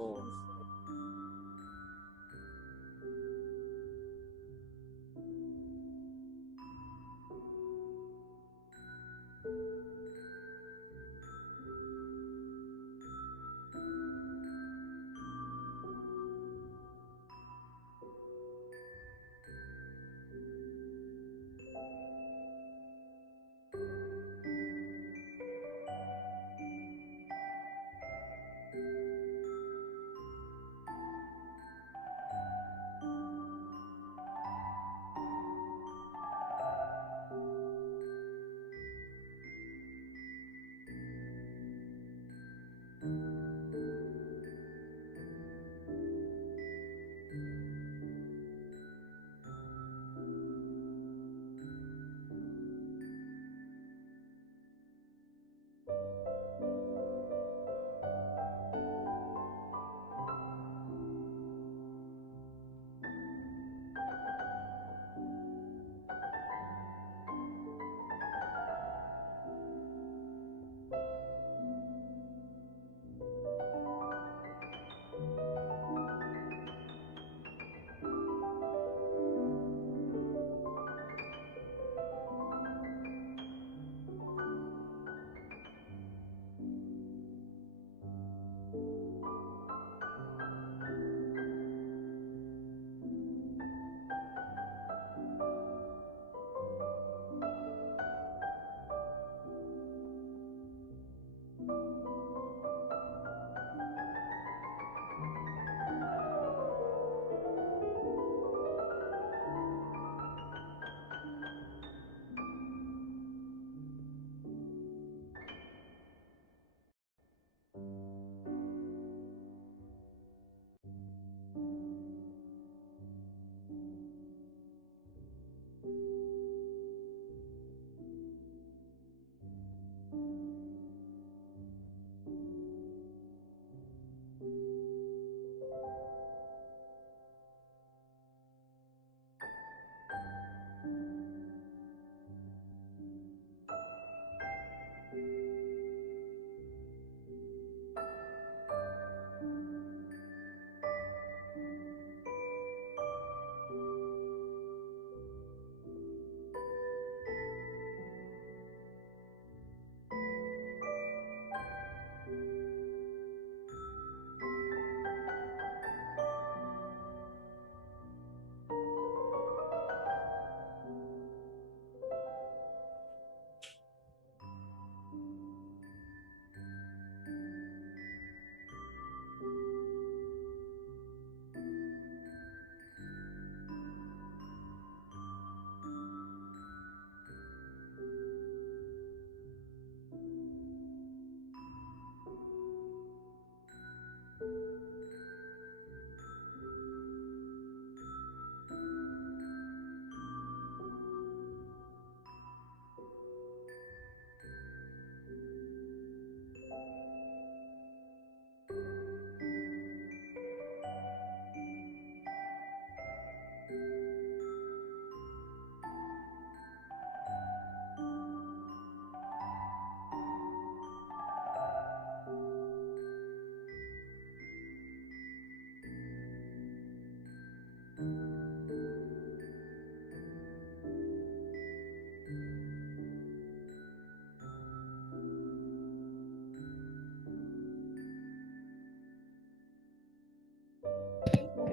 Oh.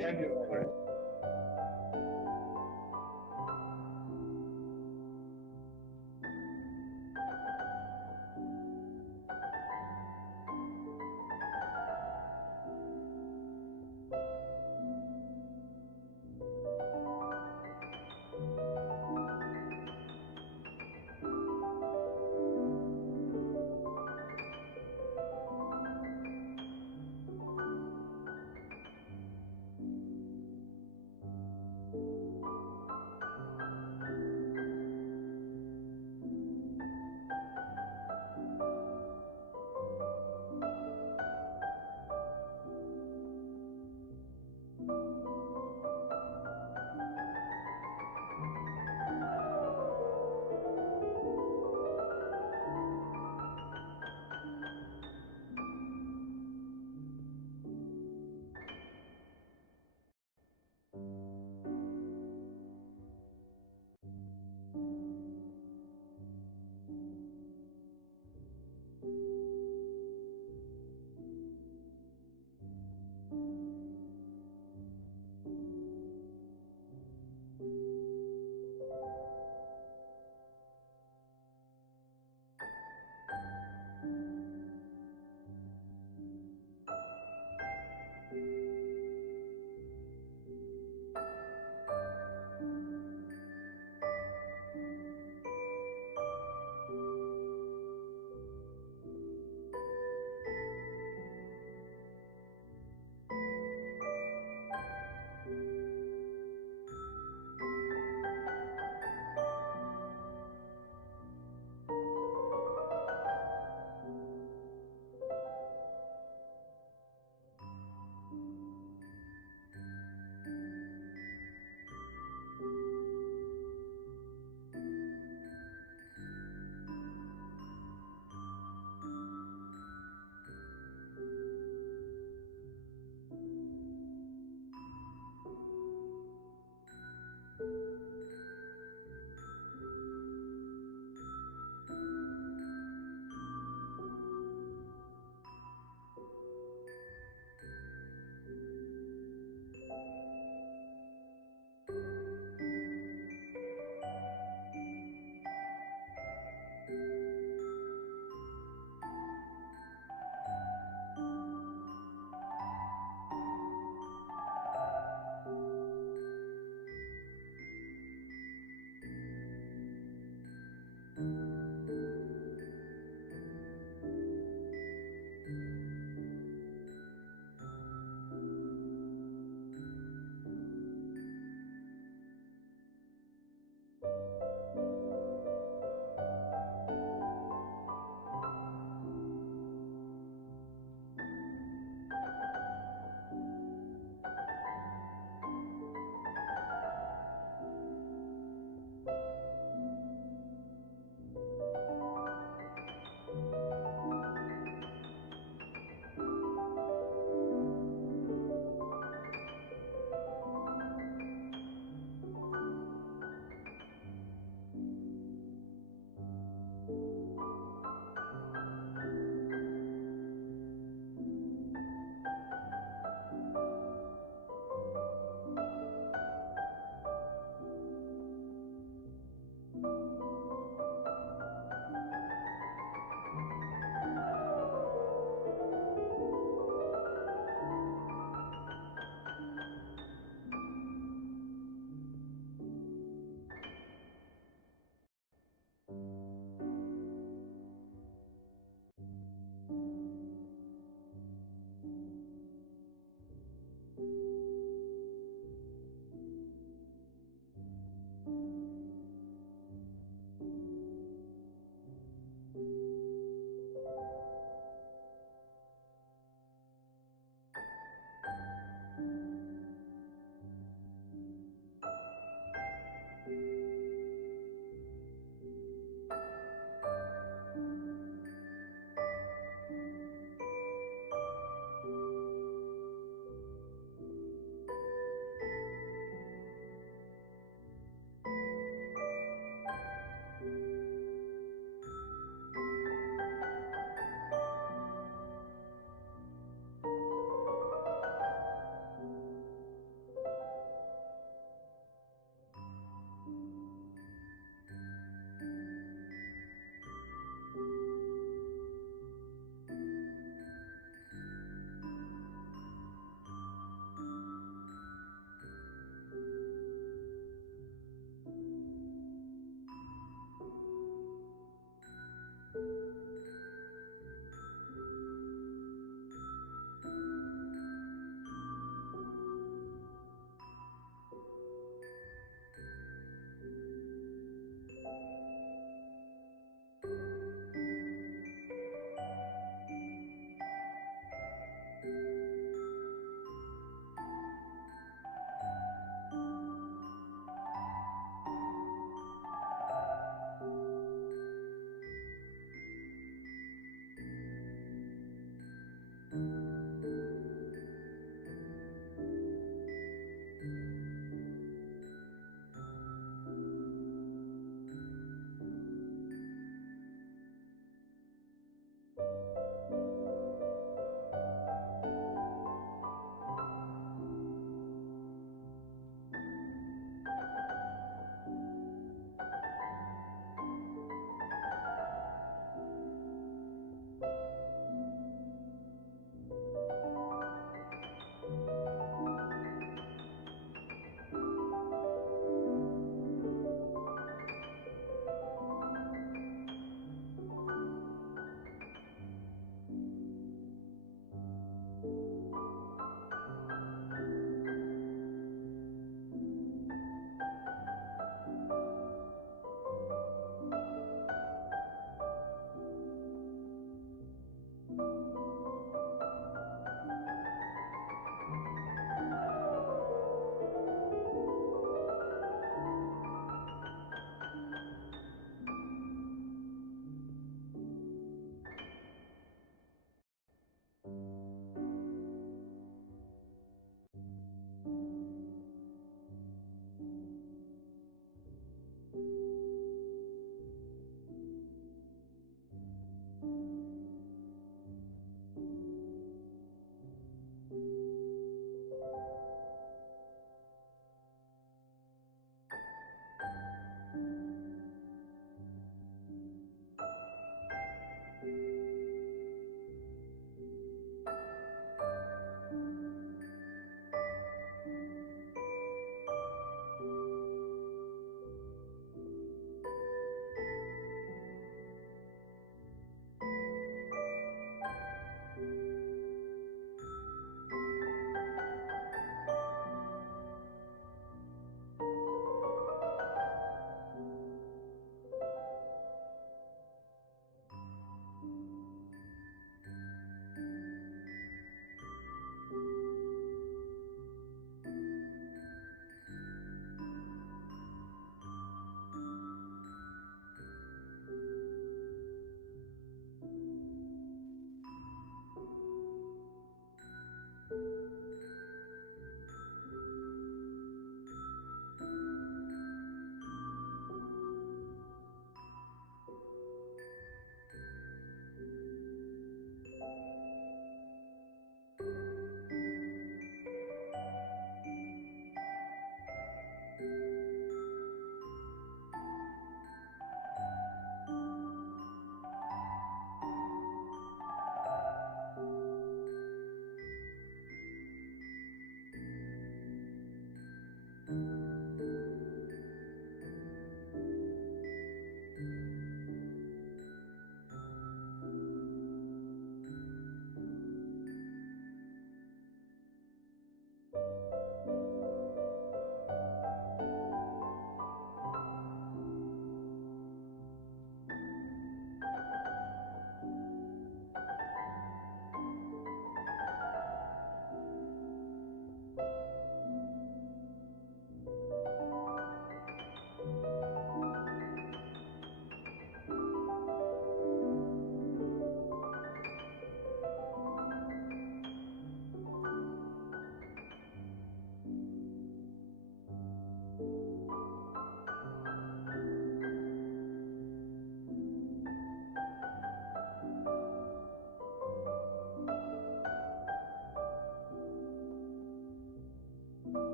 Have you ever?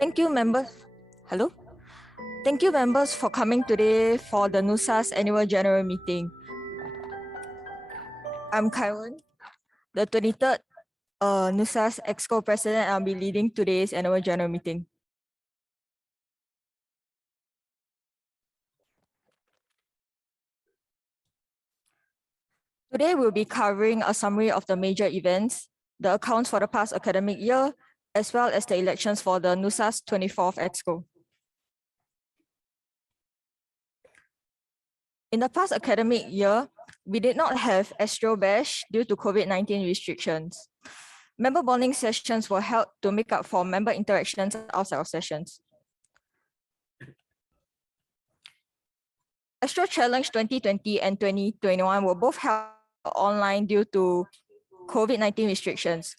Thank you, members. Hello. Thank you, members, for coming today for the NUSAS Annual General Meeting. I'm Kaiwan, the 23rd NUSAS EXCO President, and I'll be leading today's Annual General Meeting. Today, we'll be covering a summary of the major events, the accounts for the past academic year, as well as the elections for the NUSAS 24th EXCO. In the past academic year, we did not have Astro Bash due to COVID-19 restrictions. Member bonding sessions were held to make up for member interactions outside of sessions. Astro Challenge 2020 and 2021 were both held online due to COVID-19 restrictions.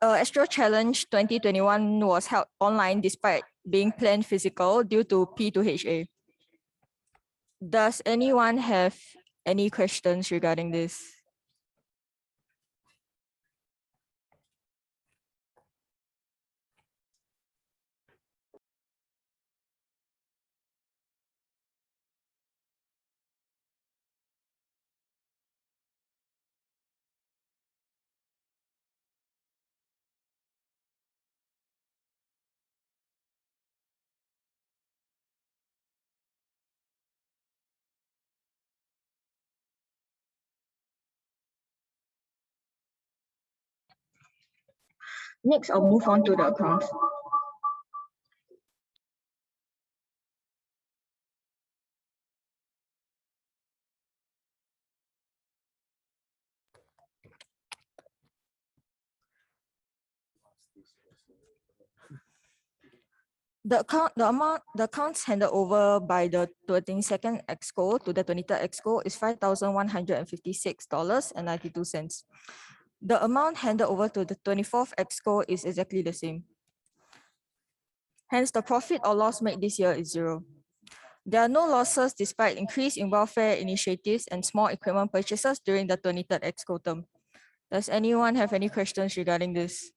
Astro Challenge 2021 was held online despite being planned physical due to P2HA. Does anyone have any questions regarding this? Next, I'll move on to the accounts. The accounts handed over by the 22nd EXCO to the 23rd EXCO is $5,156.92. The amount handed over to the 24th EXCO is exactly the same. Hence, the profit or loss made this year is zero. There are no losses despite increase in welfare initiatives and small equipment purchases during the 23rd EXCO term. Does anyone have any questions regarding this?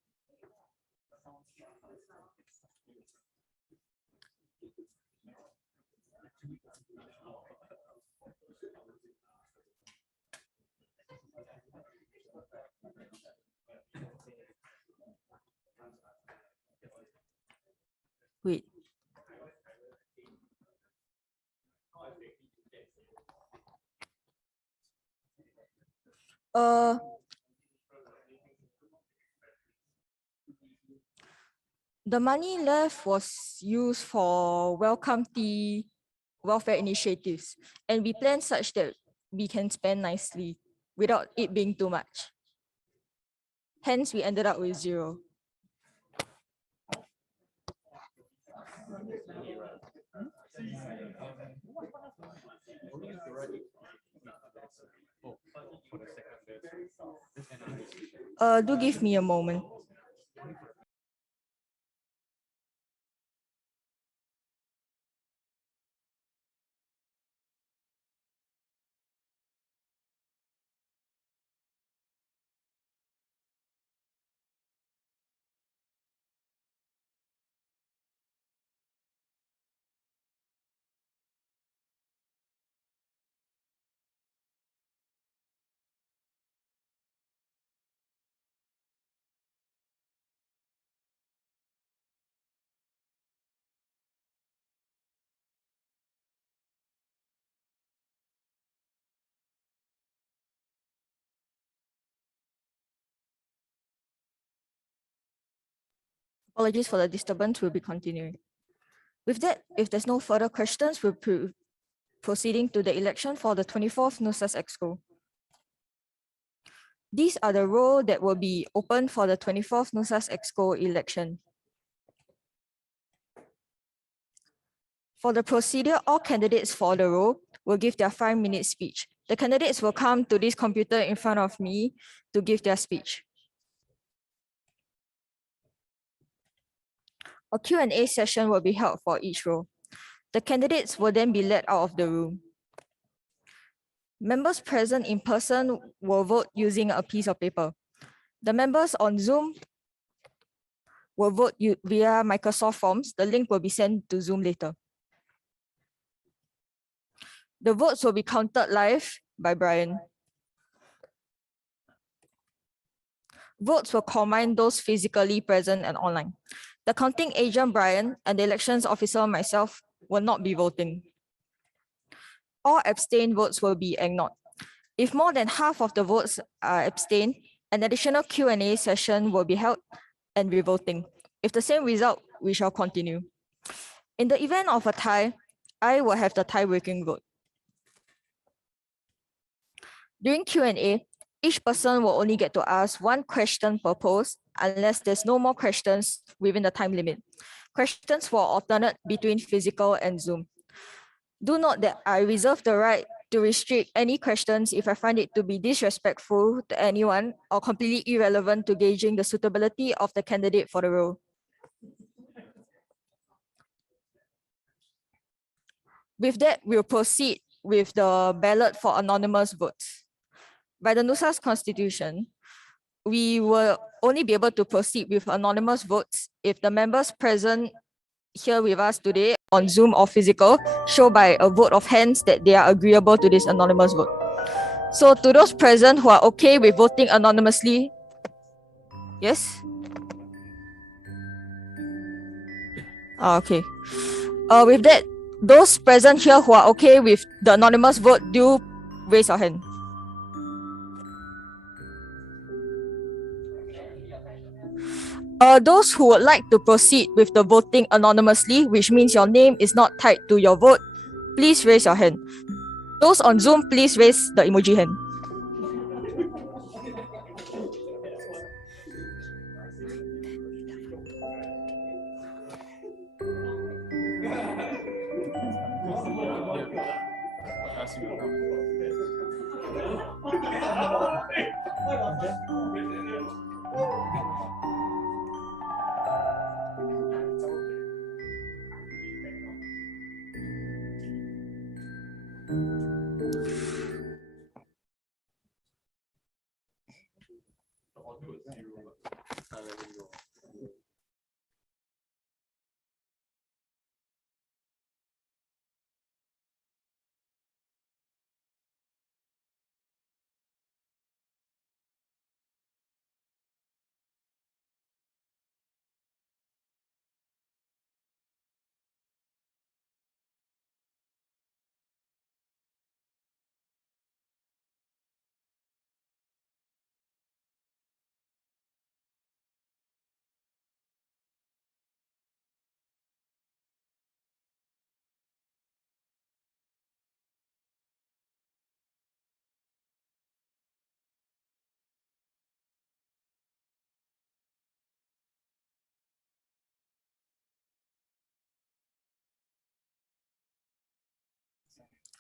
Wait. The money left was used for welcome tea welfare initiatives, and we plan such that we can spend nicely without it being too much. Hence, we ended up with zero. Do give me a moment. Apologies for the disturbance, we'll be continuing. With that, if there's no further questions, we'll be proceeding to the election for the 24th NUSAS EXCO. These are the rows that will be open for the 24th NUSAS EXCO election. For the procedure, all candidates for the row will give their 5-minute speech. The candidates will come to this computer in front of me to give their speech. A Q&A session will be held for each row. The candidates will then be led out of the room. Members present in person will vote using a piece of paper. The members on Zoom will vote via Microsoft Forms. The link will be sent to Zoom later. The votes will be counted live by Brian. Votes will combine those physically present and online. The counting agent, Brian, and the elections officer, myself, will not be voting. All abstained votes will be ignored. If more than half of the votes are abstained, an additional Q&A session will be held and revoting. If the same result, we shall continue. In the event of a tie, I will have the tie-breaking vote. During Q&A, each person will only get to ask one question per post unless there's no more questions within the time limit. Questions will alternate between physical and Zoom. Do note that I reserve the right to restrict any questions if I find it to be disrespectful to anyone or completely irrelevant to gauging the suitability of the candidate for the role. With that, we'll proceed with the ballot for anonymous votes. By the NUSAS Constitution, we will only be able to proceed with anonymous votes if the members present here with us today on Zoom or physical show by a vote of hands that they are agreeable to this anonymous vote. So to those present who are okay with voting anonymously, yes? Okay. With that, those present here who are okay with the anonymous vote, do raise your hand. Those who would like to proceed with the voting anonymously, which means your name is not tied to your vote, please raise your hand. Those on Zoom, please raise the emoji hand.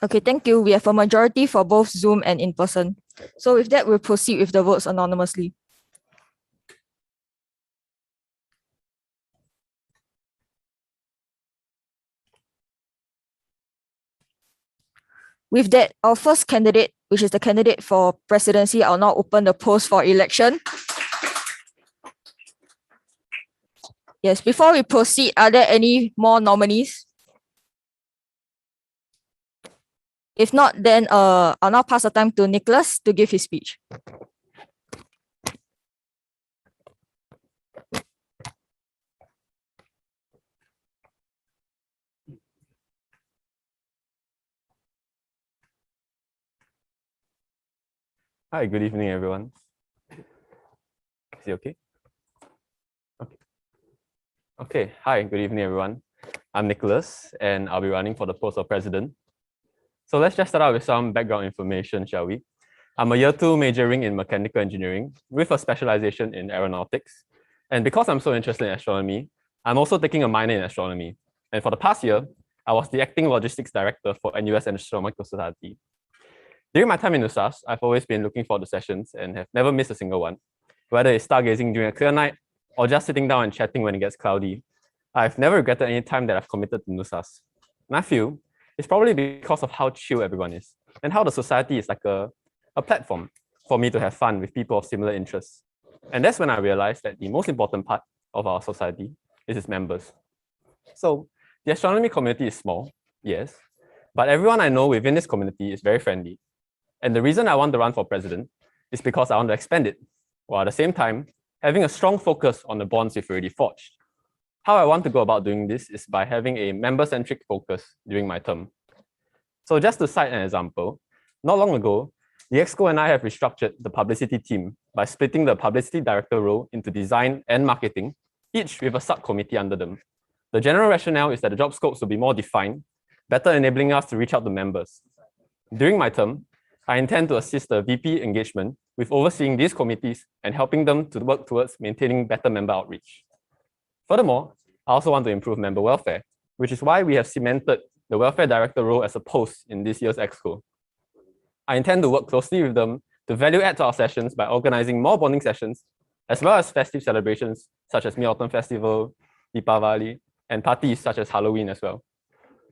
Okay, thank you. We have a majority for both Zoom and in person. So with that, we'll proceed with the votes anonymously. With that, our first candidate, which is the candidate for presidency, I'll now open the polls for election. Yes, before we proceed, are there any more nominees? If not, then I'll now pass the time to Nicholas to give his speech. Hi, good evening, everyone. Is it okay? Okay. Okay, hi, good evening, everyone. I'm Nicholas, and I'll be running for the post of president. So let's just start out with some background information, shall we? I'm a year 2 majoring in mechanical engineering with a specialization in aeronautics. And because I'm so interested in astronomy, I'm also taking a minor in astronomy. And for the past year, I was the acting logistics director for NUS Astronomical Society. During my time in NUSAS, I've always been looking forward to sessions and have never missed a single one. Whether it's stargazing during a clear night or just sitting down and chatting when it gets cloudy, I've never regretted any time that I've committed to NUSAS. And I feel it's probably because of how chill everyone is and how the society is like a platform for me to have fun with people of similar interests. And that's when I realized that the most important part of our society is its members. So the astronomy community is small, yes, but everyone I know within this community is very friendly. And the reason I want to run for president is because I want to expand it, while at the same time, having a strong focus on the bonds we've already forged. How I want to go about doing this is by having a member-centric focus during my term. So just to cite an example, not long ago, the EXCO and I have restructured the publicity team by splitting the publicity director role into design and marketing, each with a subcommittee under them. The general rationale is that the job scopes will be more defined, better enabling us to reach out to members. During my term, I intend to assist the VP engagement with overseeing these committees and helping them to work towards maintaining better member outreach. Furthermore, I also want to improve member welfare, which is why we have cemented the welfare director role as a post in this year's EXCO. I intend to work closely with them to value add to our sessions by organizing more bonding sessions, as well as festive celebrations such as Mid-Autumn Festival, Deepavali, and parties such as Halloween as well.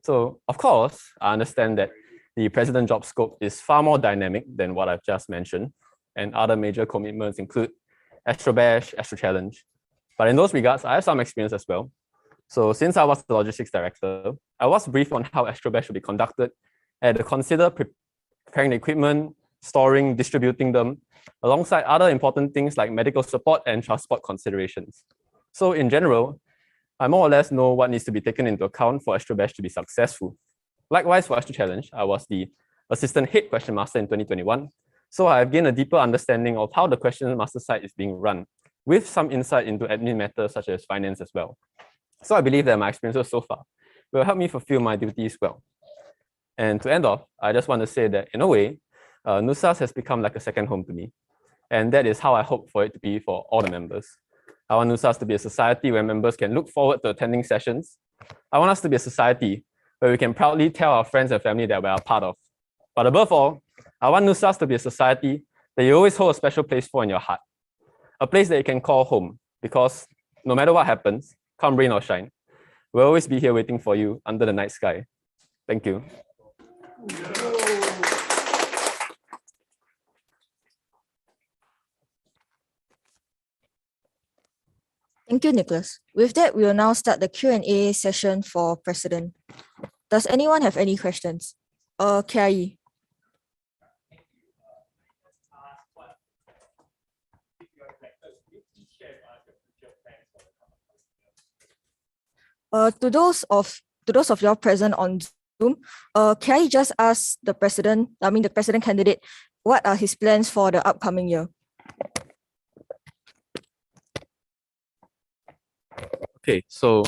So, of course, I understand that the president job scope is far more dynamic than what I've just mentioned, and other major commitments include Astro Bash, Astro Challenge. But in those regards, I have some experience as well. So since I was the logistics director, I was briefed on how Astro Bash should be conducted. I had to consider preparing the equipment, storing, distributing them, alongside other important things like medical support and transport considerations. So in general, I more or less know what needs to be taken into account for Astro Bash to be successful. Likewise, for Astro Challenge, I was the assistant head question master in 2021. So I have gained a deeper understanding of how the question master site is being run, with some insight into admin matters such as finance as well. So I believe that my experiences so far will help me fulfill my duties well. And to end off, I just want to say that in a way, NUSAS has become like a second home to me. And that is how I hope for it to be for all the members. I want NUSAS to be a society where members can look forward to attending sessions. I want us to be a society where we can proudly tell our friends and family that we are a part of. But above all, I want NUSAS to be a society that you always hold a special place for in your heart. A place that you can call home, because no matter what happens, come rain or shine, we'll always be here waiting for you under the night sky. Thank you. Thank you, Nicholas. With that, we will now start the Q&A session for President. Does anyone have any questions? Kiai. To those of you all present on Zoom, can I just ask the president candidate, what are his plans for the upcoming year? Okay, so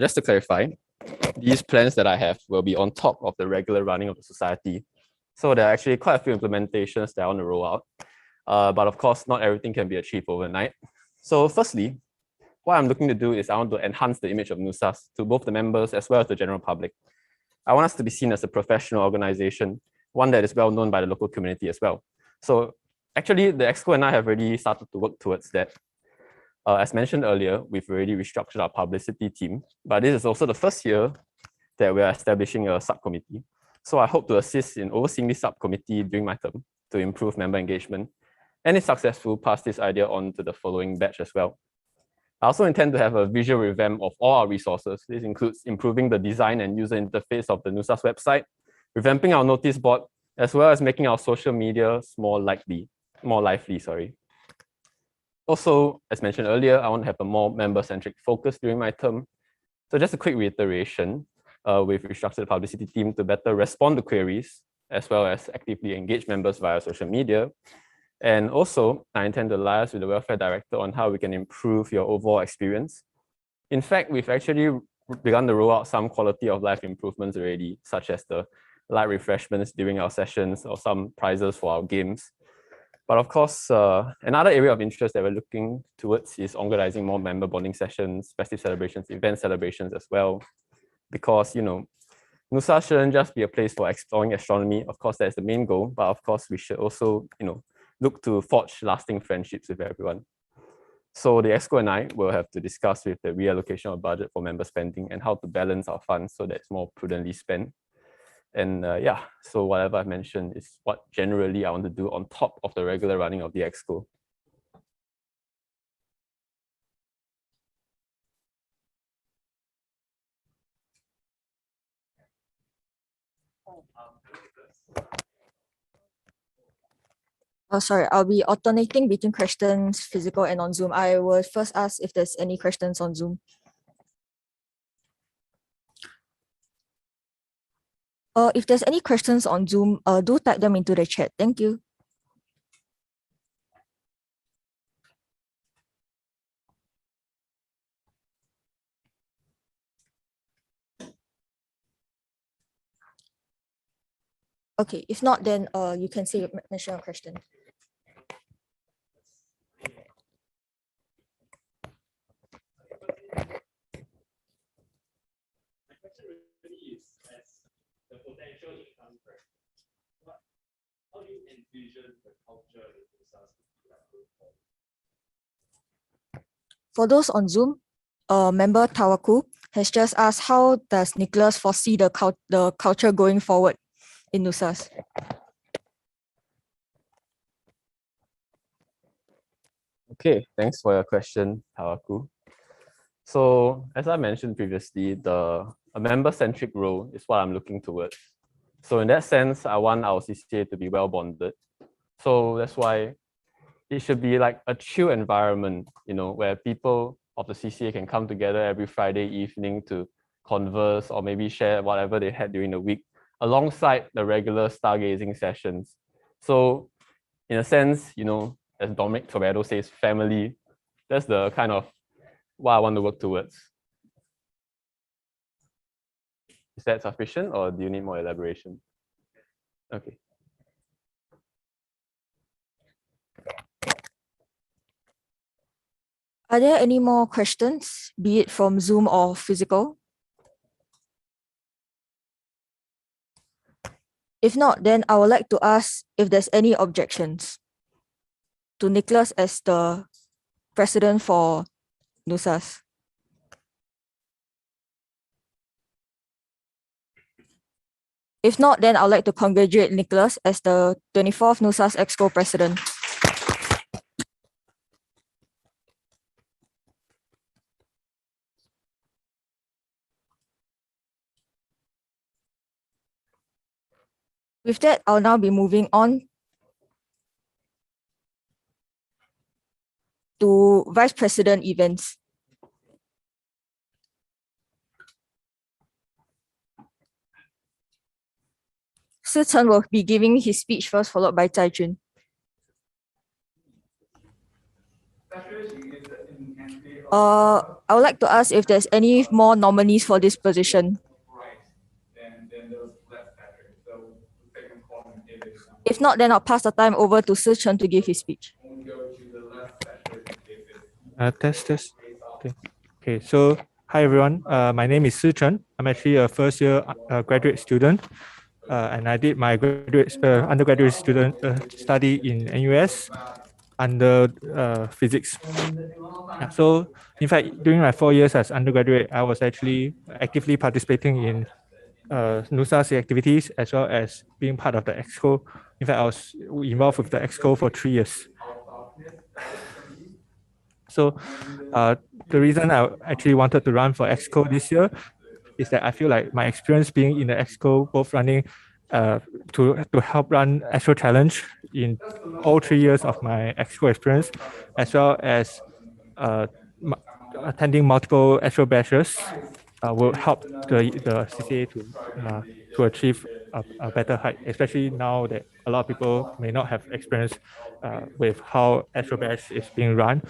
just to clarify, these plans that I have will be on top of the regular running of the society. So there are actually quite a few implementations that I want to roll out. But of course, not everything can be achieved overnight. So firstly, what I'm looking to do is I want to enhance the image of NUSAS to both the members as well as the general public. I want us to be seen as a professional organization, one that is well known by the local community as well. So actually, the EXCO and I have already started to work towards that. As mentioned earlier, we've already restructured our publicity team, but this is also the first year that we are establishing a subcommittee. So I hope to assist in overseeing this subcommittee during my term to improve member engagement, and if successful, pass this idea on to the following batch as well. I also intend to have a visual revamp of all our resources. This includes improving the design and user interface of the NUSAS website, revamping our notice board, as well as making our social media more lively. Also, as mentioned earlier, I want to have a more member-centric focus during my term. So just a quick reiteration, we've restructured the publicity team to better respond to queries, as well as actively engage members via social media. And also, I intend to liaise with the welfare director on how we can improve your overall experience. In fact, we've actually begun to roll out some quality of life improvements already, such as the light refreshments during our sessions or some prizes for our games. But of course, another area of interest that we're looking towards is organizing more member bonding sessions, festive celebrations, event celebrations as well. Because, NUSAS shouldn't just be a place for exploring astronomy. Of course, that's the main goal, but of course, we should also, look to forge lasting friendships with everyone. So the EXCO and I will have to discuss with the reallocation of budget for member spending and how to balance our funds so that it's more prudently spent. And so whatever I've mentioned is what generally I want to do on top of the regular running of the EXCO. Oh, sorry, I'll be alternating between questions physical and on Zoom. I will first ask if there's any questions on Zoom. If there's any questions on Zoom, do type them into the chat. Thank you. Okay, if not, then you can say mention your question. My question really is as the potential income bracket. How do you envision the culture in NUSAS going forward? For those on Zoom, member Tawaku has just asked, how does Nicholas foresee the culture going forward in NUSAS? Okay, thanks for your question, Tawaku. So as I mentioned previously, a member-centric role is what I'm looking towards. So in that sense, I want our CCA to be well bonded. So that's why it should be like a chill environment, where people of the CCA can come together every Friday evening to converse or maybe share whatever they had during the week alongside the regular stargazing sessions. So in a sense, as Dominic Toretto says, family, that's the kind of what I want to work towards. Is that sufficient or do you need more elaboration? Okay. Are there any more questions, be it from Zoom or physical? If not, then I would like to ask if there's any objections to Nicholas as the president for NUSAS. If not, then I would like to congratulate Nicholas as the 24th NUSAS EXCO president. With that, I'll now be moving on to Vice President events. Si Chen will be giving his speech first, followed by Zai Jun. I would like to ask if there's any more nominees for this position. If not, then I'll pass the time over to Si Chen to give his speech. Test. Okay. So hi everyone. My name is Si Chen. I'm actually a first year graduate student, and I did my undergraduate student study in NUS under physics. Yeah, so in fact, during my 4 years as undergraduate, I was actually actively participating in NUSAS activities as well as being part of the EXCO. In fact, I was involved with the EXCO for 3 years. So the reason I actually wanted to run for EXCO this year is that I feel like my experience being in the EXCO, both running to help run Astro Challenge in all 3 years of my EXCO experience, as well as attending multiple Astro bashes, will help the CCA to achieve a better height, especially now that a lot of people may not have experience with how Astro Bash is being run,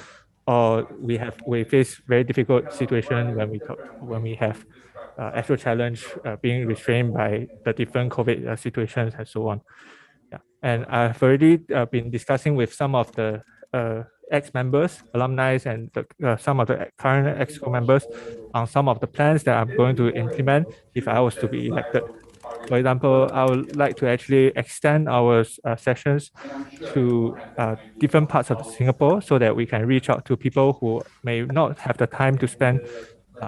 or we face very difficult situation when we have Astro Challenge being restrained by the different COVID situations and so on. Yeah, and I've already been discussing with some of the ex-members, alumni, and some of the current EXCO members on some of the plans that I'm going to implement if I was to be elected. For example, I would like to actually extend our sessions to different parts of Singapore so that we can reach out to people who may not have the time to spend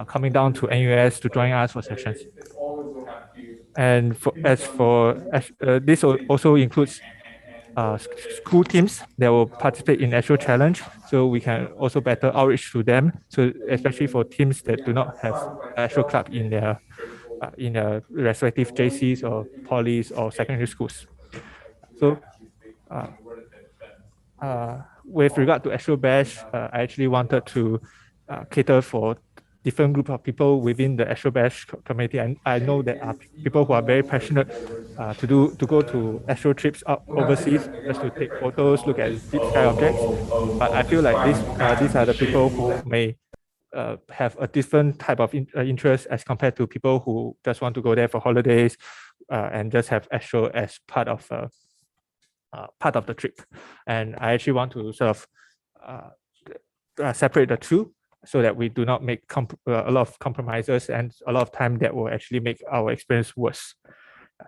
coming down to NUS to join us for sessions. And this also includes school teams that will participate in Astro Challenge, so we can also better outreach to them. So especially for teams that do not have Astro Club in their in respective JCs or polys or secondary schools. So with regard to Astro Bash, I actually wanted to cater for different group of people within the Astro Bash community. And I know that are people who are very passionate to go to Astro trips overseas just to take photos, look at deep sky objects. But I feel like these are the people who may have a different type of interest as compared to people who just want to go there for holidays and just have Astro as part of the trip. And I actually want to sort of separate the two so that we do not make a lot of compromises and a lot of time that will actually make our experience worse.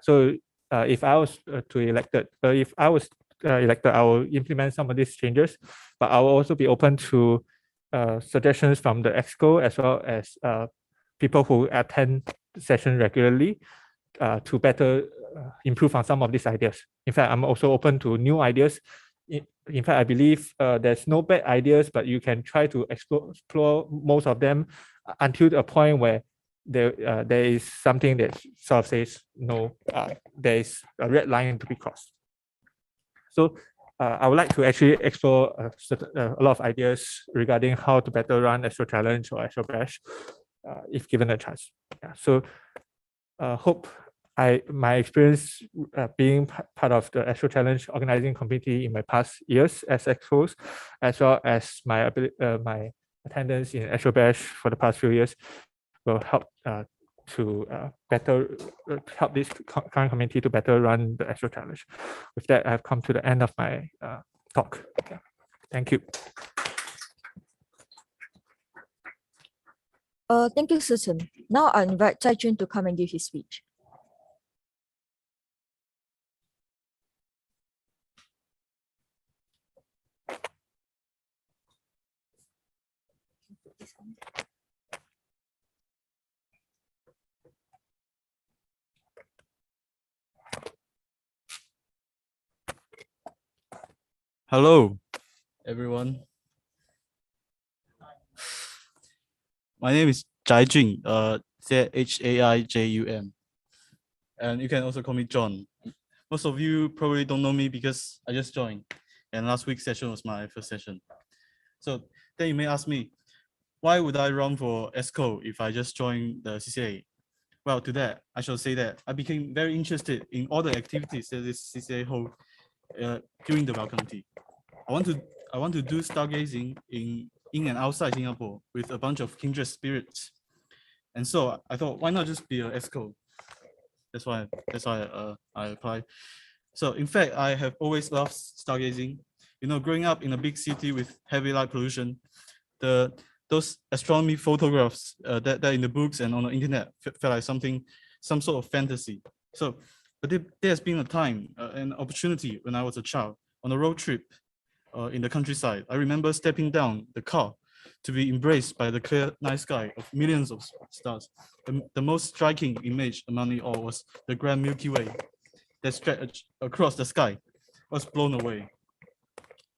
So if I was elected, I will implement some of these changes, but I will also be open to suggestions from the EXCO as well as people who attend the session regularly to better improve on some of these ideas. In fact, I'm also open to new ideas. In fact, I believe there's no bad ideas, but you can try to explore most of them until the point where there is something that sort of says, no, there is a red line to be crossed. So I would like to actually explore a lot of ideas regarding how to better run Astro Challenge or Astro Bash if given a chance. Yeah, so hope my experience being part of the Astro Challenge organizing committee in my past years as expos, as well as my attendance in Astro Bash for the past few years, will help to better help this current committee to better run the Astro Challenge. With that, I've come to the end of my talk. Okay. Thank you. Thank you, Susan. Now I invite Zai Jun to come and give his speech. Hello, everyone. My name is Zai Jun, Zhaijun, and you can also call me John. Most of you probably don't know me because I just joined, and last week's session was my first session. So then you may ask me, why would I run for EXCO if I just joined the CCA? Well, to that, I shall say that I became very interested in all the activities that this CCA holds during the welcome tea. I want to do stargazing in and outside Singapore with a bunch of kindred spirits, and so I thought, why not just be an EXCO? That's why I applied. So in fact, I have always loved stargazing. You know, growing up in a big city with heavy light pollution, those astronomy photographs that in the books and on the internet felt like some sort of fantasy. So, but there's been a time, an opportunity when I was a child on a road trip in the countryside. I remember stepping down the car to be embraced by the clear night sky of millions of stars. The most striking image among it all was the grand Milky Way that stretched across the sky. I was blown away.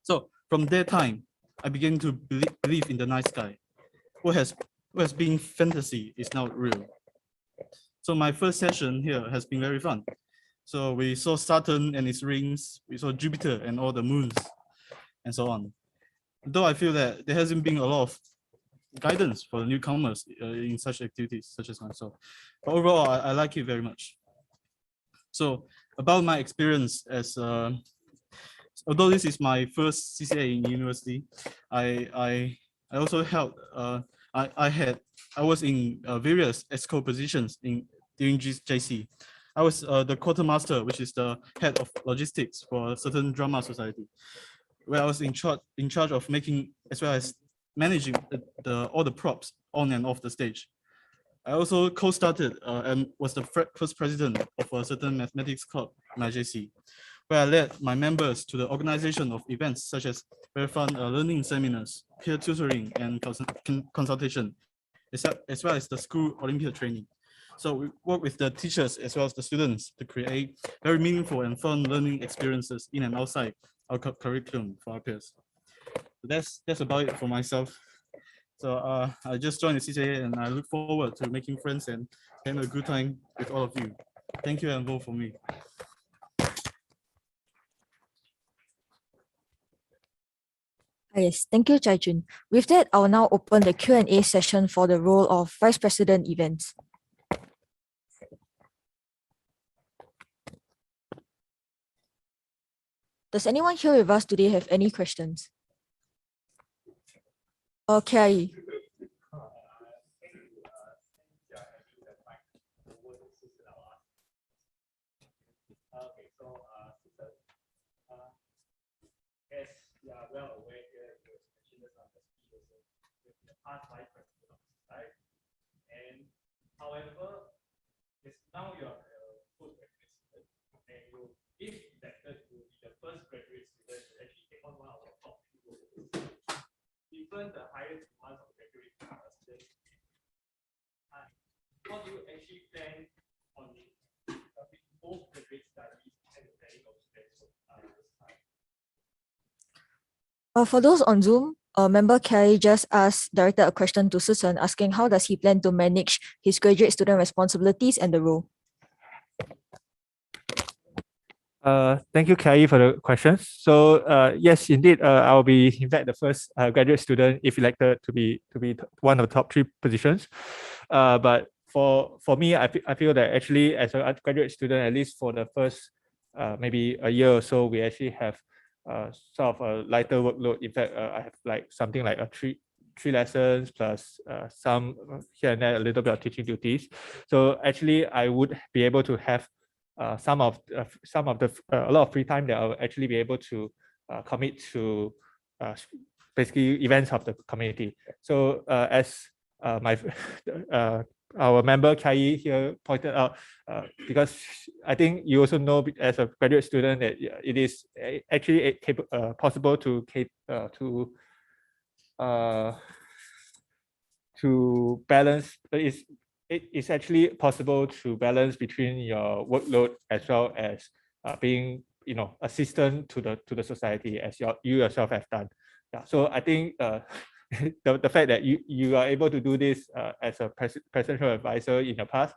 So from that time, I began to believe in the night sky. What has been fantasy is now real. So my first session here has been very fun. So we saw Saturn and its rings, we saw Jupiter and all the moons, and so on. Though I feel that there hasn't been a lot of guidance for the newcomers in such activities, such as myself. But overall, I like it very much. So about my experience as, although this is my first CCA in university, I also held, I was in various EXCO positions during JC. I was the quartermaster, which is the head of logistics for a certain drama society, where I was in charge of making as well as managing all the props on and off the stage. I also co-started and was the first president of a certain mathematics club in my JC, where I led my members to the organization of events such as very fun learning seminars, peer tutoring, and consultation, as well as the school Olympiad training. So we work with the teachers as well as the students to create very meaningful and fun learning experiences in and outside our curriculum for our peers. So that's about it for myself. So I just joined the CCA and I look forward to making friends and having a good time with all of you. Thank you and vote for me. Yes, thank you, Chai Jun. With that, I'll now open the Q&A session for the role of Vice President Events. Does anyone here with us today have any questions? Okay. Okay, so as you are well aware here, you mentioned this on the speech also, with the past vice president of society. And however, it's now you are a postgraduate student, and you, if elected, you will be the first graduate student to actually take on one of the top roles. Given the higher demands of graduate students, how do you actually plan on both graduate studies and the planning of students this time? For those on Zoom, member Carrie just directed a question to Sichen, asking how does he plan to manage his graduate student responsibilities and the role? Thank you, Carrie, for the questions. So yes, indeed, I'll be in fact the first graduate student if elected to be one of the top 3 positions. But for me, I feel that actually as a graduate student, at least for the first maybe a year or so, we actually have sort of a lighter workload. In fact, I have like something like a three lessons plus some here and there a little bit of teaching duties. So actually, I would be able to have a lot of free time that I'll actually be able to commit to basically events of the community. So as my our member Kai here pointed out, because I think you also know as a graduate student that it is actually possible to balance. It's actually possible to balance between your workload as well as being assistant to the society as you yourself have done. Yeah, so I think the fact that you are able to do this as a presidential advisor in the past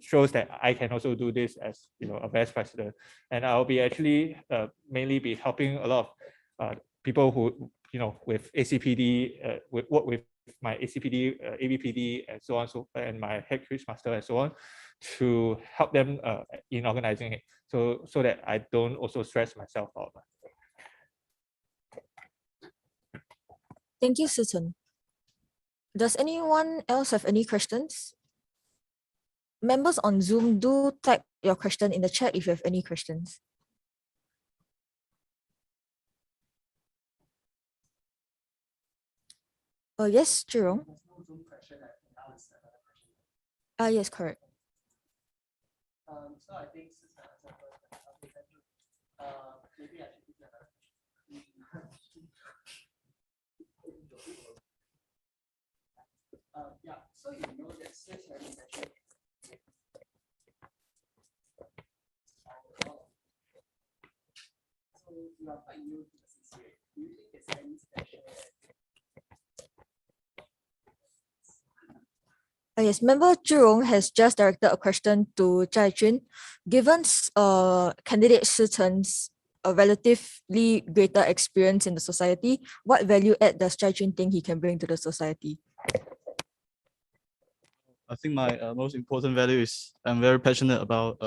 shows that I can also do this as a vice president, and I'll be actually mainly be helping a lot of people who with ACPD work with my ACPD, ABPD, and so on, and my head quiz master and so on, to help them in organizing it, so that I don't also stress myself out. Thank you, Sichen. Does anyone else have any questions? Members on Zoom, do type your question in the chat if you have any questions. Yes, Jerome. Yes, correct. So I think maybe I should yeah, so you know that search is actually so you are quite new to the CCA. Do you think there's any special? Yes, member Zhurong has just directed a question to Zhai Jun. Given candidate Shi Chen's a relatively greater experience in the society, what value add does Zhai Jun think he can bring to the society? I think my most important value is I'm very passionate about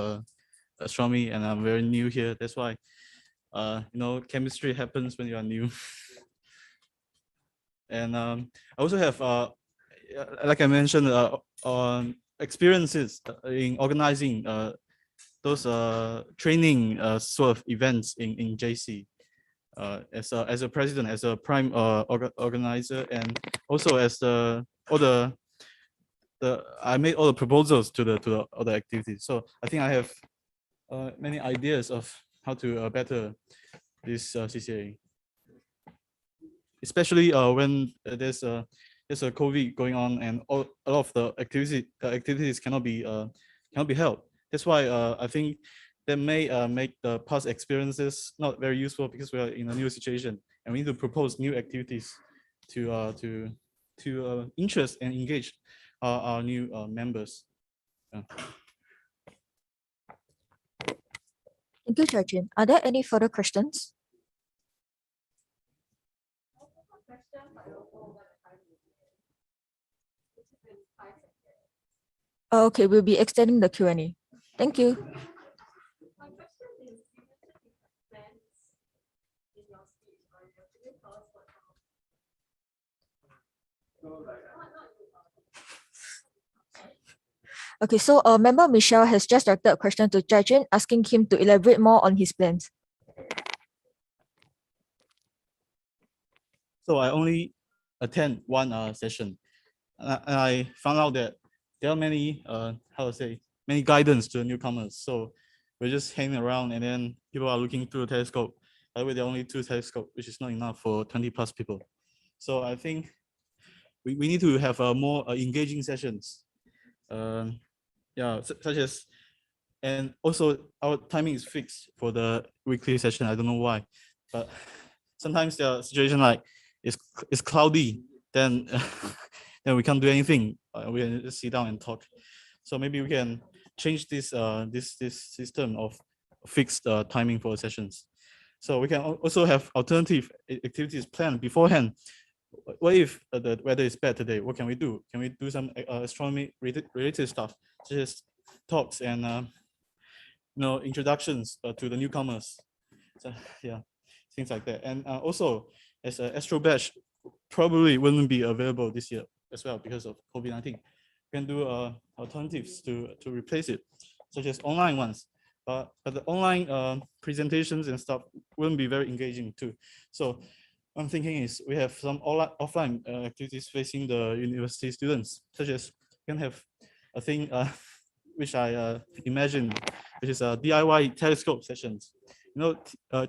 astronomy and I'm very new here. That's why chemistry happens when you are new. And I also have like I mentioned on experiences in organizing those training sort of events in JC as a president, as a prime organizer, and also as I made all the proposals to the other activities. So I think I have many ideas of how to better this CCA, especially when there's a COVID going on and a lot of the activities cannot be held. That's why I think that may make the past experiences not very useful because we are in a new situation and we need to propose new activities to interest and engage our new members. Yeah. Thank you, Judging. Are there any further questions? Okay, we'll be extending the Q&A. Thank you. Okay, so member Michelle has just directed a question to Judging, asking him to elaborate more on his plans. So I only attend one session. And I found out that there are many, many guidance to newcomers. So we're just hanging around and then people are looking through a telescope. By the way, there are only 2 telescopes, which is not enough for 20+ people. So I think we need to have more engaging sessions. Yeah, such as, and also our timing is fixed for the weekly session. I don't know why, but sometimes there are situations like it's cloudy, then then we can't do anything. We can just sit down and talk. So maybe we can change this this system of fixed timing for sessions. So we can also have alternative activities planned beforehand. What if the weather is bad today? What can we do? Can we do some astronomy related stuff, such as talks and introductions to the newcomers? So yeah, things like that. And also, as an Astro batch probably wouldn't be available this year as well because of COVID-19. We can do alternatives to replace it, such as online ones. But the online presentations and stuff wouldn't be very engaging too. So I'm thinking is we have some offline activities facing the university students, such as we can have a thing which I imagine, which is DIY telescope sessions.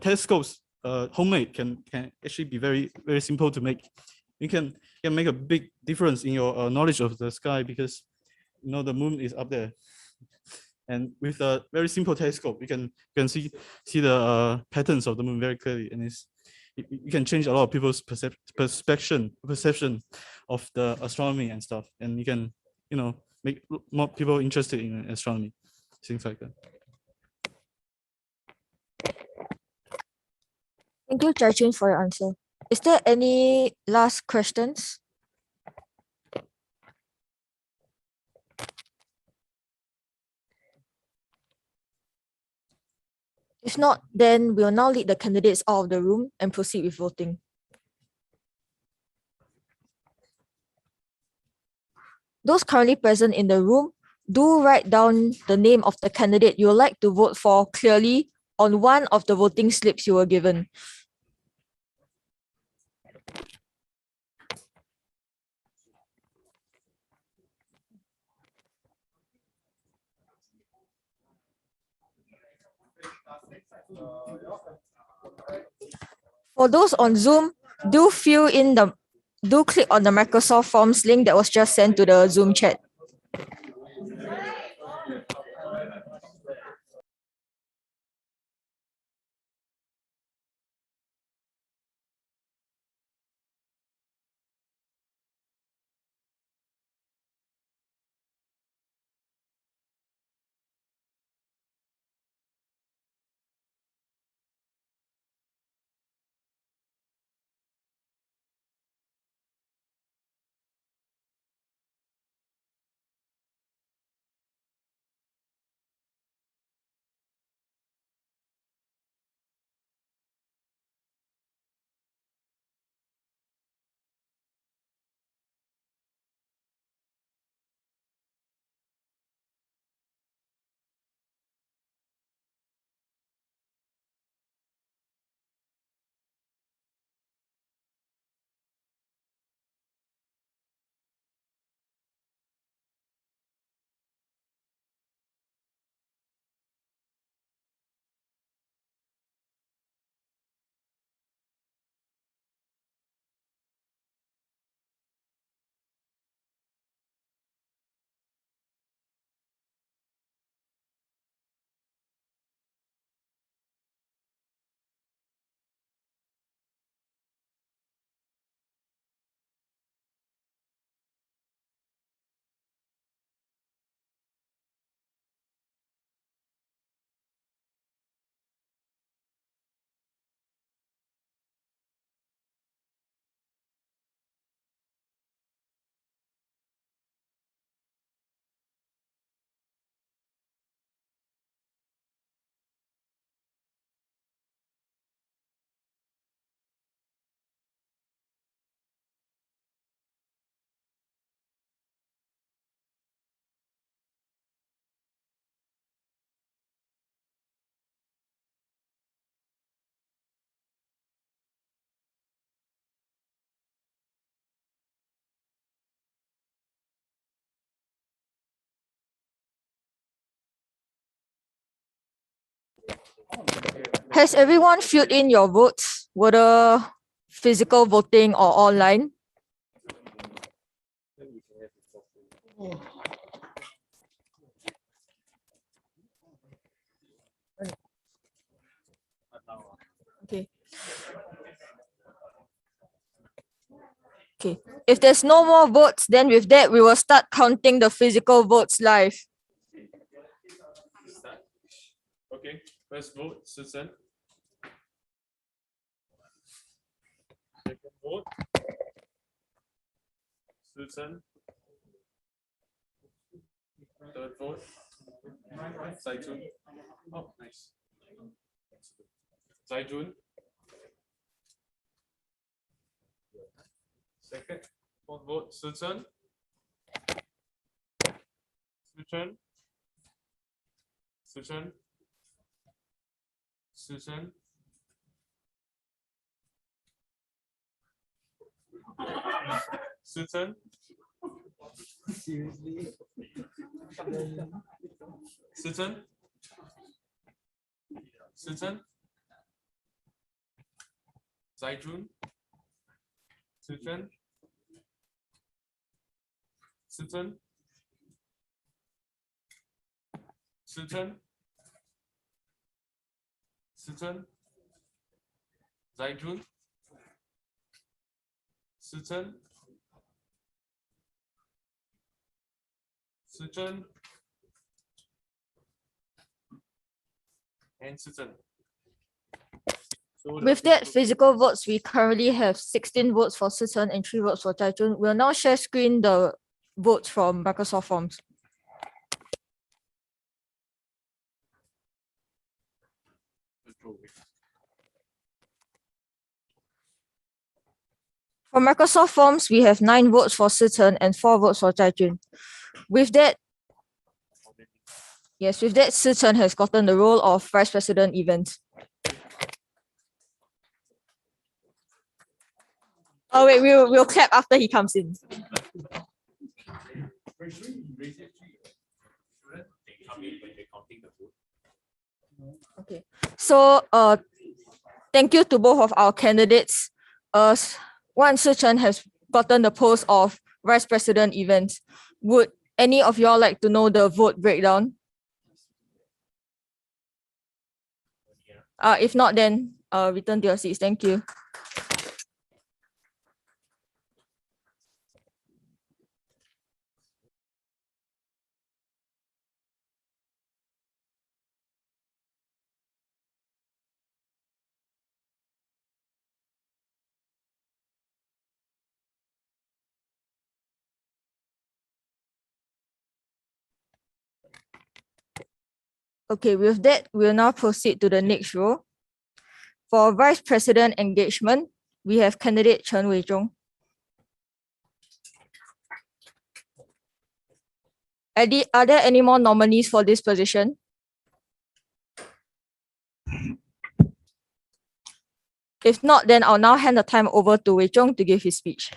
Telescopes homemade can actually be very simple to make. You can make a big difference in your knowledge of the sky because the moon is up there. And with a very simple telescope, you can see the patterns of the moon very clearly, and you can change a lot of people's perception of the astronomy and stuff, and you can make more people interested in astronomy, things like that. Thank you, Judging, for your answer. Is there any last questions? If not, then we'll now lead the candidates out of the room and proceed with voting. Those currently present in the room, do write down the name of the candidate you would like to vote for clearly on one of the voting slips you were given. For those on Zoom, do click on the Microsoft Forms link that was just sent to the Zoom chat. Has everyone filled in your votes, whether physical voting or online? Okay. Okay. If there's no more votes, then with that, we will start counting the physical votes live. Okay, first vote, Susan. Second vote, Susan. Third vote, Zaijun. Oh, nice. Zaijun. Second, fourth vote, Susan. Susan. Susan. Susan. Susan. Seriously? Susan. Susan. Zaijun. Susan. Susan. Susan. Susan. Zaijun. Susan. Susan. And Susan. So With that physical votes, we currently have 16 votes for Sitan and 3 votes for Taijun. We'll now share screen the votes from Microsoft Forms. For Microsoft Forms, we have 9 votes for Sitan and 4 votes for Taijun. With that, yes, with that, Sitan has gotten the role of Vice President Events. Oh wait, we'll clap after he comes in. Okay, so thank you to both of our candidates. Wan Sichen has gotten the post of Vice President Events. Would any of y'all like to know the vote breakdown? If not, then return to your seats. Thank you. Okay, with that, we'll now proceed to the next row. For Vice President Engagement, we have candidate Chen Weizhong. Are there any more nominees for this position? If not, then I'll now hand the time over to Weizhong to give his speech.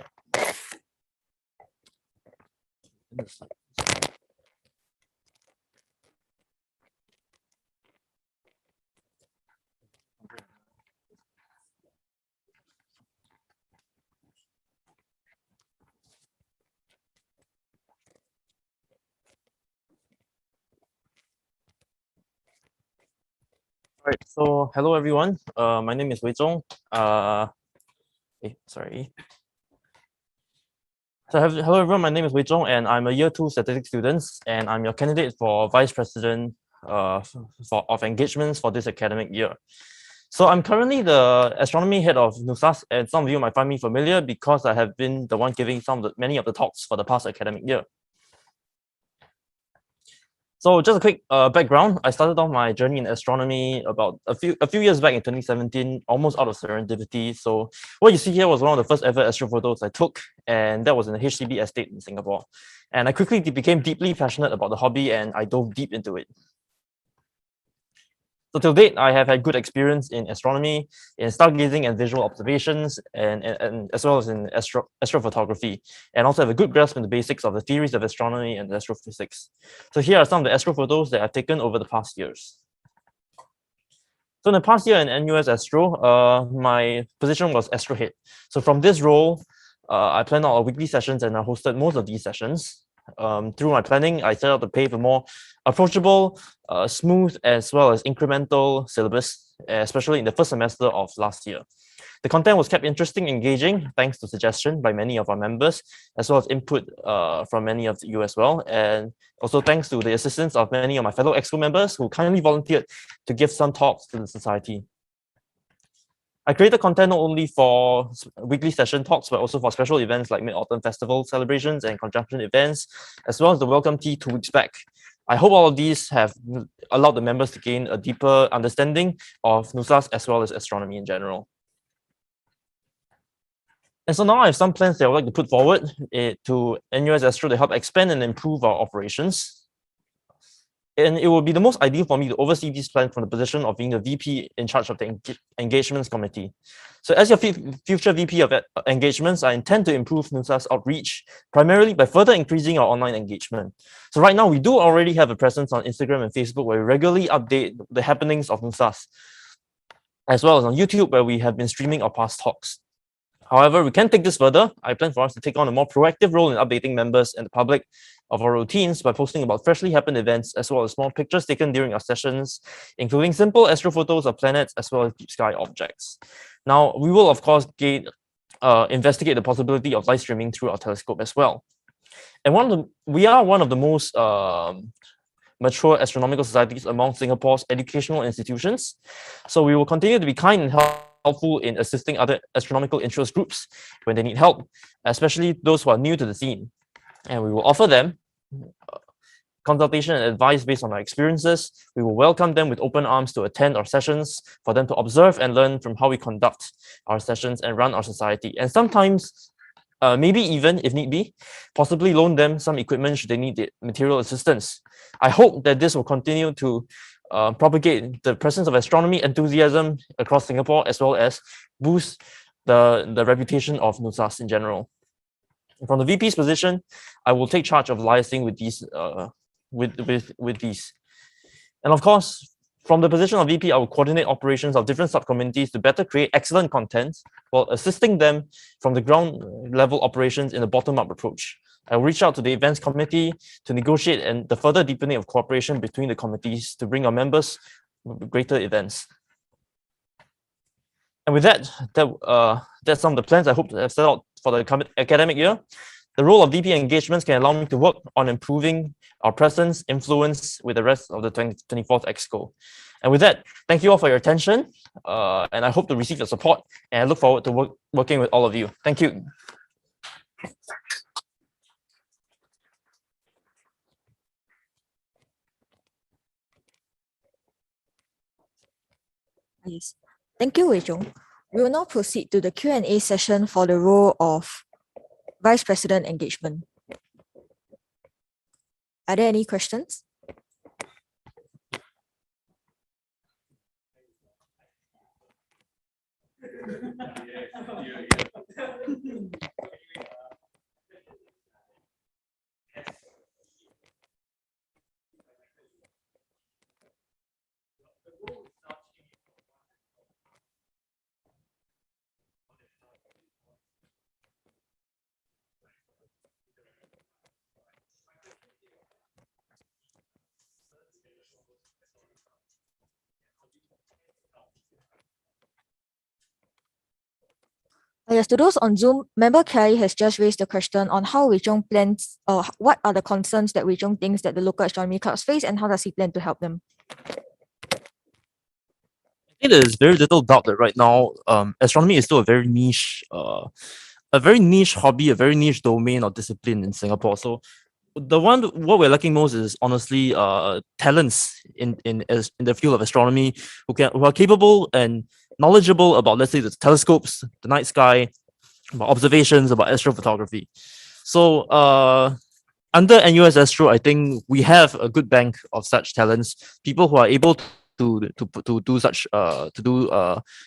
All right, so hello everyone. My name is Wei Zhong. Sorry. So hello everyone. My name is Wei Zhong, and I'm a year 2 statistics student, and I'm your candidate for Vice President of Engagements for this academic year. So I'm currently the astronomy head of NUSAS, and some of you might find me familiar because I have been the one giving many of the talks for the past academic year. So just a quick background, I started off my journey in astronomy about a few years back in 2017, almost out of serendipity. So what you see here was one of the first ever astrophotos I took, and that was in a HDB estate in Singapore. And I quickly became deeply passionate about the hobby, and I dove deep into it. So till date, I have had good experience in astronomy, in stargazing and visual observations, and as well as in astrophotography, and also have a good grasp in the basics of the theories of astronomy and astrophysics. So here are some of the astrophotos that I've taken over the past years. So in the past year in NUS Astro, my position was Astro Head. So from this role, I planned out our weekly sessions and I hosted most of these sessions. Through my planning, I set out to pave a more approachable, smooth, as well as incremental syllabus, especially in the first semester of last year. The content was kept interesting, engaging, thanks to suggestion by many of our members, as well as input from many of you as well. And also thanks to the assistance of many of my fellow EXCO members who kindly volunteered to give some talks to the society. I created content not only for weekly session talks, but also for special events like Mid-Autumn Festival celebrations and conjunction events, as well as the Welcome Tea 2 weeks back. I hope all of these have allowed the members to gain a deeper understanding of NUSAS as well as astronomy in general. And so now I have some plans that I would like to put forward to NUS Astro to help expand and improve our operations. And it would be the most ideal for me to oversee these plans from the position of being the VP in charge of the engagements committee. So as your future VP of engagements, I intend to improve NUSAS outreach, primarily by further increasing our online engagement. So right now, we do already have a presence on Instagram and Facebook where we regularly update the happenings of NUSAS, as well as on YouTube where we have been streaming our past talks. However, we can take this further. I plan for us to take on a more proactive role in updating members and the public of our routines by posting about freshly happened events, as well as small pictures taken during our sessions, including simple astro photos of planets, as well as deep sky objects. Now, we will, of course, investigate the possibility of live streaming through our telescope as well. And we are one of the most mature astronomical societies among Singapore's educational institutions. So we will continue to be kind and helpful in assisting other astronomical interest groups when they need help, especially those who are new to the scene. And we will offer them consultation and advice based on our experiences. We will welcome them with open arms to attend our sessions, for them to observe and learn from how we conduct our sessions and run our society. And sometimes, maybe even, if need be, possibly loan them some equipment should they need the material assistance. I hope that this will continue to propagate the presence of astronomy enthusiasm across Singapore, as well as boost the reputation of NUSAS in general. From the VP's position, I will take charge of liaising with these, with these. And of course, from the position of VP, I will coordinate operations of different subcommittees to better create excellent content while assisting them from the ground level operations in a bottom-up approach. I will reach out to the events committee to negotiate and the further deepening of cooperation between the committees to bring our members greater events. And with that, that's some of the plans I hope to have set out for the academic year. The role of VP engagements can allow me to work on improving our presence, influence with the rest of the 24th EXCO. And with that, thank you all for your attention, and I hope to receive your support, and I look forward to working with all of you. Thank you. Yes. Thank you, Wei Zhong. We will now proceed to the Q&A session for the role of Vice President Engagement. Are there any questions? Yes, to those on Zoom, member Kelly has just raised the question on how Wei Zhong plans, what are the concerns that Wei Zhong thinks that the local astronomy clubs face, and how does he plan to help them? I think there is very little doubt that right now, astronomy is still a very niche hobby, a very niche domain or discipline in Singapore. So what we're lacking most is honestly talents in the field of astronomy who are capable and knowledgeable about, let's say, the telescopes, the night sky, about observations, about astrophotography. So under NUS Astro, I think we have a good bank of such talents, people who are able to do such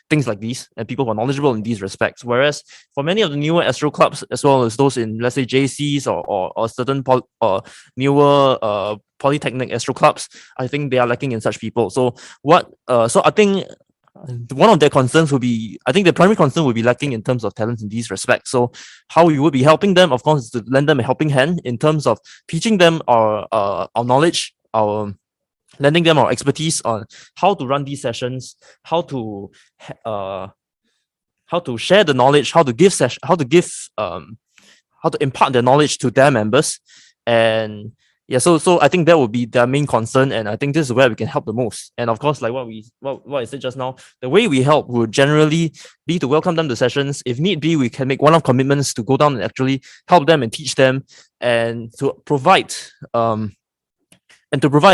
things like these, and people who are knowledgeable in these respects. Whereas for many of the newer astro clubs, as well as those in, let's say, JCs or certain newer polytechnic astro clubs, I think they are lacking in such people. So I think one of their concerns would be, I think the primary concern would be lacking in terms of talent in these respects. So how we would be helping them, of course, is to lend them a helping hand in terms of teaching them our knowledge, our lending them our expertise on how to run these sessions, how to share the knowledge, how to impart the knowledge to their members. And yeah, so I think that would be their main concern, and I think this is where we can help the most. And of course, like what I said just now, the way we help would generally be to welcome them to sessions. If need be, we can make one-off commitments to go down and actually help them and teach them, and to provide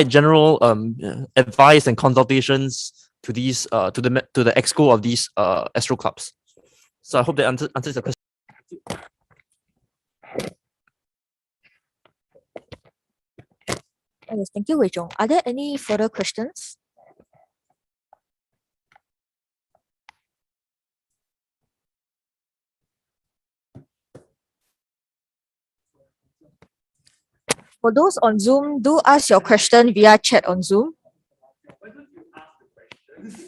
general advice and consultations to these to the exco of these Astro clubs. So I hope that answers the question. Yes, thank you, Wei Zhong. Are there any further questions? For those on Zoom, do ask your question via chat on Zoom. Why don't you ask the question?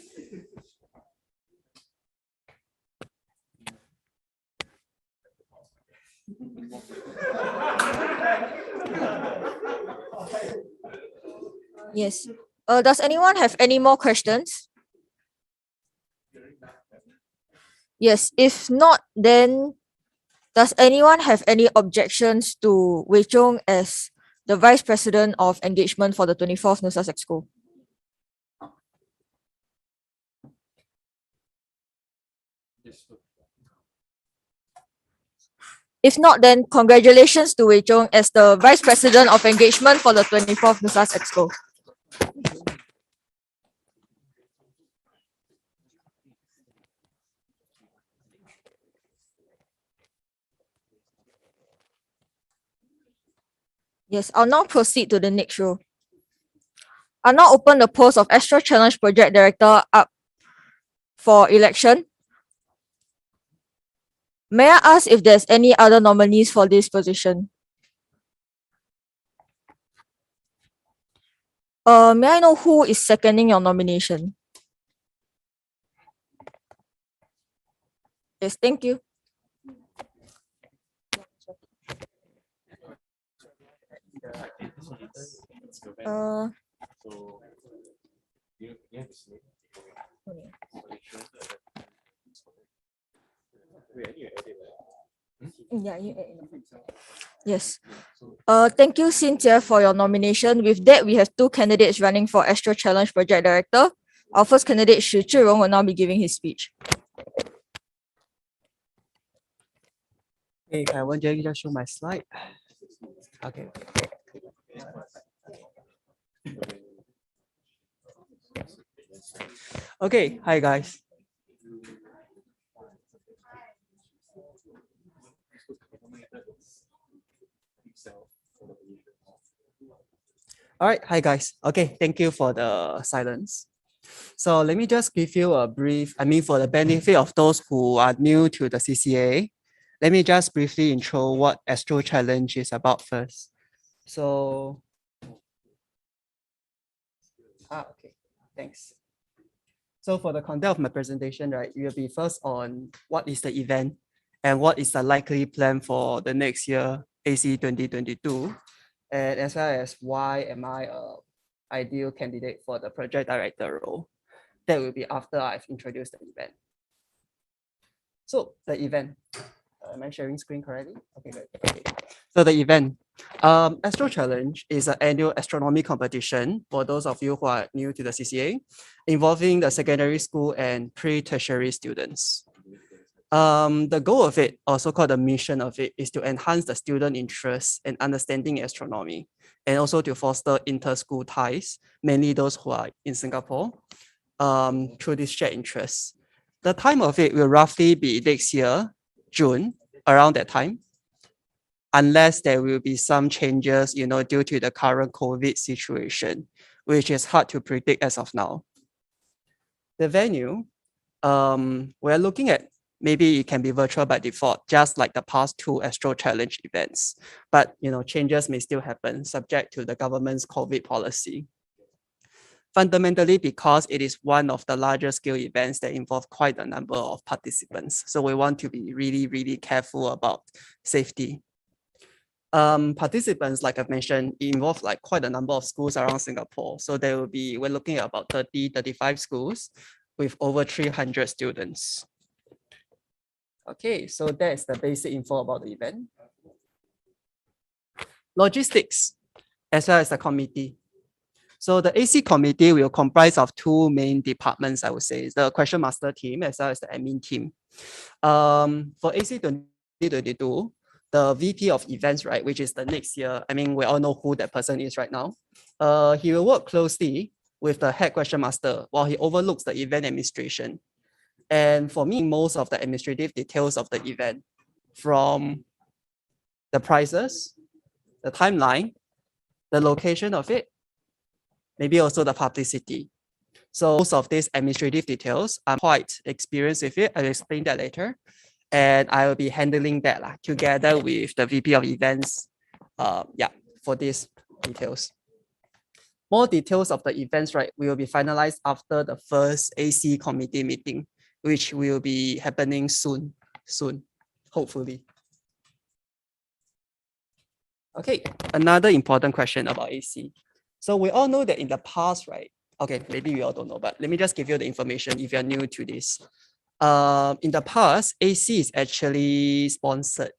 Yes. Does anyone have any more questions? Yes. If not, then does anyone have any objections to Wei Zhong as the Vice President of Engagement for the 24th NUSAS EXCO? If not, then congratulations to Wei Zhong as the Vice President of Engagement for the 24th NUSAS EXCO. Yes, I'll now proceed to the next row. I'll now open the post of Astro Challenge Project Director up for election. May I ask if there's any other nominees for this position? May I know who is seconding your nomination? Yes, thank you. Uh, yeah, you add in. Yes. Thank you, Cynthia, for your nomination. With that, we have two candidates running for Astro Challenge Project Director. Our first candidate, Xu Zhirong, will now be giving his speech. Hey, I want to just show my slide. Okay. Okay, hi guys. All right, hi guys. Okay, thank you for the silence. So let me just give you a brief, for the benefit of those who are new to the CCA, let me just briefly intro what Astro Challenge is about first. So, okay, thanks. So for the content of my presentation, right, it will be first on what is the event and what is the likely plan for the next year, AC 2022, and as well as why am I a ideal candidate for the project director role. That will be after I've introduced the event. So the event, am I sharing screen correctly? Okay, good. Okay. So the event, Astro Challenge is an annual astronomy competition for those of you who are new to the CCA, involving the secondary school and pre-tertiary students. The goal of it, also called the mission of it, is to enhance the student interest and understanding astronomy, and also to foster inter-school ties, mainly those who are in Singapore, through this shared interest. The time of it will roughly be next year, June, around that time, unless there will be some changes, due to the current COVID situation, which is hard to predict as of now. The venue, we're looking at, maybe it can be virtual by default, just like the past two Astro Challenge events. But changes may still happen, subject to the government's COVID policy. fundamentally because it is one of the larger scale events that involve quite a number of participants. So we want to be really, really careful about safety. Participants, like I've mentioned, involve like quite a number of schools around Singapore. So we're looking at about 30, 35 schools with over 300 students. Okay, so that's the basic info about the event. Logistics, as well as the committee. So the AC committee will comprise of two main departments, I would say, the question master team as well as the admin team. For AC 2022, the VP of events, right, which is the next year, I mean, we all know who that person is right now. He will work closely with the head question master while he overlooks the event administration. And for me, most of the administrative details of the event, from the prizes, the timeline, the location of it, maybe also the publicity. So most of these administrative details, I'm quite experienced with it. I'll explain that later. And I will be handling that together with the VP of events, for these details. More details of the events, right, will be finalized after the first AC committee meeting, which will be happening soon, hopefully. Okay, another important question about AC. So we all know that in the past, right? Okay, maybe we all don't know, but let me just give you the information if you're new to this. In the past, AC is actually sponsored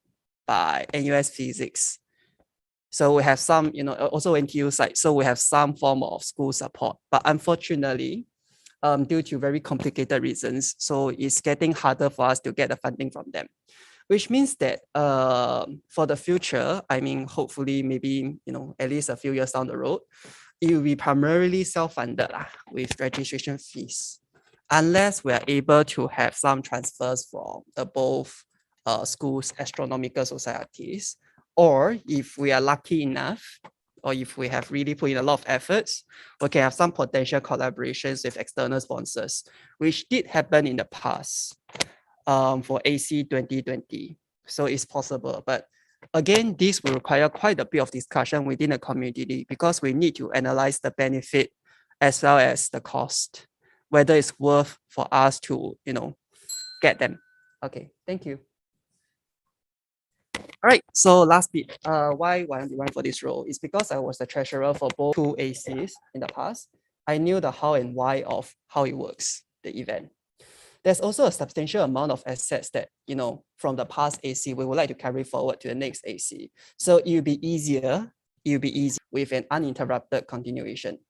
by NUS Physics. So we have some, also NTU side. So we have some form of school support, but unfortunately, due to very complicated reasons, so it's getting harder for us to get the funding from them. Which means that for the future, I mean, hopefully, maybe, at least a few years down the road, it will be primarily self-funded with registration fees, unless we are able to have some transfers from the both schools' astronomical societies, or if we are lucky enough, or if we have really put in a lot of efforts, we can have some potential collaborations with external sponsors, which did happen in the past. For AC 2020. So it's possible. But again, this will require quite a bit of discussion within the community because we need to analyze the benefit as well as the cost, whether it's worth for us to, get them. Okay, thank you. All right, so last bit, why I run for this role is because I was the treasurer for both two ACs in the past. I knew the how and why of how it works, the event. There's also a substantial amount of assets that, from the past AC, we would like to carry forward to the next AC. So it will be easier with an uninterrupted continuation.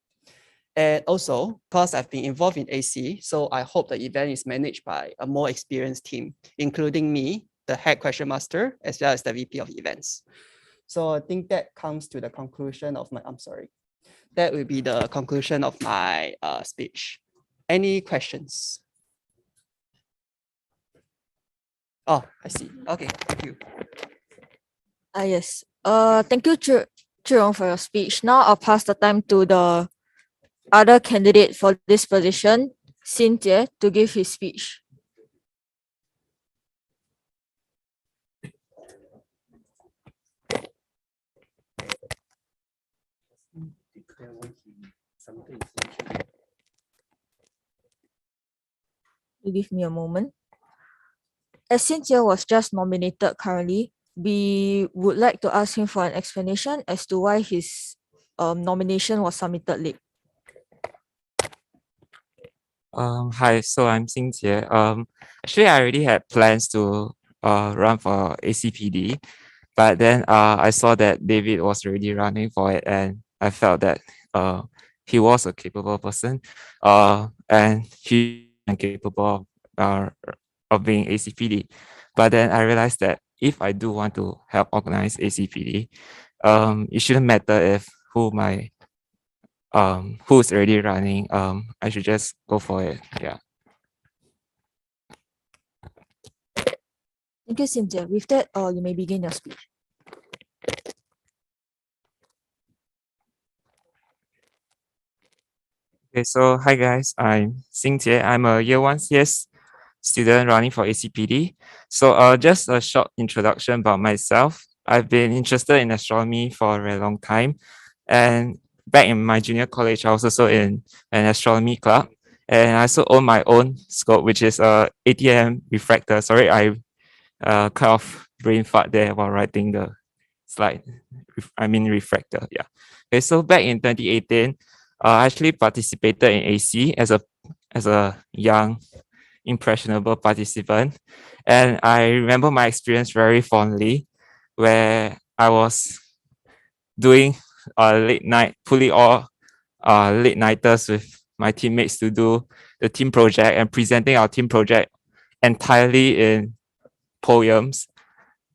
And also, because I've been involved in AC, so I hope the event is managed by a more experienced team, including me, the head question master, as well as the VP of events. So I think that comes to the conclusion of that will be the conclusion of my speech. Any questions? Oh, I see. Okay, thank you. Yes. Thank you, Zhirong, for your speech. Now I'll pass the time to the other candidate for this position, Cynthia, to give his speech. You give me a moment. As Cynthia was just nominated currently, we would like to ask him for an explanation as to why his nomination was submitted late. Hi, so I'm Xingjie. Actually, I already had plans to run for ACPD, but then I saw that David was already running for it, and I felt that he was a capable person, and he's capable of being ACPD. But then I realized that if I do want to help organize ACPD, it shouldn't matter if who's already running. I should just go for it. Yeah. Thank you, Cynthia. With that, you may begin your speech. Okay, so hi guys, I'm Xingjie. I'm a year 1 CS student running for ACPD. So just a short introduction about myself. I've been interested in astronomy for a very long time, and back in my junior college, I was also in an astronomy club, and I also own my own scope, which is a ATM refractor. Sorry, I kind of brain fart there while writing the slide. I mean refractor. Yeah. Okay. So back in 2018, I actually participated in AC as a young impressionable participant, and I remember my experience very fondly, where I was doing late night, pulling all late nighters with my teammates to do the team project and presenting our team project entirely in poems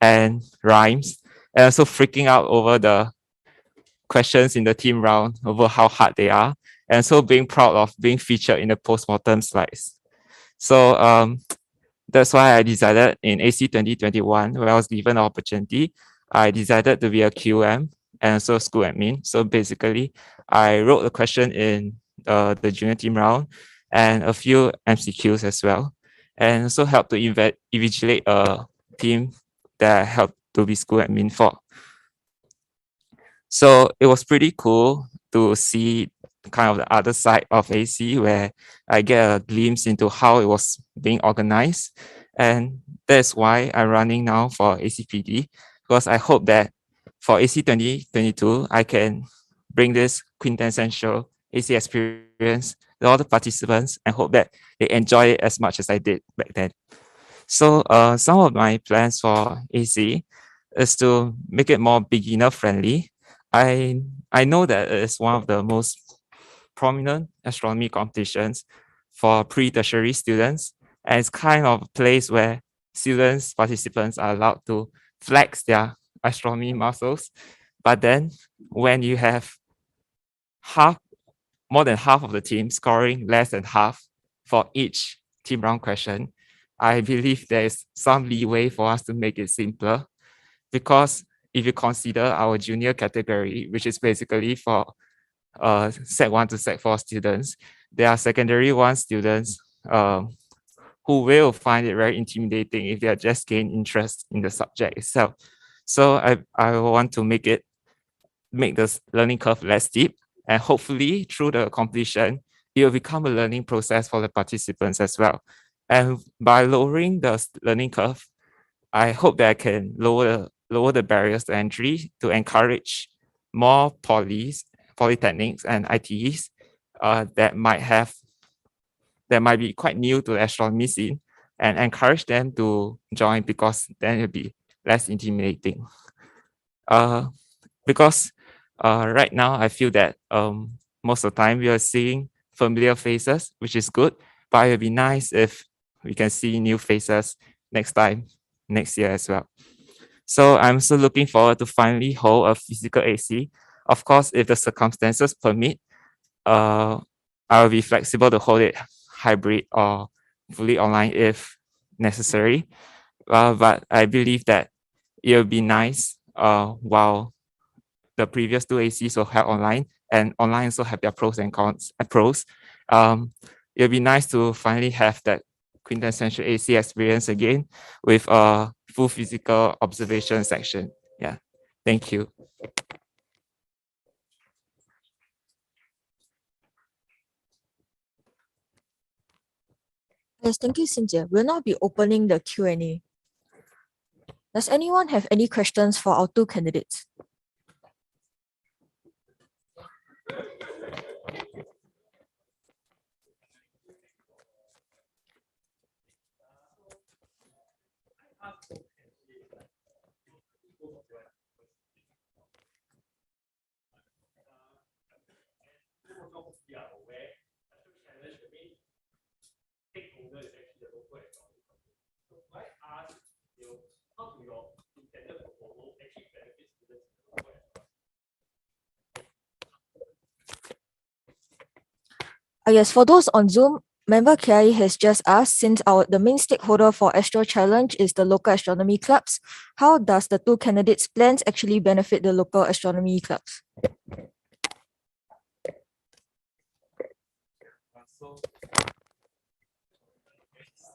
and rhymes, and also freaking out over the questions in the team round over how hard they are, and so being proud of being featured in the postmortem slides. So that's why I decided in AC 2021, when I was given the opportunity, I decided to be a QM and also school admin. So basically, I wrote the question in the junior team round and a few MCQs as well, and also helped to invigilate a team that I helped to be school admin for. So it was pretty cool to see kind of the other side of AC, where I get a glimpse into how it was being organized. And that's why I'm running now for ACPD, because I hope that for AC 2022, I can bring this quintessential AC experience to all the participants and hope that they enjoy it as much as I did back then. So some of my plans for AC is to make it more beginner friendly. I know that it is one of the most prominent astronomy competitions for pre-tertiary students, and it's kind of a place where students, participants are allowed to flex their astronomy muscles. But then when you have more than half of the team scoring less than half for each team round question, I believe there is some leeway for us to make it simpler, because if you consider our junior category, which is basically for Sec 1 to Sec 4 students, there are secondary 1 students who will find it very intimidating if they are just gain interest in the subject itself. So I want to make the learning curve less steep, and hopefully through the completion, it will become a learning process for the participants as well. And by lowering the learning curve, I hope that I can lower the barriers to entry to encourage more polytechnics and ITEs that might be quite new to the astronomy scene, and encourage them to join, because then it'll be less intimidating. Because right now I feel that most of the time we are seeing familiar faces, which is good, but it would be nice if we can see new faces next year as well. So I'm also looking forward to finally hold a physical AC. Of course, if the circumstances permit, I will be flexible to hold it hybrid or fully online if necessary. But I believe that it will be nice while the previous 2 ACs were held online, and online also have their pros and cons. It'll be nice to finally have that quintessential AC experience again with a full physical observation section. Yeah, thank you. Yes, thank you, Cynthia. We'll now be opening the Q&A. Does anyone have any questions for our 2 candidates? Yes, for those on Zoom, member Kiai has just asked, since the main stakeholder for Astro Challenge is the local astronomy clubs, how does the 2 candidates' plans actually benefit the local astronomy clubs?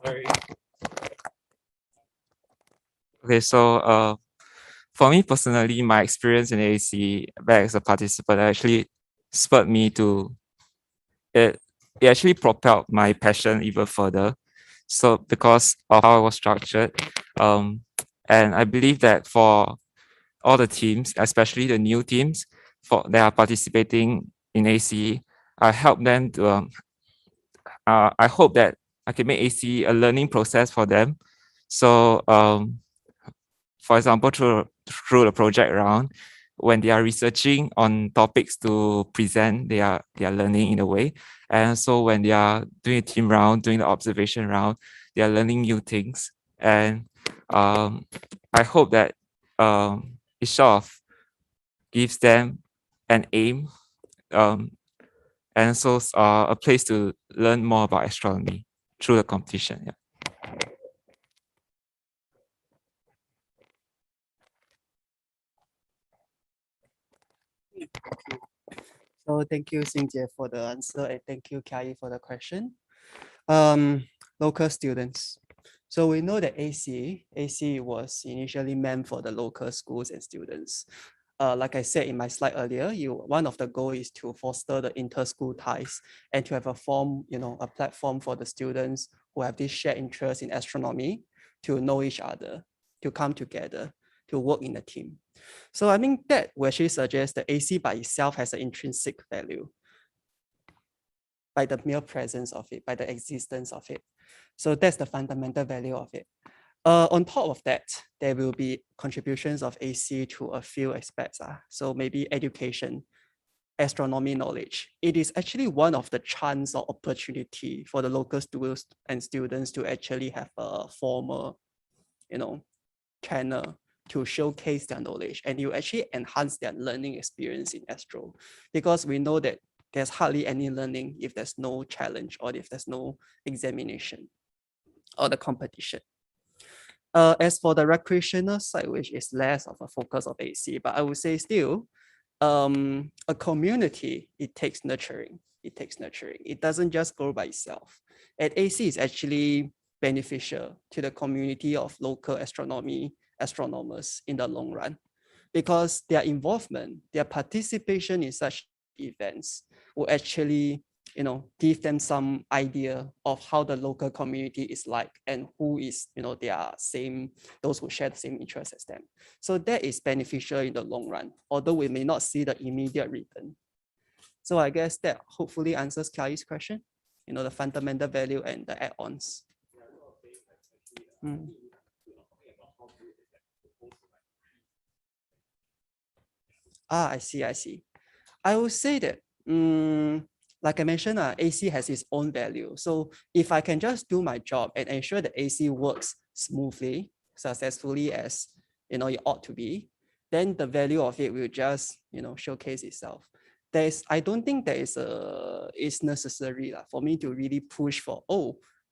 Sorry. Okay, so for me personally, my experience in AC back as a participant, I actually spurred me to it actually propelled my passion even further. So because of how it was structured, and I believe that for all the teams, especially the new teams that are participating in ACE, I help them to I hope that I can make ACE a learning process for them. So for example, through the project round, when they are researching on topics to present, they are learning in a way. And so when they are doing a team round, doing the observation round, they are learning new things. And I hope that it sort of gives them an aim, and so a place to learn more about astronomy through the competition. Yeah. So thank you, Xingjie, for the answer, and thank you, Kai, for the question. Local students. So we know that AC was initially meant for the local schools and students. Like I said in my slide earlier, one of the goal is to foster the inter-school ties and to have a platform for the students who have this shared interest in astronomy to know each other, to come together, to work in a team. So I think that will actually suggest that AC by itself has an intrinsic value by the mere presence of it, by the existence of it. So that's the fundamental value of it. On top of that, there will be contributions of AC to a few aspects. So maybe education, astronomy knowledge. It is actually one of the chance or opportunity for the local students and students to actually have a formal, channel to showcase their knowledge, and you actually enhance their learning experience in Astro, because we know that there's hardly any learning if there's no challenge or if there's no examination or the competition. As for the recreational side, which is less of a focus of AC, but I would say still, a community, it takes nurturing. It doesn't just grow by itself. And AC is actually beneficial to the community of local astronomers in the long run, because their involvement, their participation in such events will actually give them some idea of how the local community is like and who is, those who share the same interests as them. So that is beneficial in the long run, although we may not see the immediate return. So I guess that hopefully answers Kai's question, the fundamental value and the add-ons. I see. I would say that, like I mentioned, AC has its own value. So if I can just do my job and ensure that AC works smoothly, successfully as it ought to be, then the value of it will just showcase itself. I don't think there is it's necessary for me to really push for,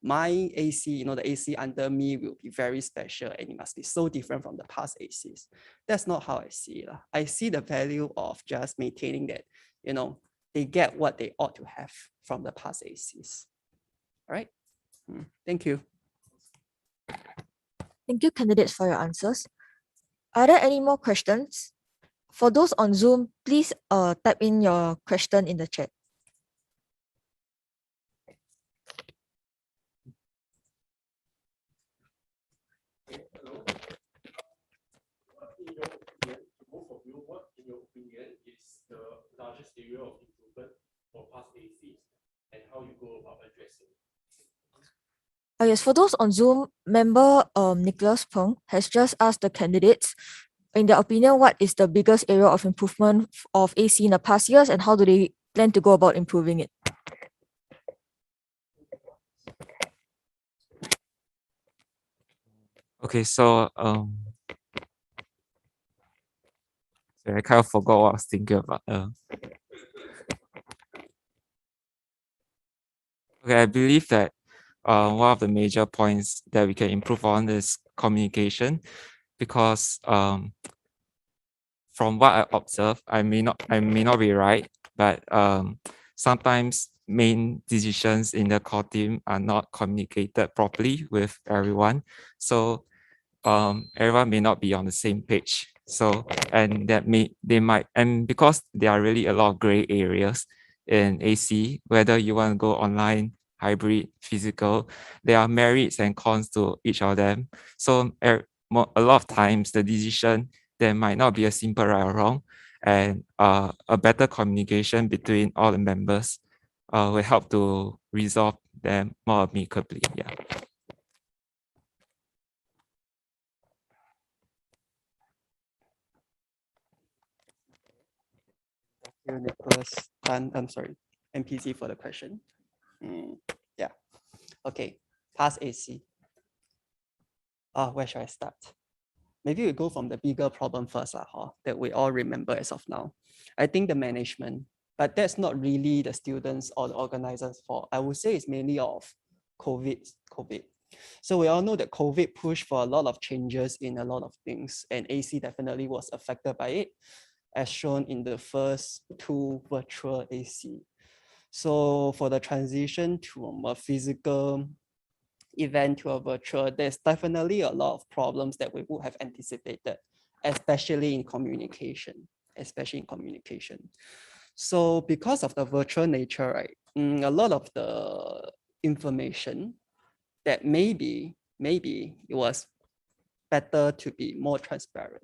my AC, the AC under me will be very special and it must be so different from the past ACs. That's not how I see it. I see the value of just maintaining that, they get what they ought to have from the past ACs. All right. Thank you. Thank you, candidates, for your answers. Are there any more questions? For those on Zoom, please type in your question in the chat. What in your opinion is the largest area of improvement for past ACs and how you go about addressing it? Yes, for those on Zoom, member Nicholas Peng has just asked the candidates, in their opinion, what is the biggest area of improvement of AC in the past years and how do they plan to go about improving it? Okay, so I kind of forgot what I was thinking about. Okay, I believe that one of the major points that we can improve on is communication, because from what I observe, I may not be right, but sometimes main decisions in the core team are not communicated properly with everyone. So everyone may not be on the same page So, and they might, and because there are really a lot of gray areas in AC, whether you want to go online, hybrid, physical, there are merits and cons to each of them. So a lot of times the decision, there might not be a simple right or wrong, and a better communication between all the members will help to resolve them more amicably. Yeah. You, Nicholas. I'm sorry, MPC for the question. Yeah. Okay. Past AC. Where should I start? Maybe we go from the bigger problem first, that we all remember as of now. I think the management, but that's not really the students or the organizers' fault. I would say it's mainly of COVID. So we all know that COVID pushed for a lot of changes in a lot of things, and AC definitely was affected by it, as shown in the first 2 virtual AC. So for the transition to a physical event to a virtual, there's definitely a lot of problems that we would have anticipated, especially in communication. So because of the virtual nature, right, a lot of the information that maybe it was better to be more transparent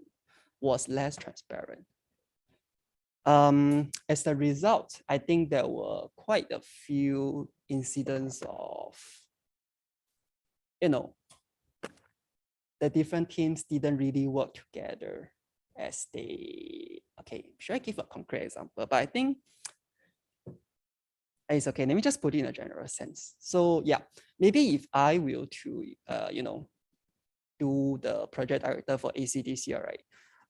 was less transparent. As a result, I think there were quite a few incidents of, the different teams didn't really work together as they, okay, should I give a concrete example? But I think it's okay. Let me just put it in a general sense. So yeah, maybe if I will to, do the project director for AC this year, right?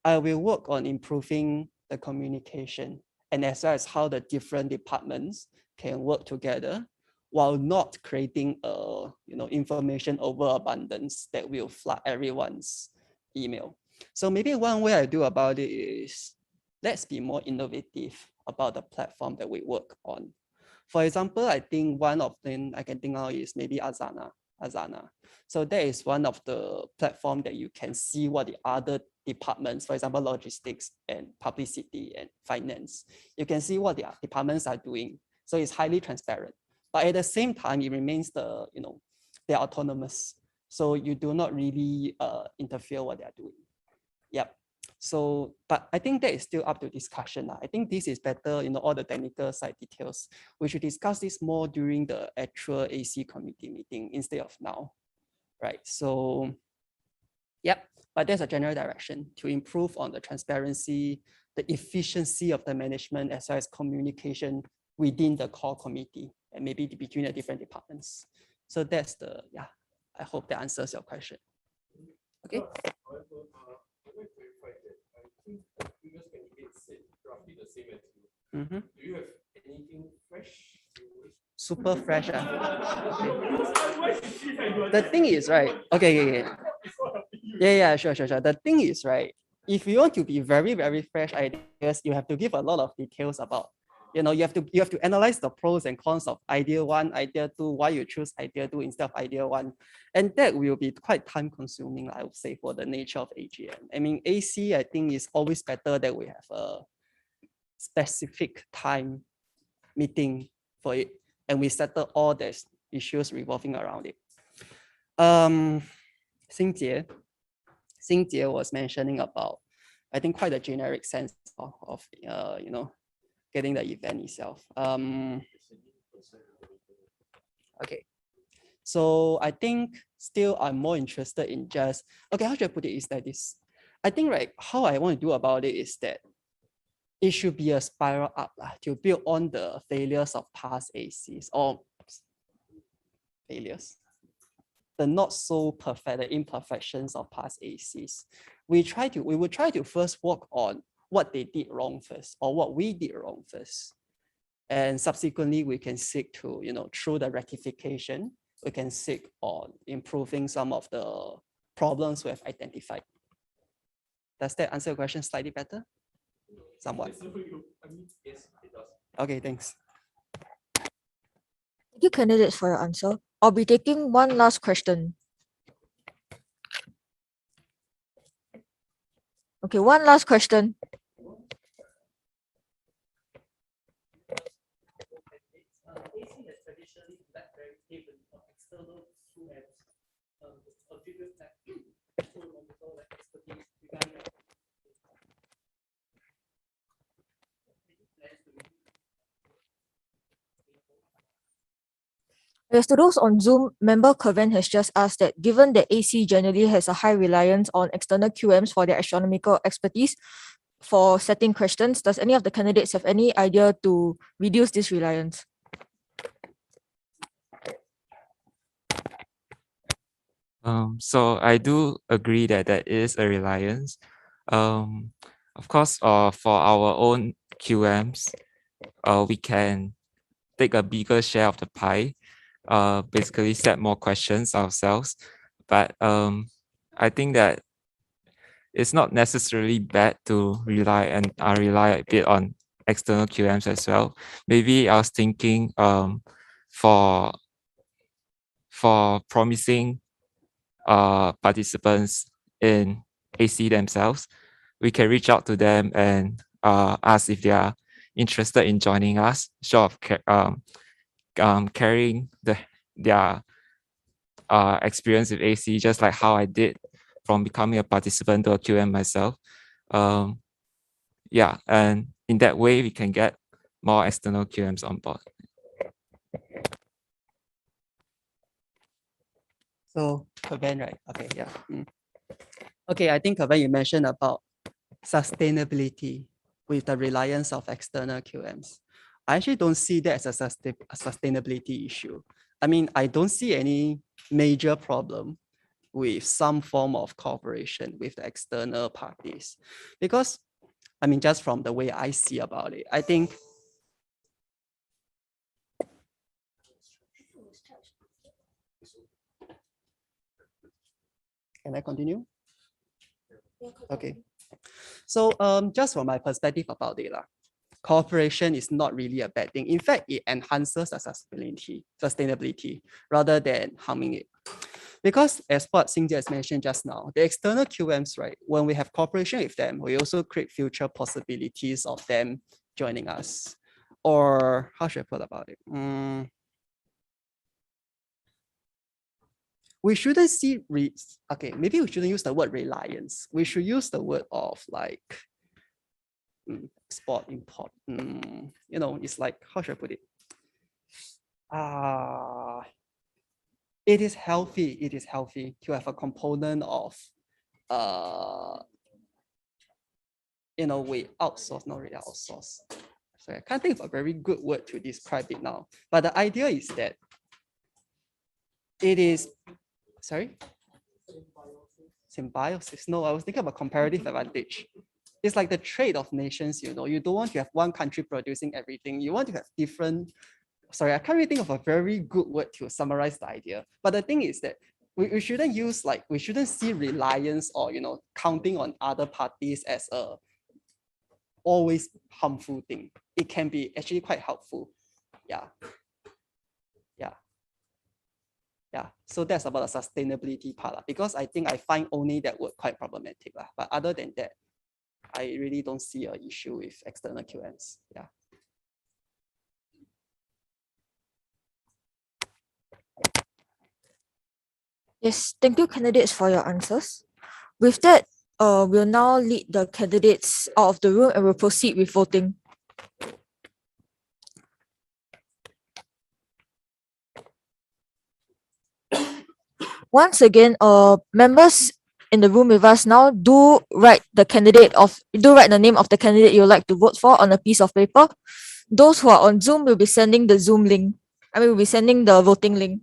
I will work on improving the communication and as well as how the different departments can work together while not creating a information overabundance that will flood everyone's email. So maybe one way I do about it is let's be more innovative about the platform that we work on. For example, I think one of them I can think of is maybe Asana. So that is one of the platform that you can see what the other departments, for example, logistics and publicity and finance, you can see what the departments are doing. So it's highly transparent. But at the same time, it remains they're autonomous. So you do not really interfere what they're doing. Yep. So, but I think that is still up to discussion. I think this is better, all the technical side details. We should discuss this more during the actual AC committee meeting instead of now, right? So, yep, but there's a general direction to improve on the transparency, the efficiency of the management, as well as communication within the core committee and maybe between the different departments. So that's I hope that answers your question. Okay. Mm-hmm. Do you have anything fresh? Super fresh. Okay. The thing is, right? Okay. Yeah, sure. The thing is, right? If you want to be very, very fresh ideas, you have to give a lot of details about, you have to analyze the pros and cons of idea 1, idea 2, why you choose idea 2 instead of idea 1. And that will be quite time consuming, I would say, for the nature of AGM. I mean, AC, I think is always better that we have a specific time meeting for it and we settle all the issues revolving around it. Xingjie was mentioning about, I think, quite a generic sense of getting the event itself. Okay, so I think still I'm more interested in just, okay, how should I put it is like this. I think, right, how I want to do about it is that it should be a spiral up to build on the failures of past ACs or failures, the not so perfect, the imperfections of past ACs. We would try to first work on what they did wrong first or what we did wrong first. And subsequently, we can seek to, through the rectification, we can seek on improving some of the problems we have identified. Does that answer your question slightly better? Somewhat. Yes, it does. Okay, thanks. Thank you, candidates, for your answer. I'll be taking one last question. Okay, one last question. AC has traditionally relied very heavily on external QMs to contribute that astronomical expertise regarding Yes, to those on Zoom, member Kevin has just asked that given that AC generally has a high reliance on external QMs for their astronomical expertise for setting questions, does any of the candidates have any idea to reduce this reliance? So I do agree that there is a reliance. Of course, for our own QMs, we can take a bigger share of the pie, basically set more questions ourselves. But I think that it's not necessarily bad to rely a bit on external QMs as well. Maybe I was thinking for promising participants in AC themselves, we can reach out to them and ask if they are interested in joining us, short of carrying their experience with AC, just like how I did from becoming a participant to a QM myself. Yeah, and in that way, we can get more external QMs on board. So Kevin, right? Okay, yeah. Okay, I think Kevin, you mentioned about sustainability with the reliance of external QMs. I actually don't see that as a sustainability issue. I mean, I don't see any major problem with some form of cooperation with the external parties. Because, I mean, just from the way I see about it, I think can I continue? Okay. So just from my perspective about it, cooperation is not really a bad thing. In fact, it enhances the sustainability rather than harming it. Because as what Xingjie has mentioned just now, the external QMs, right, when we have cooperation with them, we also create future possibilities of them joining us. Or how should I put about it? We shouldn't see, okay, maybe we shouldn't use the word reliance. We should use the word of like, export, import. You know, it's like, how should I put it? It is healthy to have a component of, you know, we outsource, not really outsource. So I can't think of a very good word to describe it now. But the idea is that it is, sorry? Symbiosis. No, I was thinking about comparative advantage. It's like the trade of nations, you know, you don't want to have one country producing everything. You want to have different, sorry, I can't really think of a very good word to summarize the idea. But the thing is that we shouldn't use like, we shouldn't see reliance or, you know, counting on other parties as a always harmful thing. It can be actually quite helpful. Yeah. Yeah, so that's about the sustainability part, because I think I find only that word quite problematic. But other than that, I really don't see an issue with external QMs. Yeah. Yes, thank you candidates for your answers. With that, we'll now lead the candidates out of the room and we'll proceed with voting. Once again, members in the room with us now, do write the name of the candidate you would like to vote for on a piece of paper. Those who are on Zoom will be sending the Zoom link. We'll be sending the voting link.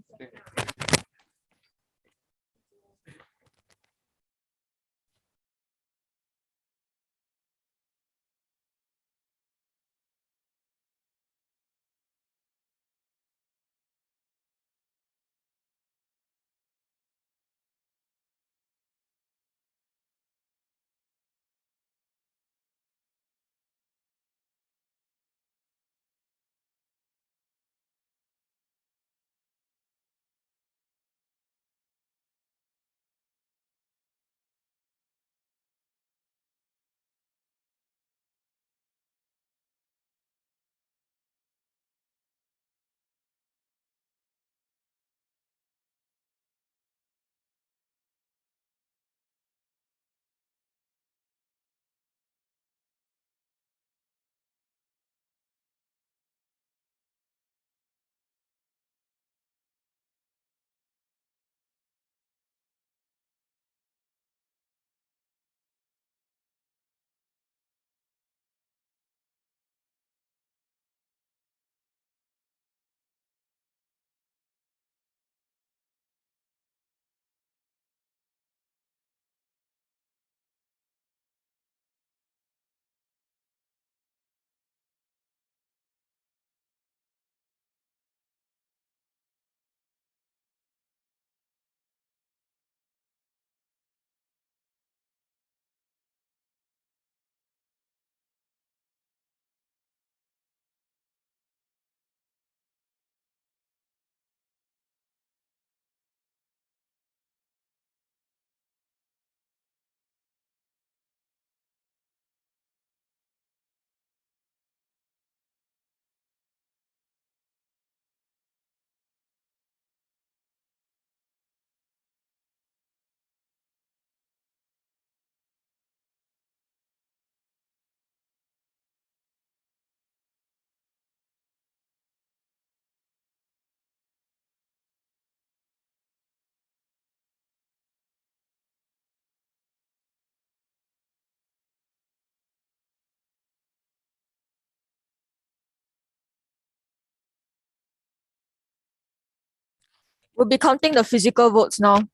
We'll be counting the physical votes now.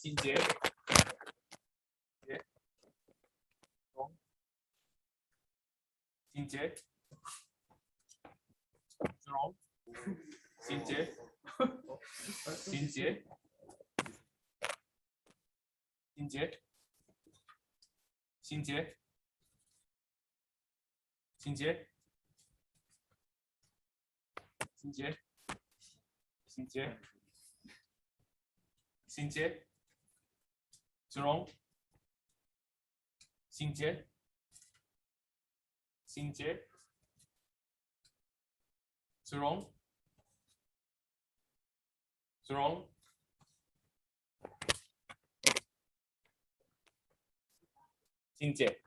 心杰，心杰，子龙，心杰，心杰，心杰，心杰，心杰，心杰，心杰，心杰，子龙，心杰，心杰，子龙，子龙，心杰。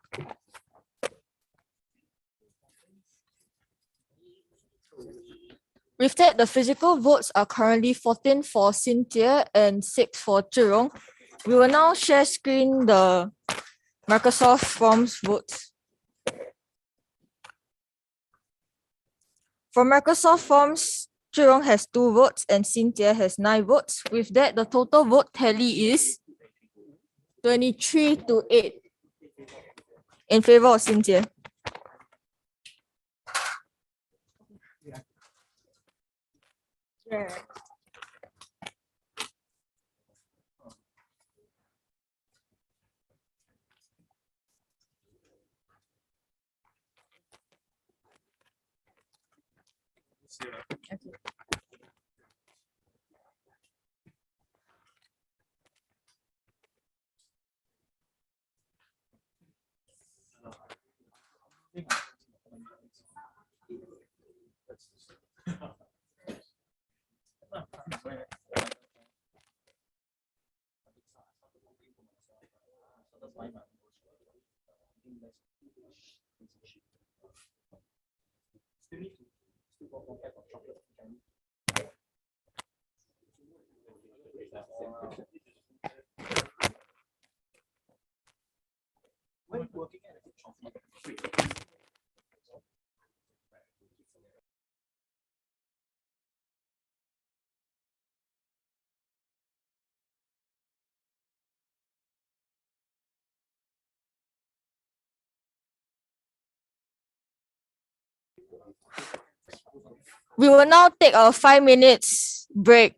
With that, the physical votes are currently 14 for Cynthia and 6 for Zhirong. We will now share screen the Microsoft Forms votes. For Microsoft Forms, Zhirong has 2 votes and Cynthia has 9 votes. With that, the total vote tally is 23 to 8 in favor of Cynthia. Yeah. We will now take a 5 minutes break.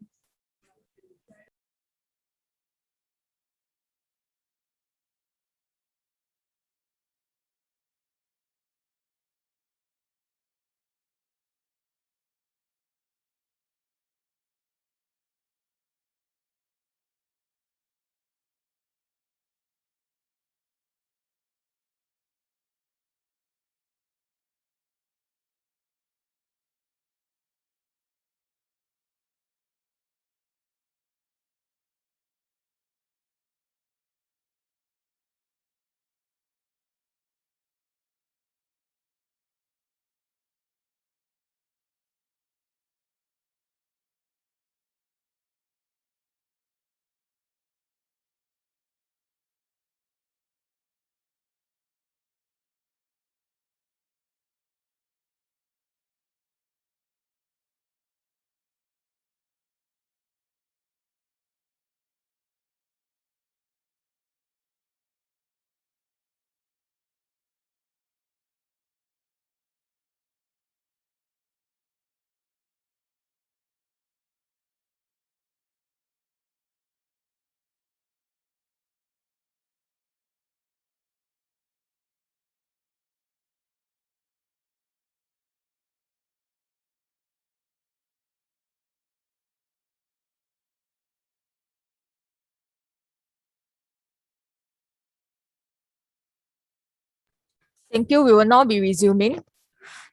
Thank you. We will now be resuming.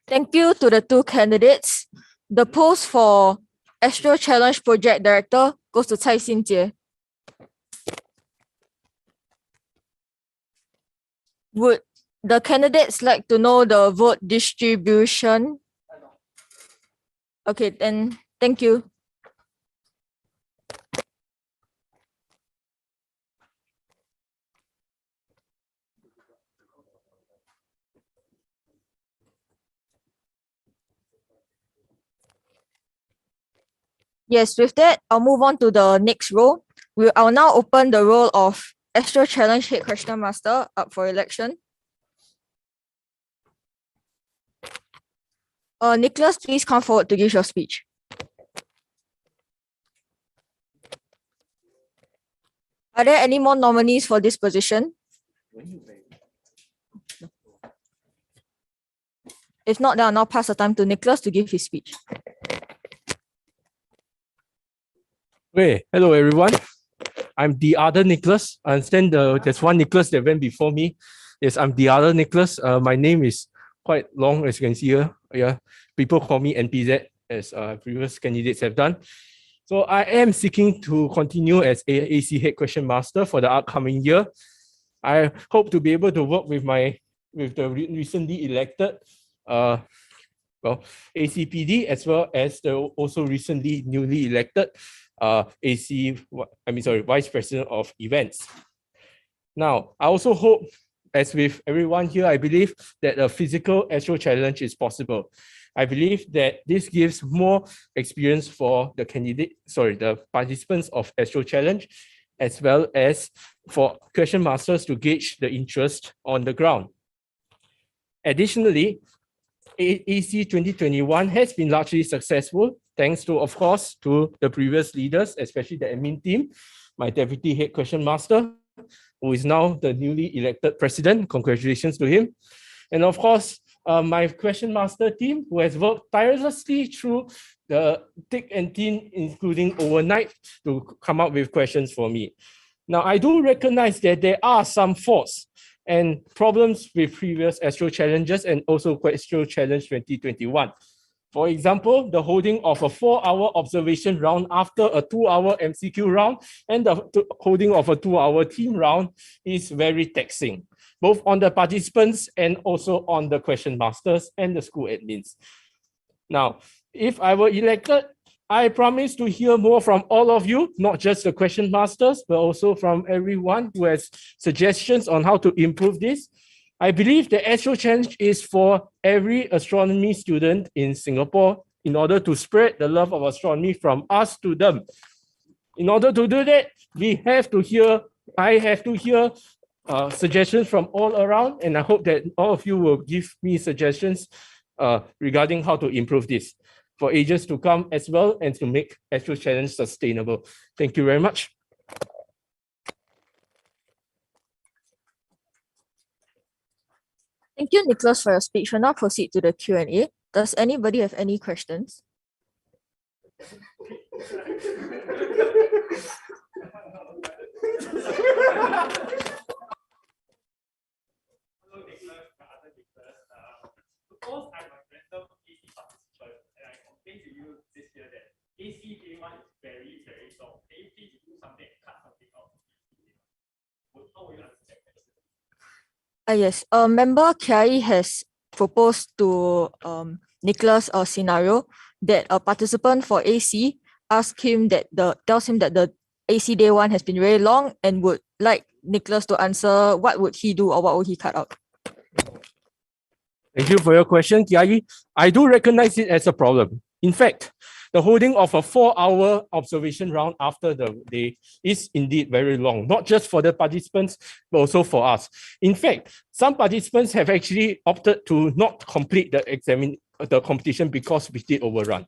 Thank you to the 2 candidates. The post for Astro Challenge Project Director goes to Cai Xinjie. Would the candidates like to know the vote distribution? Okay, then thank you. Yes, with that, I'll move on to the next role. I'll now open the role of Astro Challenge Head Question Master up for election. Nicholas, please come forward to give your speech. Are there any more nominees for this position? If not, then I'll now pass the time to Nicholas to give his speech. Hey, hello everyone. I'm the other Nicholas. I understand there's one Nicholas that went before me. Yes, I'm the other Nicholas. My name is quite long, as you can see here. Yeah, people call me NPZ, as previous candidates have done. So I am seeking to continue as AC Head Question Master for the upcoming year. I hope to be able to work with the recently elected ACPD, as well as the also recently newly elected Vice President of Events. Now, I also hope, as with everyone here, I believe that a physical Astro Challenge is possible. I believe that this gives more experience for the participants of Astro Challenge, as well as for question masters to gauge the interest on the ground. Additionally, AC 2021 has been largely successful, thanks to, of course, to the previous leaders, especially the admin team, my deputy head question master, who is now the newly elected president. Congratulations to him. And of course, my question master team, who has worked tirelessly through the thick and thin, including overnight, to come up with questions for me. Now, I do recognize that there are some faults and problems with previous Astro Challenges and also Astro Challenge 2021. For example, the holding of a 4-hour observation round after a 2-hour MCQ round and the holding of a 2-hour team round is very taxing, both on the participants and also on the question masters and the school admins. Now, if I were elected, I promise to hear more from all of you, not just the question masters, but also from everyone who has suggestions on how to improve this. I believe the Astro Challenge is for every astronomy student in Singapore in order to spread the love of astronomy from us to them. In order to do that, I have to hear suggestions from all around, and I hope that all of you will give me suggestions regarding how to improve this for ages to come as well, and to make Astro Challenge sustainable. Thank you very much. Thank you, Nicholas, for your speech. We'll now proceed to the Q&A. Does anybody have any questions? Hello, Nicholas, my other Nicholas. Suppose I'm a random AC participant and I complain to you this year that AC day 1 is very, very long. Can you please do something and cut something out? How will you answer that question? Yes, member Kiai has proposed to Nicholas a scenario that a participant for AC tells him that the AC day 1 has been very long and would like Nicholas to answer what would he do or what would he cut out. Thank you for your question, Kiai. I do recognize it as a problem. In fact, the holding of a 4-hour observation round after the day is indeed very long, not just for the participants, but also for us. In fact, some participants have actually opted to not complete the competition because we did overrun.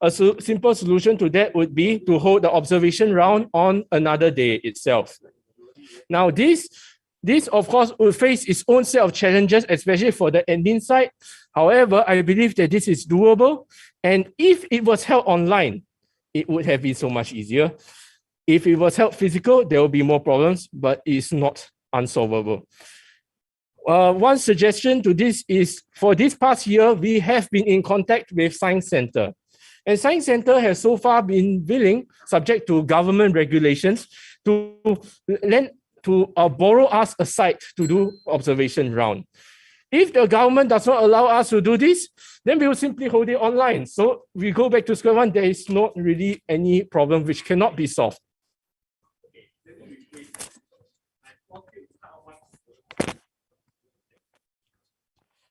A simple solution to that would be to hold the observation round on another day itself. Now, this of course will face its own set of challenges, especially for the admin side. However, I believe that this is doable. And if it was held online, it would have been so much easier. If it was held physical, there will be more problems, but it's not unsolvable. One suggestion to this is, for this past year, we have been in contact with Science Center. And Science Center has so far been willing, subject to government regulations, to borrow us a site to do observation round. If the government does not allow us to do this, then we will simply hold it online. So we go back to square one. There is not really any problem which cannot be solved. Okay, let me rephrase.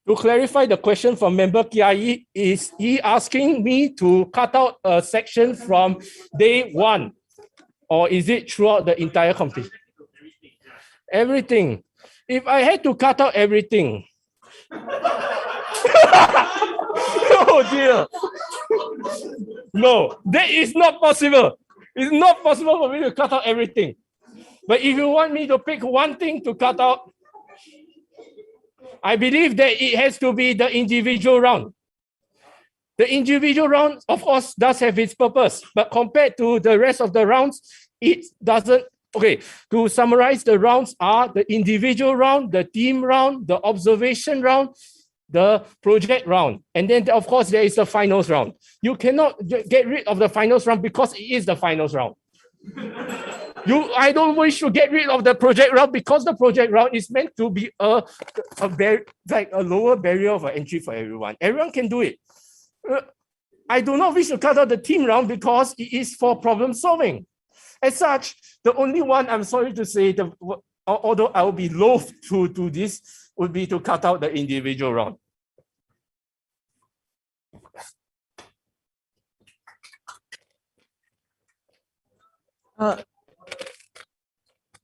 To To clarify the question from member Kiai, is he asking me to cut out a section from day one? Or is it throughout the entire competition? Everything. If I had to cut out everything, oh dear. No, that is not possible. It's not possible for me to cut out everything. But if you want me to pick one thing to cut out, I believe that it has to be the individual round. The individual round, of course, does have its purpose, but compared to the rest of the rounds, it doesn't. Okay, to summarize, the rounds are the individual round, the team round, the observation round, the project round. And then, of course, there is the finals round. You cannot get rid of the finals round because it is the finals round. I don't wish to get rid of the project round because the project round is meant to be a lower barrier of entry for everyone. Everyone can do it. I do not wish to cut out the team round because it is for problem solving. As such, the only one I'm sorry to say, although I will be loath to do this, would be to cut out the individual round.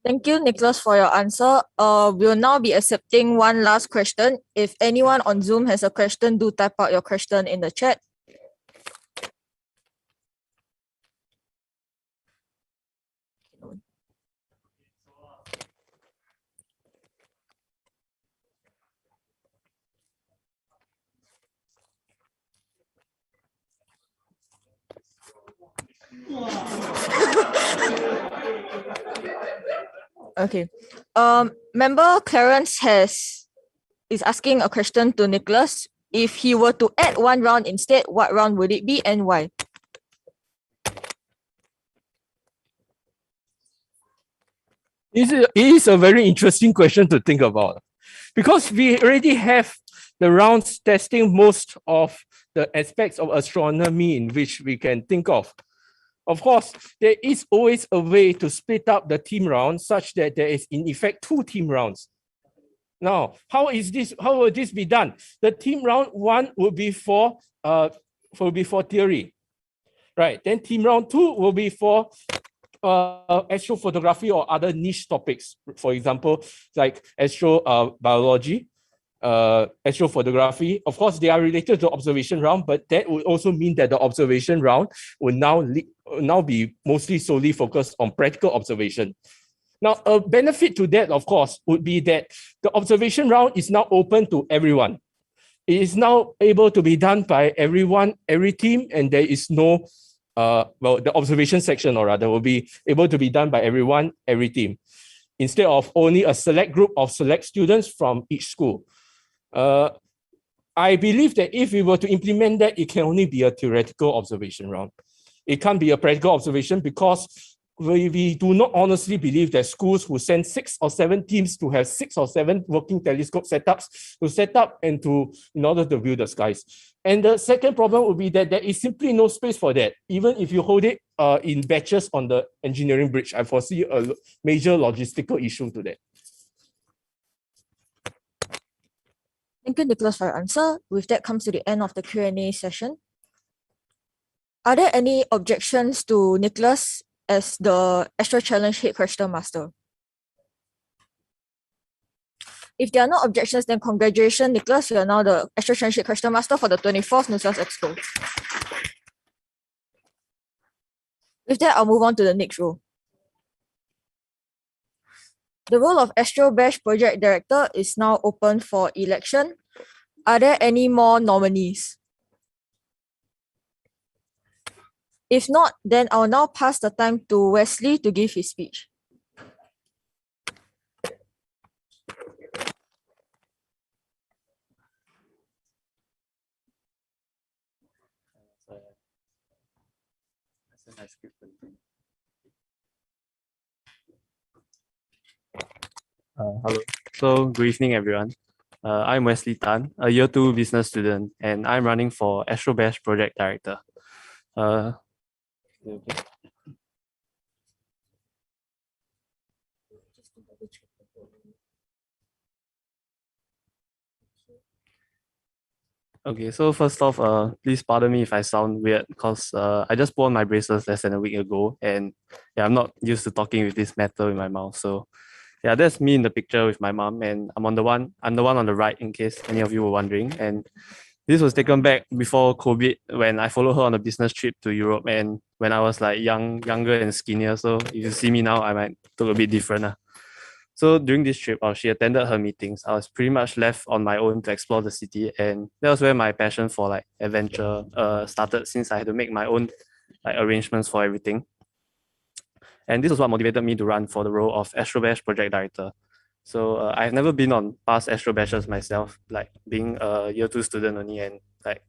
Thank you, Nicholas, for your answer. We'll now be accepting one last question. If anyone on Zoom has a question, do type out your question in the chat. Okay. Member Clarence is asking a question to Nicholas. If he were to add one round instead, what round would it be and why? It is a very interesting question to think about because we already have the rounds testing most of the aspects of astronomy in which we can think of. Of course, there is always a way to split up the team rounds such that there is in effect 2 team rounds. Now, how will this be done? The team round 1 will be for theory, right? Then team round 2 will be for astrophotography or other niche topics. For example, like astrobiology, astrophotography. Of course, they are related to observation round, but that would also mean that the observation round will now be mostly solely focused on practical observation. Now, a benefit to that, of course, would be that the observation round is now open to everyone. It is now able to be done by everyone, every team, and there is no, the observation section, or rather, will be able to be done by everyone, every team, instead of only a select group of select students from each school. I believe that if we were to implement that, it can only be a theoretical observation round. It can't be a practical observation because we do not honestly believe that schools who send 6 or 7 teams to have 6 or 7 working telescope setups to set up and in order to view the skies. And the second problem would be that there is simply no space for that. Even if you hold it in batches on the engineering bridge, I foresee a major logistical issue to that. Thank you, Nicholas, for your answer. With that comes to the end of the Q&A session. Are there any objections to Nicholas as the Astro Challenge Head Question Master? If there are no objections, then congratulations, Nicholas. You are now the Astro Challenge Head Question Master for the 24th NUSAS EXCO. With that, I'll move on to the next role. The role of Astro Bash Project Director is now open for election. Are there any more nominees? If not, then I'll now pass the time to Wesley to give his speech. Hello. So, good evening, everyone. I'm Wesley Tan, a Year 2 business student, and I'm running for Astro Bash Project Director. Okay. Okay, so first off, please pardon me if I sound weird because I just put on my braces less than a week ago, and yeah, I'm not used to talking with this metal in my mouth. So yeah, that's me in the picture with my mom, and I'm the one on the right, in case any of you were wondering. And this was taken back before COVID, when I followed her on a business trip to Europe, and when I was like younger and skinnier. So if you see me now, I might look a bit different. So during this trip, she attended her meetings. I was pretty much left on my own to explore the city, and that was where my passion for like adventure started, since I had to make my own like arrangements for everything. And this was what motivated me to run for the role of Astro Bash project director. So I've never been on past Astro Bashes myself, like being a year 2 student only, and like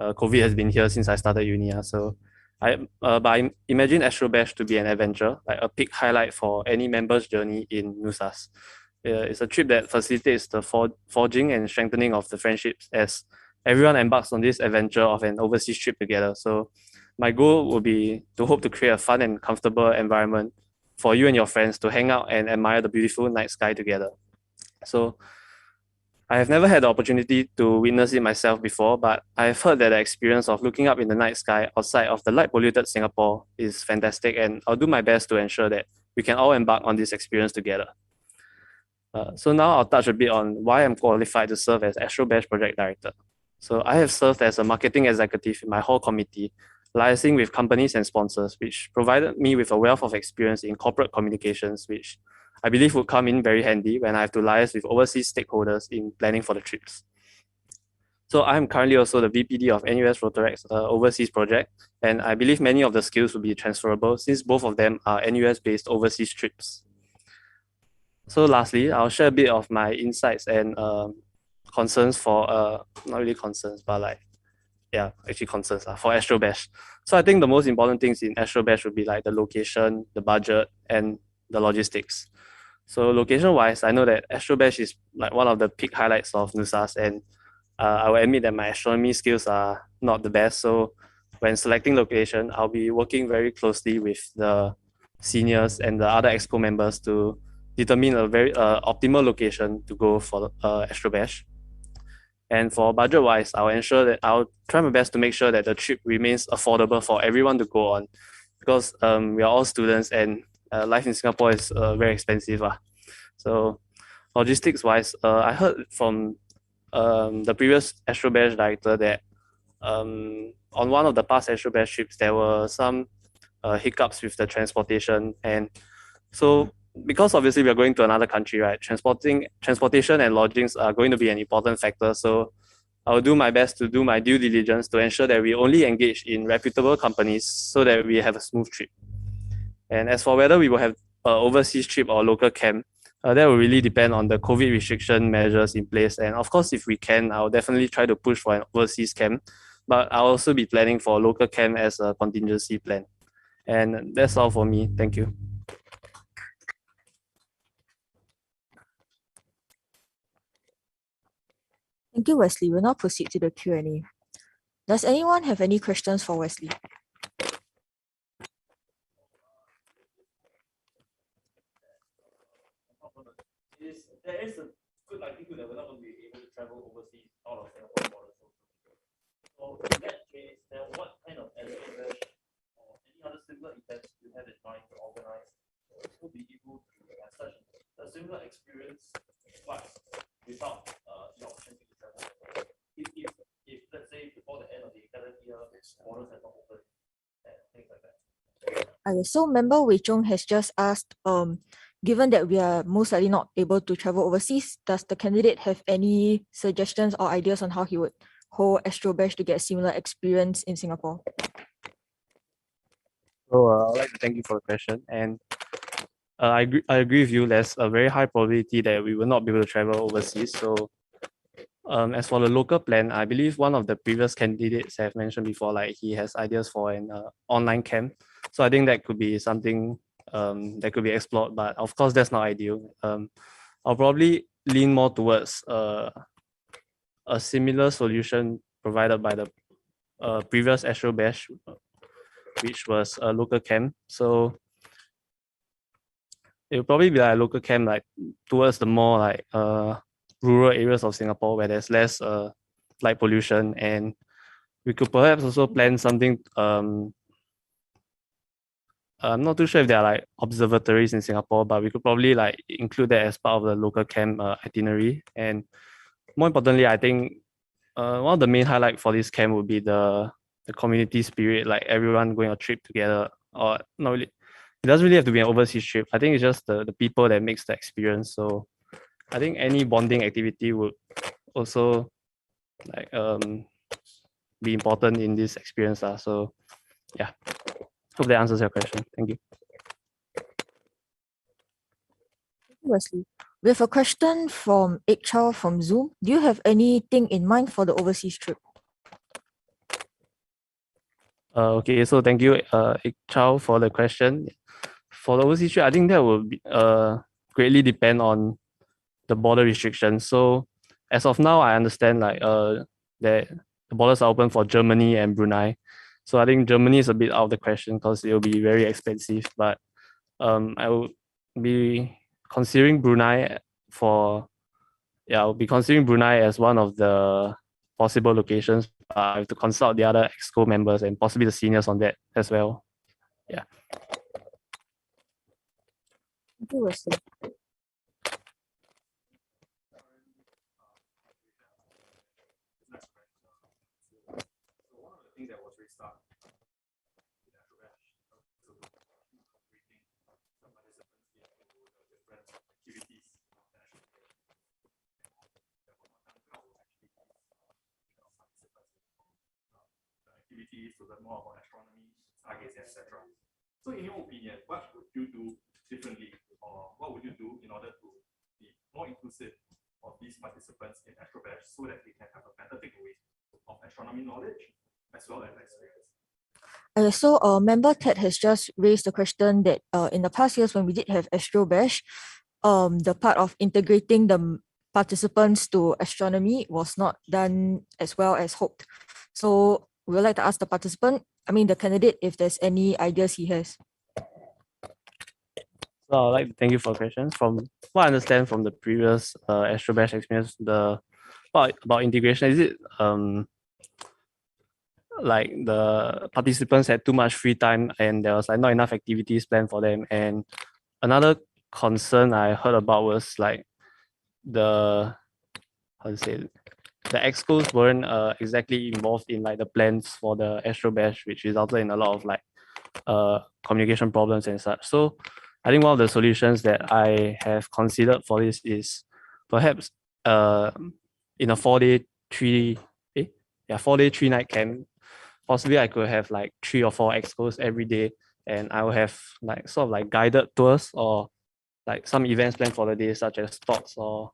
COVID has been here since I started uni. So but I imagine Astro Bash to be an adventure, like a peak highlight for any member's journey in NUSAS. It's a trip that facilitates the forging and strengthening of the friendships as everyone embarks on this adventure of an overseas trip together. So my goal would be to hope to create a fun and comfortable environment for you and your friends to hang out and admire the beautiful night sky together. So I have never had the opportunity to witness it myself before, but I've heard that the experience of looking up in the night sky outside of the light polluted Singapore is fantastic, and I'll do my best to ensure that we can all embark on this experience together. So now I'll touch a bit on why I'm qualified to serve as Astro Bash Project Director. So I have served as a marketing executive in my whole committee, liaising with companies and sponsors, which provided me with a wealth of experience in corporate communications, which I believe would come in very handy when I have to liaise with overseas stakeholders in planning for the trips. So I'm currently also the VPD of NUS Rotarac's overseas project, and I believe many of the skills will be transferable since both of them are NUS-based overseas trips. So lastly, I'll share a bit of my insights and concerns for, not really concerns, but like, yeah, actually concerns for Astro Bash. So I think the most important things in Astro Bash would be like the location, the budget, and the logistics. So location-wise, I know that Astro Bash is like one of the peak highlights of NUSAS, and I will admit that my astronomy skills are not the best. So when selecting location, I'll be working very closely with the seniors and the other EXCO members to determine a very optimal location to go for Astro Bash. And for budget-wise, I'll try my best to make sure that the trip remains affordable for everyone to go on, because we are all students and life in Singapore is very expensive. So logistics-wise, I heard from the previous Astro Bash director that on one of the past Astro Bash trips, there were some hiccups with the transportation. And so because obviously we are going to another country, right? Transportation and lodgings are going to be an important factor. So I'll do my best to do my due diligence to ensure that we only engage in reputable companies so that we have a smooth trip. And as for whether we will have an overseas trip or local camp, that will really depend on the COVID restriction measures in place. And of course, if we can, I'll definitely try to push for an overseas camp, but I'll also be planning for a local camp as a contingency plan. And that's all for me. Thank you. Thank you, Wesley. We'll now proceed to the Q&A. Does anyone have any questions for Wesley? There is a good likelihood that we're not going to be able to travel overseas out of Singapore borders. So in that case, then what kind of Astro Bash or any other similar events you have in mind to organize to be able to have such a similar experience, but without the opportunity to travel? If let's say before the end of the academic year, borders have not opened and things like that. Okay, so member Wei Zhong has just asked, given that we are most likely not able to travel overseas, does the candidate have any suggestions or ideas on how he would hold Astro Bash to get a similar experience in Singapore? So I'd like to thank you for the question. And I agree with you. There's a very high probability that we will not be able to travel overseas. So as for the local plan, I believe one of the previous candidates have mentioned before, like he has ideas for an online camp. So I think that could be something that could be explored, but of course that's not ideal. I'll probably lean more towards a similar solution provided by the previous Astro Bash, which was a local camp. So it will probably be like a local camp, like towards the more like rural areas of Singapore, where there's less light pollution, and we could perhaps also plan something. I'm not too sure if there are like observatories in Singapore, but we could probably like include that as part of the local camp itinerary. And more importantly, I think one of the main highlight for this camp would be the community spirit, like everyone going on a trip together, or not really. It doesn't really have to be an overseas trip. I think it's just the people that makes the experience. So I think any bonding activity would also like be important in this experience. So yeah, hope that answers your question. Thank you. Wesley, we have a question from Chow from Zoom. Do you have anything in mind for the overseas trip? Okay, so thank you, Chow, for the question. For the overseas trip, I think that will be, greatly depend on the border restrictions. So as of now, I understand like that the borders are open for Germany and Brunei. So I think Germany is a bit out of the question because it will be very expensive. But I will be considering Brunei I'll be considering Brunei as one of the possible locations. I have to consult the other EXCO members and possibly the seniors on that as well. Yeah. Thank you, Wesley. To learn more about astronomy, stargazing, etc. So in your opinion, what would you do differently, or what would you do in order to be more inclusive of these participants in AstroBash so that they can have a better takeaway of astronomy knowledge as well as experience? So member Ted has just raised the question that in the past years when we did have AstroBash, the part of integrating the participants to astronomy was not done as well as hoped. So we would like to ask the the candidate, if there's any ideas he has. So I'd like to thank you for the questions. From what I understand from the previous AstroBash experience, the part about integration, is it like the participants had too much free time and there was like not enough activities planned for them? And another concern I heard about was like the EXCOs weren't exactly involved in like the plans for the AstroBash, which resulted in a lot of like communication problems and such. So I think one of the solutions that I have considered for this is perhaps in a 4-day, 3-night camp, possibly I could have like 3 or 4 EXCOs every day, and I will have like sort of like guided tours or like some events planned for the day, such as talks or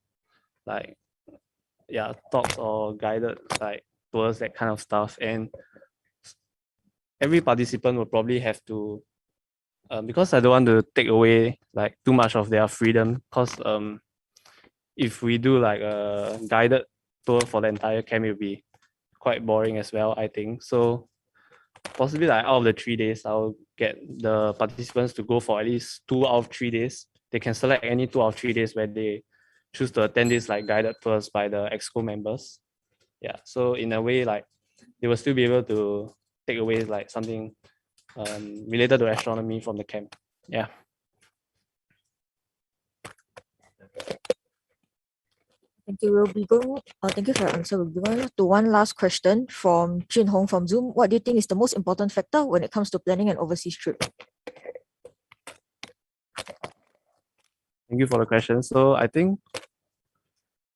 guided like tours, that kind of stuff. And every participant will probably have to, because I don't want to take away like too much of their freedom, because if we do like a guided tour for the entire camp, it will be quite boring as well, I think. So possibly like out of the 3 days, I'll get the participants to go for at least 2 out of 3 days. They can select any 2 out of 3 days where they choose to attend this like guided tours by the EXCO members. Yeah, so in a way, like they will still be able to take away like something related to astronomy from the camp. Yeah. Thank you. We'll be going. Thank you for your answer. We'll be going to one last question from Jin Hong from Zoom. What do you think is the most important factor when it comes to planning an overseas trip? Thank you for the question. So I think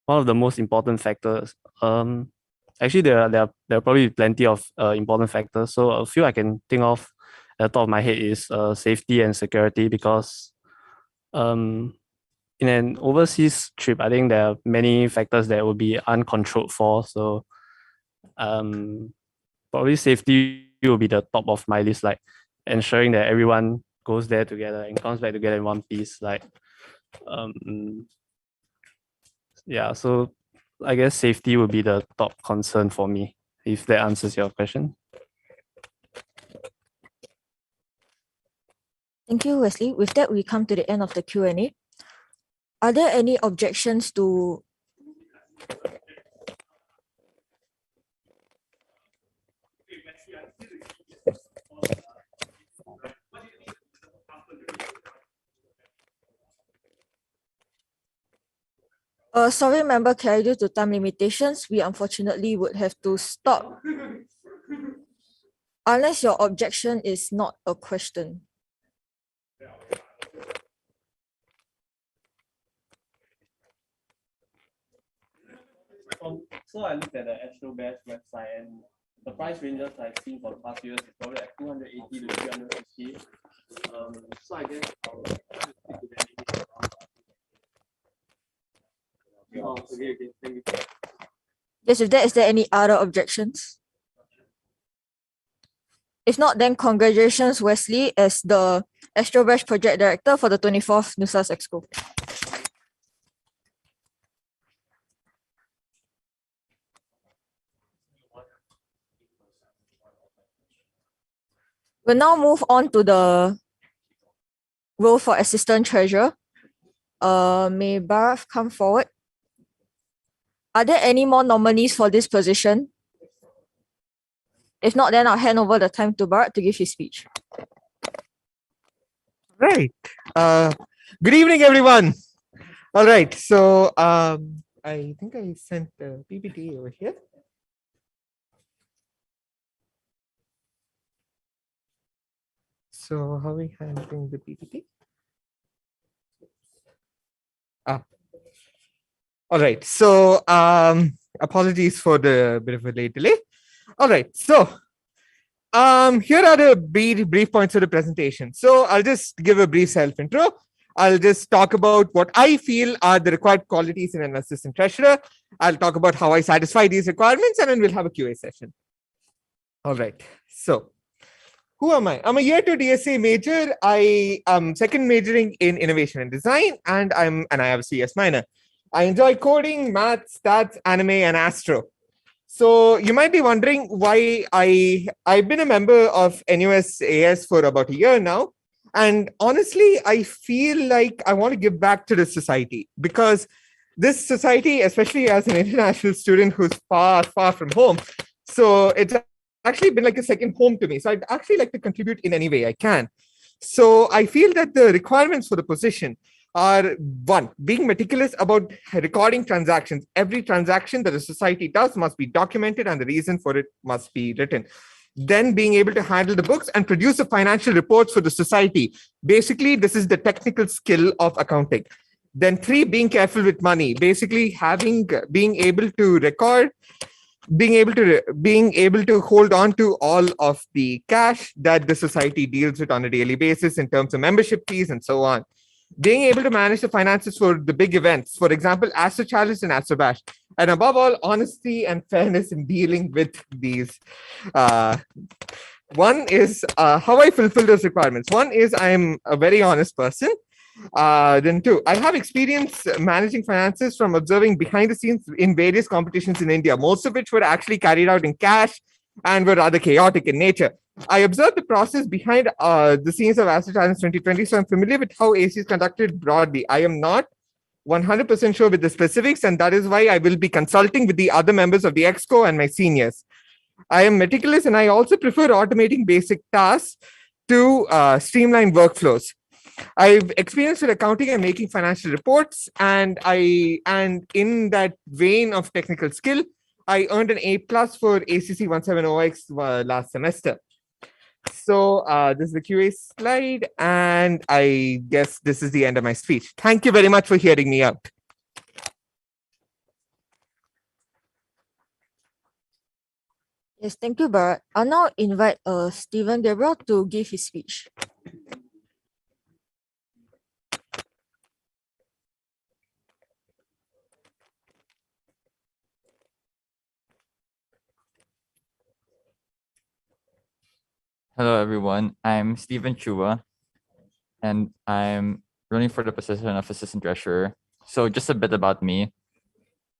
one of the most important factors, actually there are probably plenty of important factors. So a few I can think of at the top of my head is safety and security, because in an overseas trip, I think there are many factors that will be uncontrolled for. So probably safety will be the top of my list, like ensuring that everyone goes there together and comes back together in one piece. Like yeah, so I guess safety would be the top concern for me, if that answers your question. Thank you, Wesley. With that, we come to the end of the Q&A. Are there any objections to Sorry, member Carey, due to time limitations, we unfortunately would have to stop. Unless your objection is not a question. So I looked at the Astro Bash website and the price ranges I've seen for the past years is probably like 280 to 350. So I guess I'll stick to the Oh, okay, thank you. Yes, if there is there any other objections? If not, then congratulations, Wesley, as the Astro Bash Project Director for the 24th NUSAS EXCO. We'll now move on to the role for Assistant Treasurer. May Bharat come forward? Are there any more nominees for this position? If not, then I'll hand over the time to Bharat to give his speech. Right. Good evening, everyone. All right. So I think I sent the PPT over here. So how are we handling the PPT? All right. So apologies for the bit of a late delay. All right. So here are the brief points of the presentation. So I'll just give a brief self intro. I'll just talk about what I feel are the required qualities in an assistant treasurer. I'll talk about how I satisfy these requirements, and then we'll have a QA session. All right. So who am I? I'm a year 2 DSA major. I am second majoring in innovation and design, and I have a CS minor. I enjoy coding, math, stats, anime, and astro. So you might be wondering why I've been a member of NUS AS for about a year now. And honestly, I feel like I want to give back to the society, because this society, especially as an international student who's far, far from home, so it's actually been like a second home to me. So I'd actually like to contribute in any way I can. So I feel that the requirements for the position are: one, being meticulous about recording transactions. Every transaction that a society does must be documented and the reason for it must be written. Then being able to handle the books and produce the financial reports for the society. Basically, this is the technical skill of accounting. Then 3, being careful with money. Basically, being able to record, being able to hold on to all of the cash that the society deals with on a daily basis in terms of membership fees and so on. Being able to manage the finances for the big events, for example, Astro Challenge and Astro Bash. And above all, honesty and fairness in dealing with these. One is how I fulfill those requirements. One is I'm a very honest person. Then 2, I have experience managing finances from observing behind the scenes in various competitions in India, most of which were actually carried out in cash and were rather chaotic in nature. I observed the process behind the scenes of Astro Challenge 2020, so I'm familiar with how AC is conducted broadly. I am not 100% sure with the specifics, and that is why I will be consulting with the other members of the EXCO and my seniors. I am meticulous, and I also prefer automating basic tasks to streamline workflows. I've experienced with accounting and making financial reports, and in that vein of technical skill, I earned an A+ for ACC 170X last semester. So this is the QA slide, and I guess this is the end of my speech. Thank you very much for hearing me out. Yes, thank you, Bharat. I'll now invite Stephen Gabriel to give his speech. Hello, everyone. I'm Stephen Chua, and I'm running for the position of Assistant Treasurer. So just a bit about me.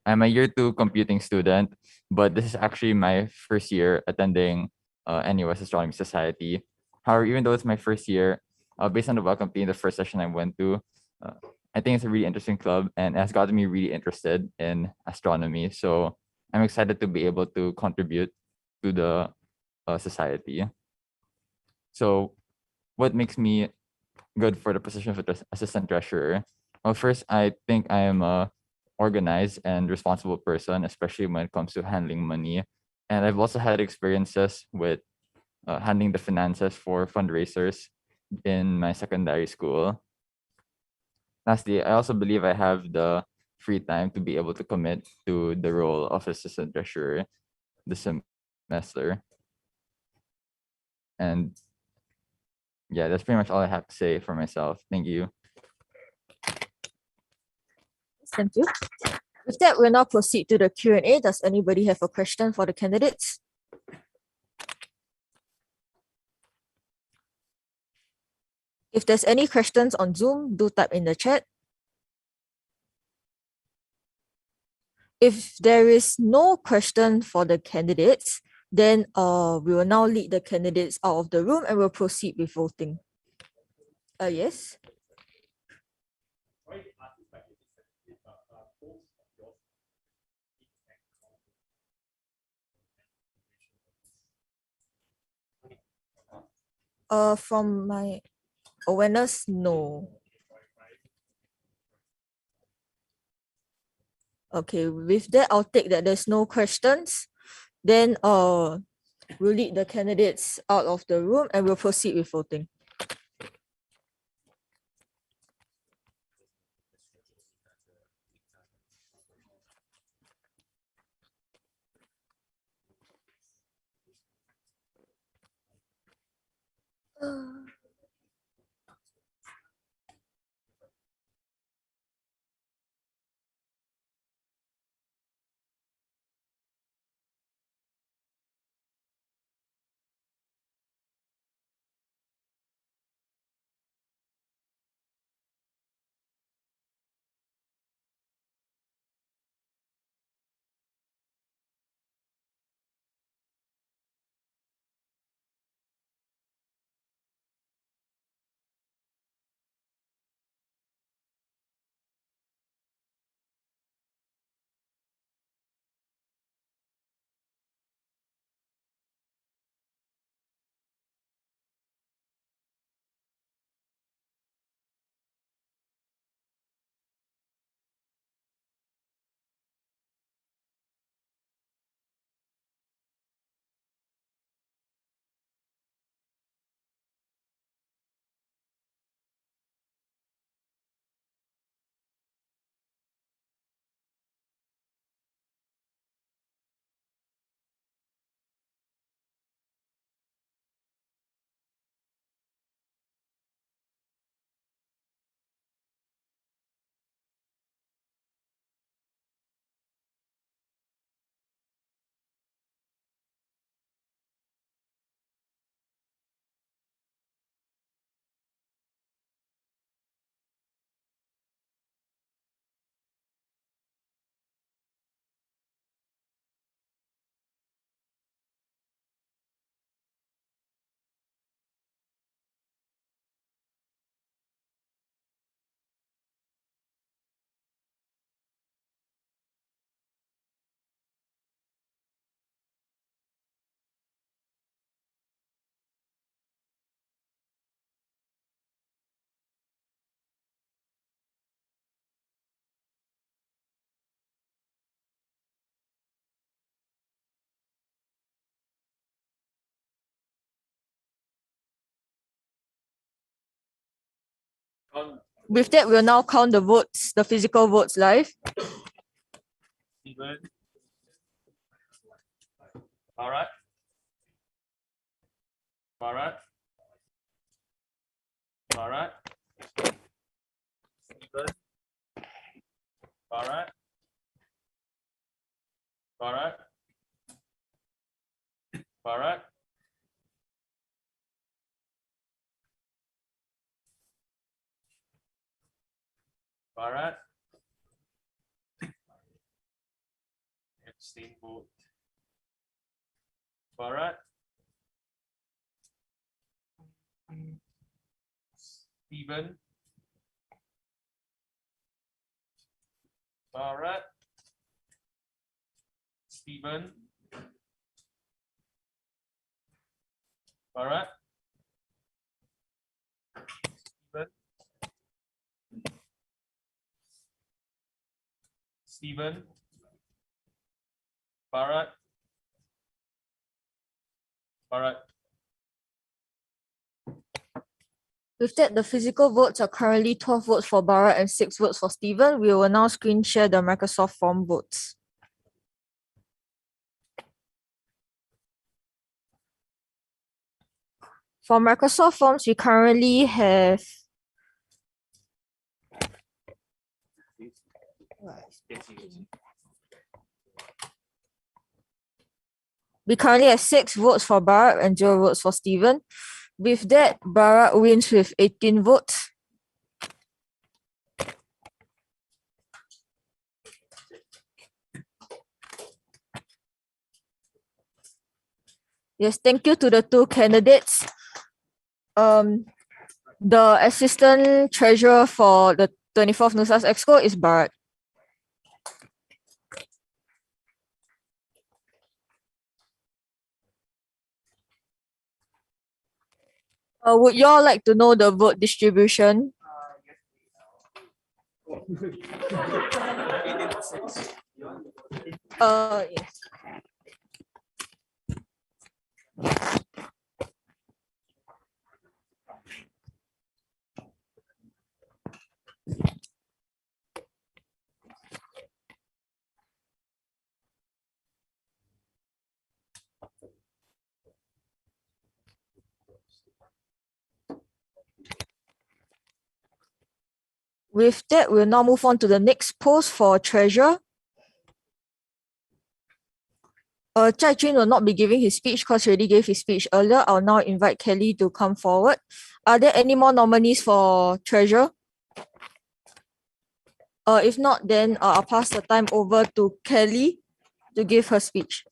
I'm a year 2 computing student, but this is actually my first year attending NUS Astronomy Society. However, even though it's my first year, based on the welcome tea in the first session I went to, I think it's a really interesting club and it has gotten me really interested in astronomy. So I'm excited to be able to contribute to the society. So what makes me good for the position of the assistant treasurer? Well, first, I think I am a organized and responsible person, especially when it comes to handling money. And I've also had experiences with handling the finances for fundraisers in my secondary school. Lastly, I also believe I have the free time to be able to commit to the role of assistant treasurer this semester. And yeah, that's pretty much all I have to say for myself. Thank you. Thank you. With that, we'll now proceed to the Q&A. Does anybody have a question for the candidates? If there's any questions on Zoom, do type in the chat. If there is no question for the candidates, then we will now lead the candidates out of the room and we'll proceed with voting. Yes. Sorry to ask this question, both of yours From my awareness, no. Okay, with that, I'll take that there's no questions. Then we'll lead the candidates out of the room and we'll proceed with voting. With that, we'll now count the votes, the physical votes live. Stephen. Bharat. Bharat. Bharat. Stephen. Bharat. Bharat. Bharat. Bharat. Abstain vote. Bharat. Stephen. Bharat. Stephen. Bharat. Stephen. Stephen, Bharat, With that, the physical votes are currently 12 votes for Bharat and 6 votes for Stephen. We will now screen share the Microsoft form votes. For Microsoft Forms, we currently have We currently have 6 votes for Bharat and 0 votes for Stephen. With that, Bharat wins with 18 votes. Yes, thank you to the 2 candidates. The assistant treasurer for the 24th NUSAS EXCO is Bharat. Would you all like to know the vote distribution? Yes. With that, we'll now move on to the next post for treasurer. Chai Jun will not be giving his speech because he already gave his speech earlier. I'll now invite Kelly to come forward. Are there any more nominees for treasurer? If not, then I'll pass the time over to Kelly to give her speech.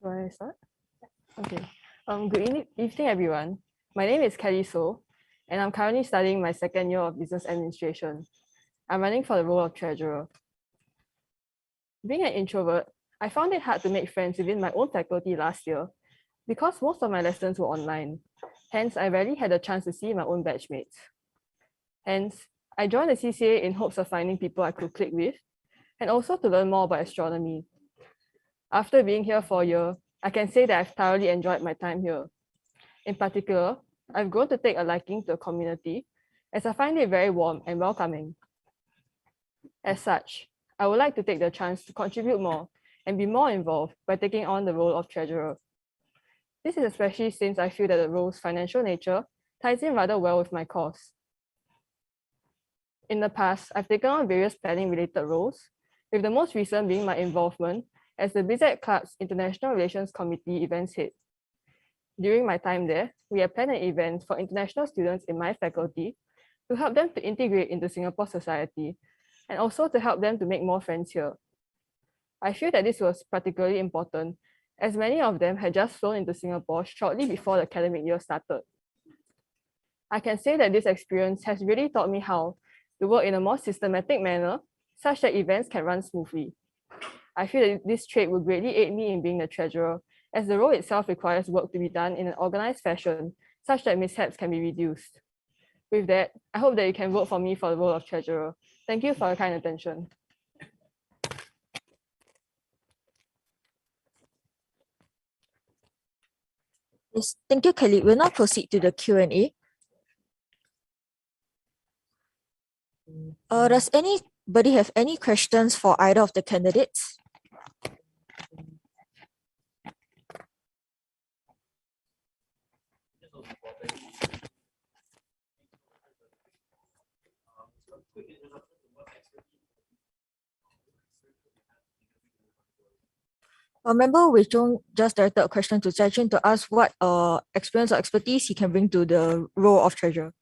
Where is that? Okay. Good evening, everyone. My name is Kelly So, and I'm currently studying my 2nd year of business administration. I'm running for the role of treasurer. Being an introvert, I found it hard to make friends within my own faculty last year because most of my lessons were online. Hence, I rarely had a chance to see my own batchmates. Hence, I joined the CCA in hopes of finding people I could click with and also to learn more about astronomy. After being here for a year, I can say that I've thoroughly enjoyed my time here. In particular, I've grown to take a liking to the community as I find it very warm and welcoming. As such, I would like to take the chance to contribute more and be more involved by taking on the role of treasurer. This is especially since I feel that the role's financial nature ties in rather well with my course. In the past, I've taken on various planning-related roles, with the most recent being my involvement as the BIZEC Club's International Relations Committee events head. During my time there, we have planned an event for international students in my faculty to help them to integrate into Singapore society and also to help them to make more friends here. I feel that this was particularly important as many of them had just flown into Singapore shortly before the academic year started. I can say that this experience has really taught me how to work in a more systematic manner such that events can run smoothly. I feel that this trait will greatly aid me in being the treasurer, as the role itself requires work to be done in an organized fashion such that mishaps can be reduced. With that, I hope that you can vote for me for the role of treasurer. Thank you for your kind attention. Yes, thank you, Kelly. We'll now proceed to the Q&A. Does anybody have any questions for either of the candidates? Remember, Wei Zhong just directed a question to Jia Jun to ask what experience or expertise he can bring to the role of treasurer.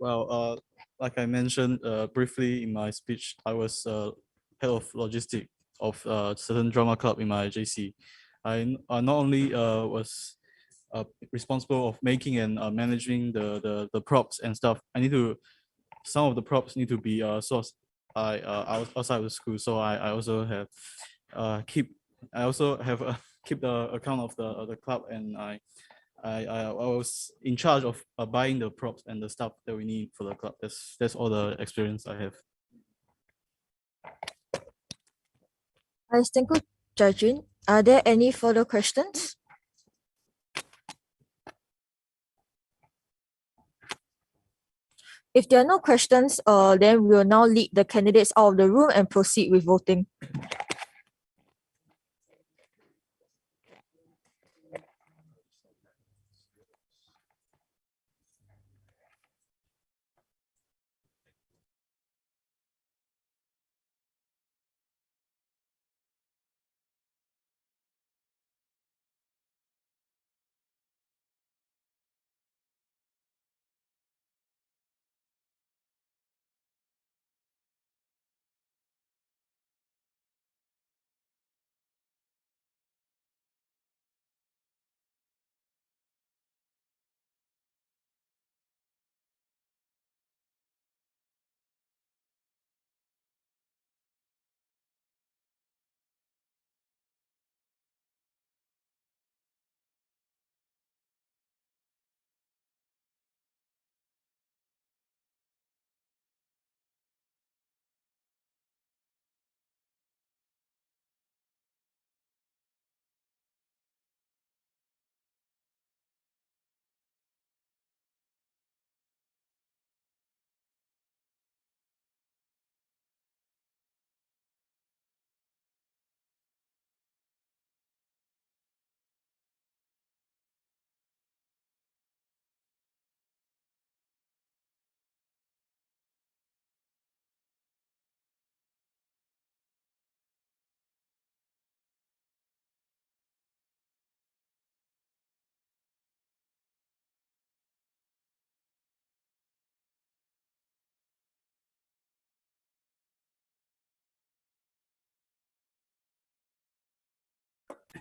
Well, like I mentioned briefly in my speech, I was head of logistics of a certain drama club in my JC. I not only was responsible of making and managing the props and stuff. Some of the props need to be sourced outside of the school. So I also have keep the account of the club, and I was in charge of buying the props and the stuff that we need for the club. That's all the experience I have. Thank you, Jajin. Are there any further questions? If there are no questions, then we will now lead the candidates out of the room and proceed with voting.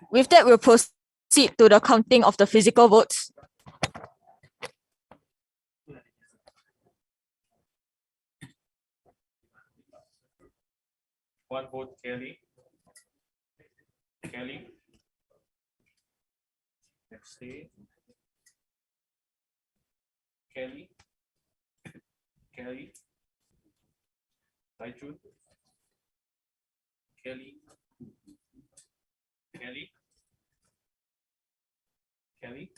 With that, we'll proceed to the counting of the physical votes. One vote, Kelly. Kelly. Next day. Kelly. Kelly. Taijun. Kelly. Kelly. Kelly.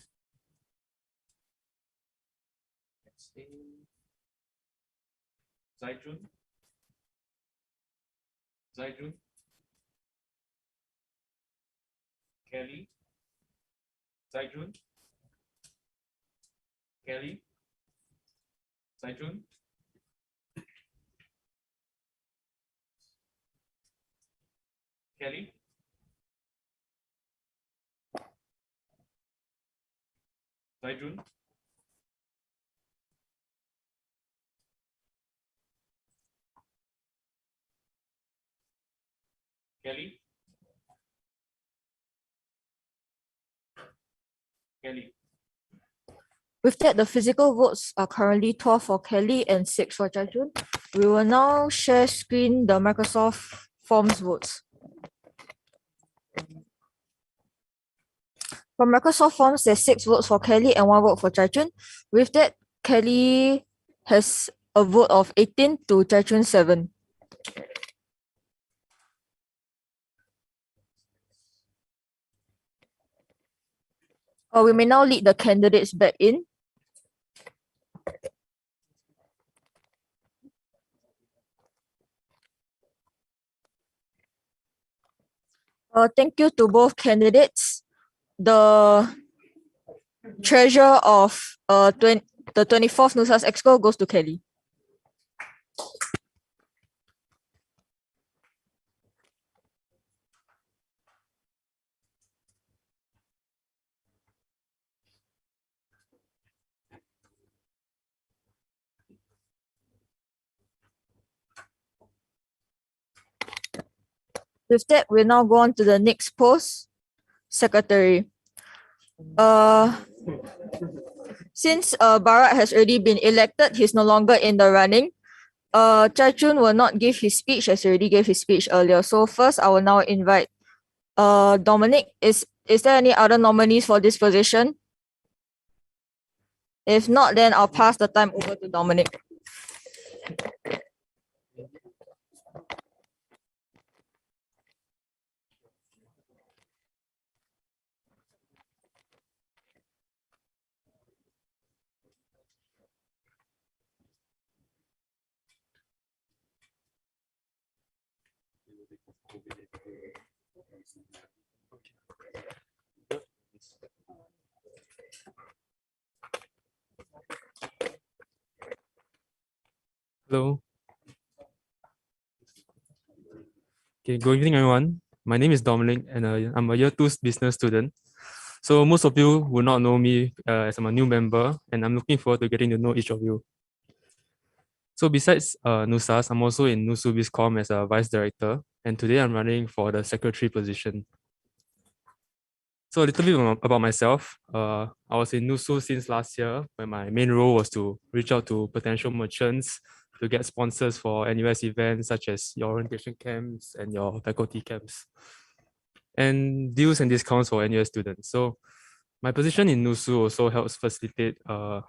Next day. Zaijun. Zaijun. Kelly. Zaijun. Kelly. Zaijun. Kelly. Zaijun. Kelly. Kelly. With that, the physical votes are currently 12 for Kelly and 6 for Jajun. We will now share screen the Microsoft Forms votes. For Microsoft Forms, there's 6 votes for Kelly and 1 vote for Jajun. With that, Kelly has a vote of 18 to Jajun 7. We may now lead the candidates back in. Thank you to both candidates. The treasure of the 24th NUSAS EXCO goes to Kelly. With that, we'll now go on to the next post, secretary. Since Bharat has already been elected, he's no longer in the running. Jajun will not give his speech as he already gave his speech earlier. So first, I will now invite Dominic, is there any other nominees for this position? If not, then I'll pass the time over to Dominic. Hello. Okay, good evening, everyone. My name is Dominic, and I'm a year 2 business student. So most of you will not know me as I'm a new member, and I'm looking forward to getting to know each of you. So besides NUSAS, I'm also in NUSU Bizcom as a vice director, and today I'm running for the secretary position. So a little bit about myself. I was in NUSU since last year, where my main role was to reach out to potential merchants to get sponsors for NUS events such as your orientation camps and your faculty camps, and deals and discounts for NUS students. So my position in NUSU also helps facilitate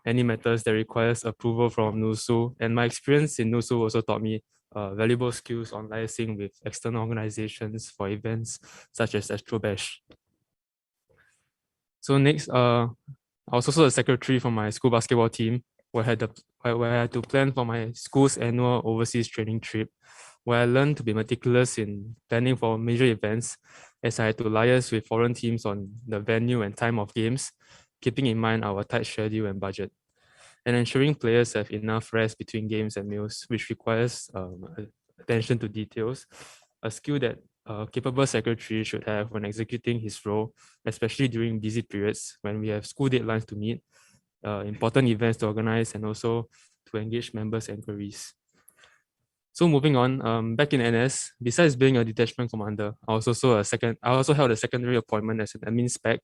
any matters that requires approval from NUSU, and my experience in NUSU also taught me valuable skills on liaising with external organizations for events such as Astro Bash. So next, I was also a secretary for my school basketball team, where I had to plan for my school's annual overseas training trip, where I learned to be meticulous in planning for major events, as I had to liaise with foreign teams on the venue and time of games, keeping in mind our tight schedule and budget, and ensuring players have enough rest between games and meals, which requires attention to details, a skill that a capable secretary should have when executing his role, especially during busy periods when we have school deadlines to meet, important events to organize, and also to engage members' inquiries. So moving on, back in NS, besides being a detachment commander, I also held a secondary appointment as an admin spec,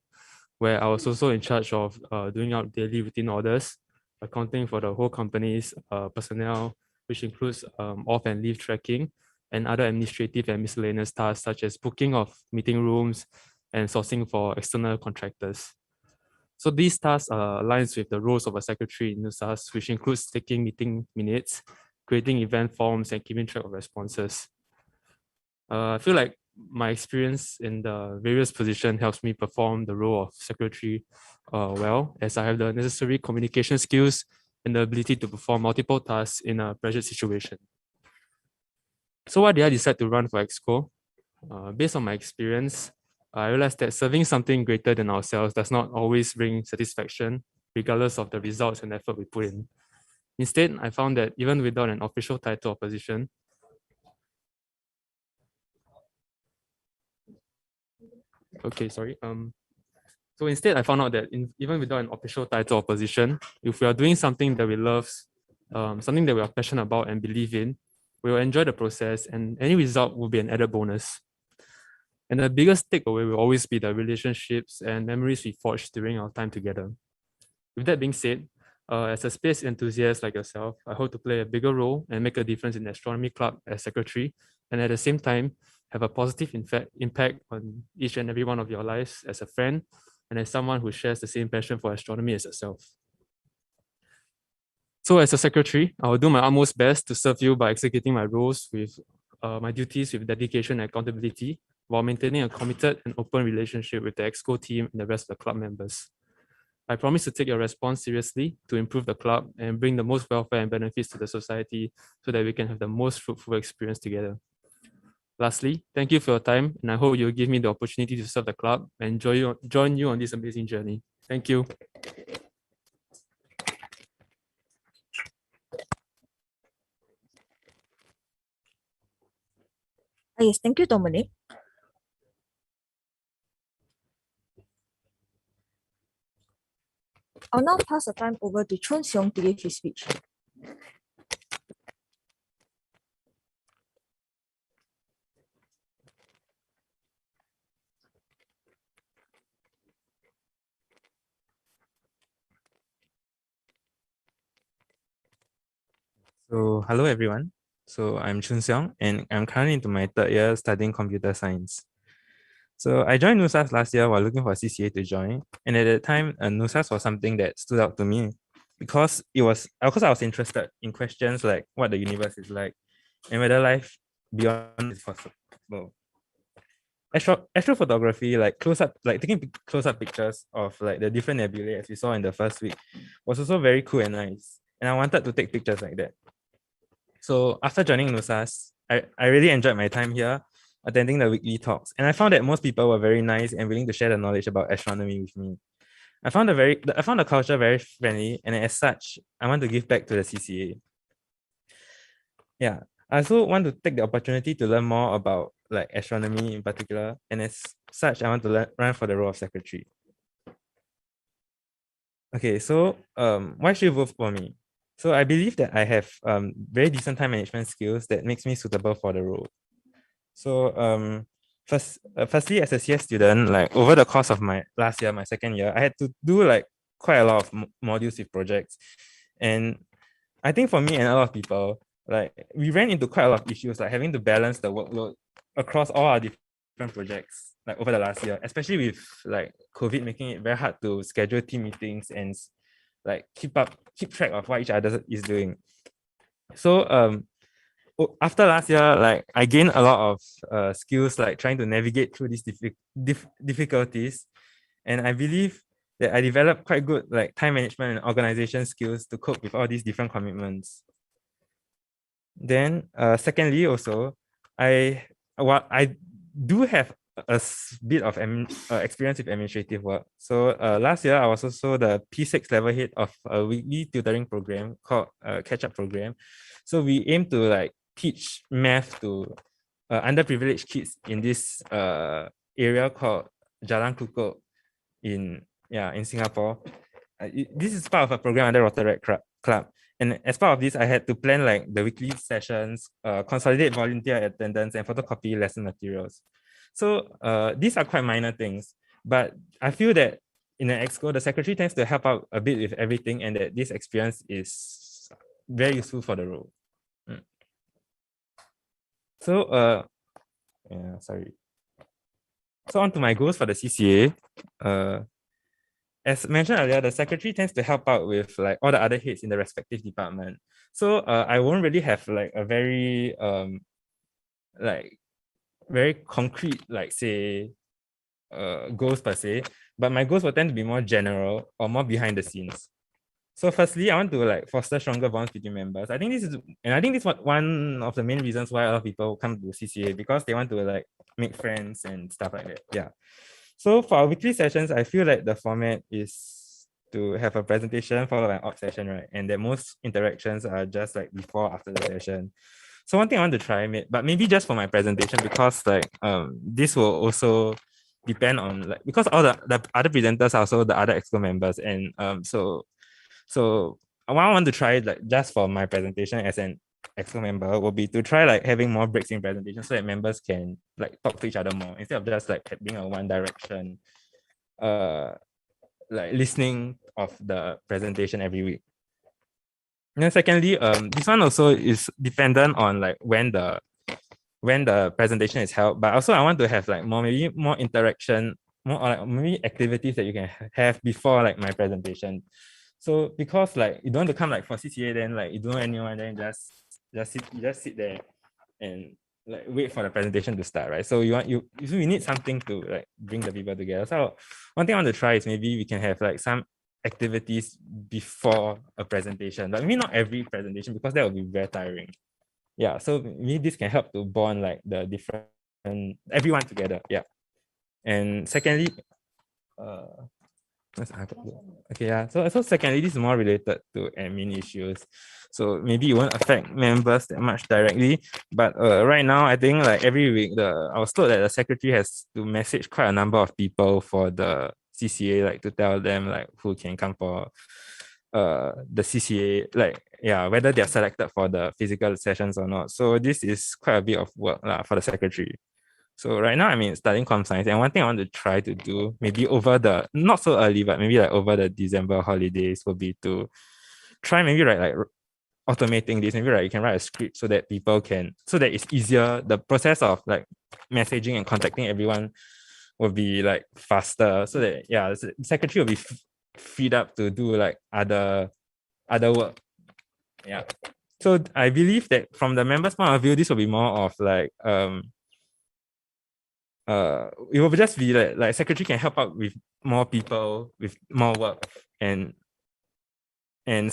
where I was also in charge of doing out daily routine orders, accounting for the whole company's personnel, which includes off and leave tracking, and other administrative and miscellaneous tasks such as booking of meeting rooms and sourcing for external contractors. So these tasks aligns with the roles of a secretary in NUSAS, which includes taking meeting minutes, creating event forms, and keeping track of responses. I feel like my experience in the various positions helps me perform the role of secretary well, as I have the necessary communication skills and the ability to perform multiple tasks in a pressured situation. So why did I decide to run for EXCO? Based on my experience, I realized that serving something greater than ourselves does not always bring satisfaction, regardless of the results and effort we put in. Instead, I found that even without an official title or position, So instead, I found out that even without an official title or position, if we are doing something that we love, something that we are passionate about and believe in, we will enjoy the process, and any result will be an added bonus. And the biggest takeaway will always be the relationships and memories we forged during our time together. With that being said, as a space enthusiast like yourself, I hope to play a bigger role and make a difference in the astronomy club as secretary, and at the same time, have a positive impact on each and every one of your lives as a friend and as someone who shares the same passion for astronomy as yourself. So as a secretary, I will do my utmost best to serve you by executing my roles with my duties with dedication and accountability, while maintaining a committed and open relationship with the EXCO team and the rest of the club members. I promise to take your response seriously to improve the club and bring the most welfare and benefits to the society so that we can have the most fruitful experience together. Lastly, thank you for your time, and I hope you'll give me the opportunity to serve the club and join you on this amazing journey. Thank you. Yes, thank you, Dominic. I'll now pass the time over to Chun Seong to give his speech. So hello everyone. So I'm Chun Seong and I'm currently into my third year studying computer science. So I joined NUSAS last year while looking for a CCA to join. And at that time, NUSAS was something that stood out to me because I was interested in questions like what the universe is like and whether life beyond is possible. Astrophotography, like taking close-up pictures of like the different nebulae as we saw in the first week, was also very cool and nice. And I wanted to take pictures like that. So after joining NUSAS, I really enjoyed my time here, attending the weekly talks, and I found that most people were very nice and willing to share the knowledge about astronomy with me. I found the culture very friendly, and as such, I want to give back to the CCA. Yeah, I also want to take the opportunity to learn more about like astronomy in particular, and as such, I want to run for the role of secretary. Okay, so why should you vote for me? So I believe that I have very decent time management skills that makes me suitable for the role. So firstly, as a CS student, like over the course of my last year, my second year, I had to do like quite a lot of modules with projects, and I think for me and a lot of people, like we ran into quite a lot of issues, like having to balance the workload across all our different projects, like over the last year, especially with like COVID making it very hard to schedule team meetings and like keep track of what each other is doing. So after last year, like I gained a lot of skills like trying to navigate through these difficulties, and I believe that I developed quite good like time management and organization skills to cope with all these different commitments. Then secondly, also I do have a bit of experience with administrative work. So last year I was also the P6 level head of a weekly tutoring program called catch-up program. So we aim to like teach math to underprivileged kids in this area called Jalan Kukuk in Singapore. This is part of a program under Rotaract Club. And as part of this, I had to plan like the weekly sessions, consolidate volunteer attendance, and photocopy lesson materials. So these are quite minor things, but I feel that in an exco, the secretary tends to help out a bit with everything, and that this experience is very useful for the role. So sorry. So on to my goals for the CCA. As mentioned earlier, the secretary tends to help out with like all the other heads in the respective department. So I won't really have like a very very concrete, like say goals per se, but my goals will tend to be more general or more behind the scenes. So firstly, I want to like foster stronger bonds between members. I think this is one of the main reasons why a lot of people come to CCA, because they want to like make friends and stuff like that. Yeah. So for our weekly sessions, I feel like the format is to have a presentation followed by an opt session, right? And that most interactions are just like before, after the session. So one thing I want to try, but maybe just for my presentation, because like this will also depend on like, because all the other presenters are also the other exco members, and so what I want to try like just for my presentation as an exco member will be to try like having more breaks in presentation so that members can like talk to each other more instead of just like being a one direction like listening of the presentation every week. And then secondly, this one also is dependent on like when the presentation is held, but also I want to have like maybe more interaction, more like maybe activities that you can have before like my presentation. So because like you don't want to come like for CCA, then like you don't know anyone, then just sit there and like wait for the presentation to start, right? So you need something to like bring the people together. So one thing I want to try is maybe we can have like some activities before a presentation, but maybe not every presentation, because that will be very tiring. Yeah, so maybe this can help to bond like the different everyone together. Yeah. And secondly, okay, yeah. So secondly, this is more related to admin issues. So maybe it won't affect members that much directly. But right now, I think like every week, I was told that the secretary has to message quite a number of people for the CCA, like to tell them like who can come for the CCA, like yeah, whether they're selected for the physical sessions or not. So this is quite a bit of work for the secretary. So right now, studying comp science, and one thing I want to try to do, maybe over the, not so early, but maybe like over the December holidays, will be to try maybe like automating this. Maybe you can write a script so that people can, so that it's easier, the process of like messaging and contacting everyone will be like faster, so that the secretary will be freed up to do like other work. Yeah. So I believe that from the members' point of view, this will be more of like it will just be like secretary can help out with more people with more work, and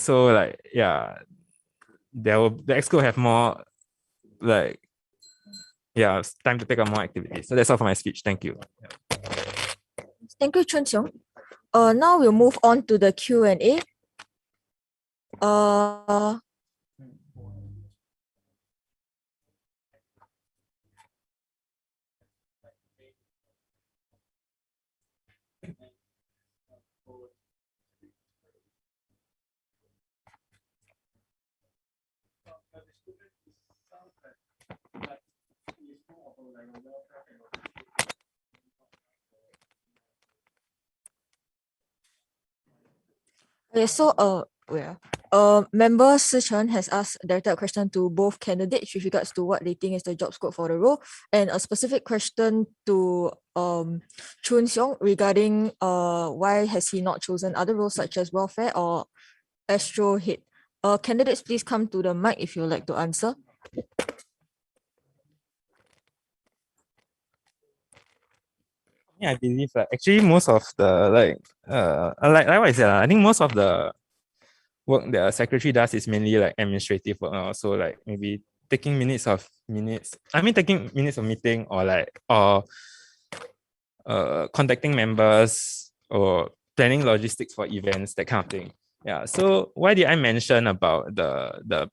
so like the exco have more like time to take on more activities. So that's all for my speech. Thank you. Thank you, Chun Seong. Now we'll move on to the Q&A. Okay, so member Sichuan has directed a question to both candidates with regards to what they think is the job scope for the role, and a specific question to Chun Seong regarding why has he not chosen other roles such as welfare or astro head. Candidates, please come to the mic if you would like to answer. Yeah, I believe actually most of the like what I said, I think most of the work the secretary does is mainly like administrative work. So like maybe taking minutes of meeting, or contacting members or planning logistics for events, that kind of thing. Yeah. So why did I mention about the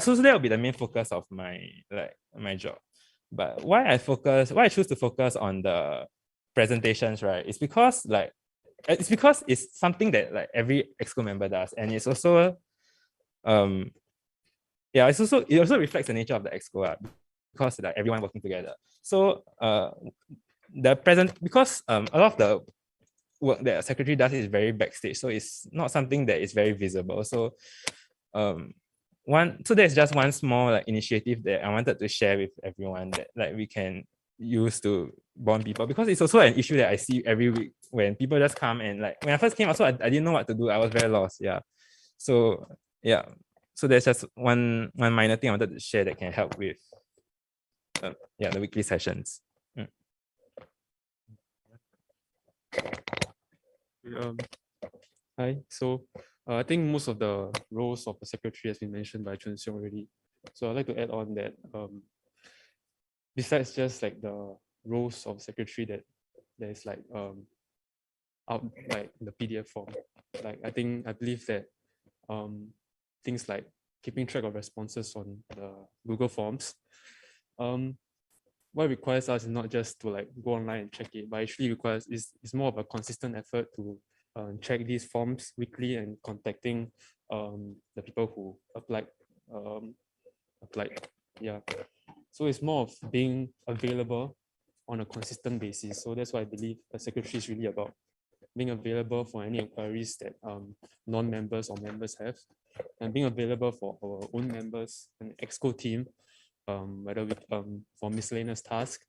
so that will be the main focus of my job. But why I choose to focus on the presentations, right? It's because it's something that like every EXCO member does, and it's also it also reflects the nature of the EXCO, because like everyone working together. So because a lot of the work that a secretary does is very backstage, so it's not something that is very visible. So there's just one small like initiative that I wanted to share with everyone that like we can use to bond people, because it's also an issue that I see every week when people just come, and like when I first came also I didn't know what to do. I was very lost. So there's just one minor thing I wanted to share that can help with the weekly sessions. Hi. So I think most of the roles of the secretary has been mentioned by Chun Seong already. So I'd like to add on that besides just like the roles of secretary that there's like out like in the PDF form, like I believe that things like keeping track of responses on the Google Forms, what it requires us is not just to like go online and check it, but actually requires is more of a consistent effort to check these forms weekly and contacting the people who applied. So it's more of being available on a consistent basis. So that's why I believe the secretary is really about being available for any inquiries that non-members or members have, and being available for our own members and EXCO team, whether for miscellaneous tasks.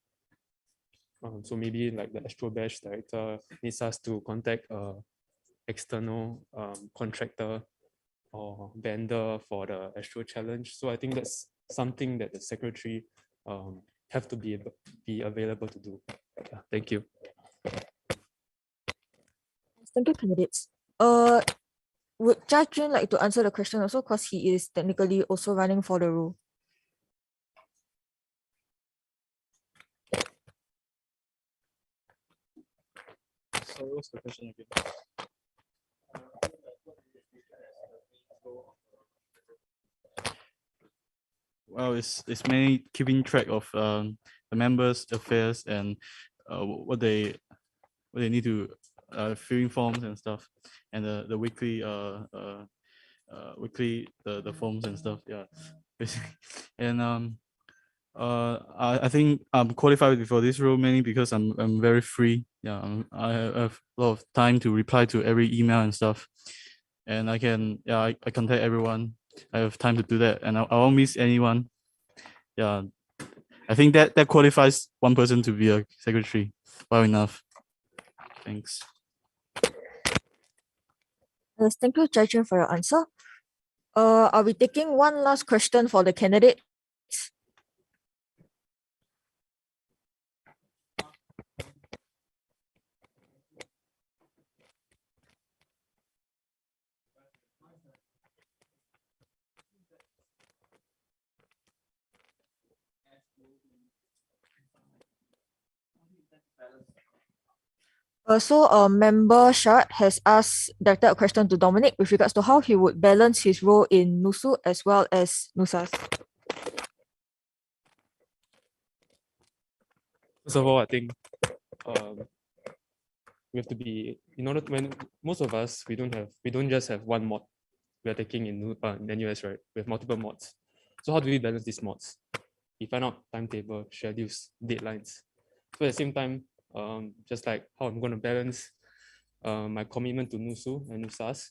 So maybe like the Astro Bash director needs us to contact external contractor or vendor for the Astro challenge. So I think that's something that the secretary have to be available to do. Thank you. Thank you, candidates. Would Jia Jun like to answer the question also, because he is technically also running for the role? Sorry, what's the question again? Well, it's mainly keeping track of the members' affairs and what they need to filling forms and stuff, and the weekly the forms and stuff. Yeah, basically. And I think I'm qualified for this role mainly because I'm very free. Yeah, I have a lot of time to reply to every email and stuff, and I contact everyone. I have time to do that, and I won't miss anyone. Yeah, I think that qualifies one person to be a secretary. Well enough. Thanks. Yes, thank you, Jai Chun, for your answer. Are we taking one last question for the candidate? Member Shard has asked directed a question to Dominic with regards to how he would balance his role in NUSU as well as NUSAS. First of all, I think we have to be, in order to, when most of us, we don't just have one mod we are taking in NUS, right? We have multiple mods. So how do we balance these mods? We find out timetable, schedules, deadlines. So at the same time, just like how I'm going to balance my commitment to NUSU and NUSAS,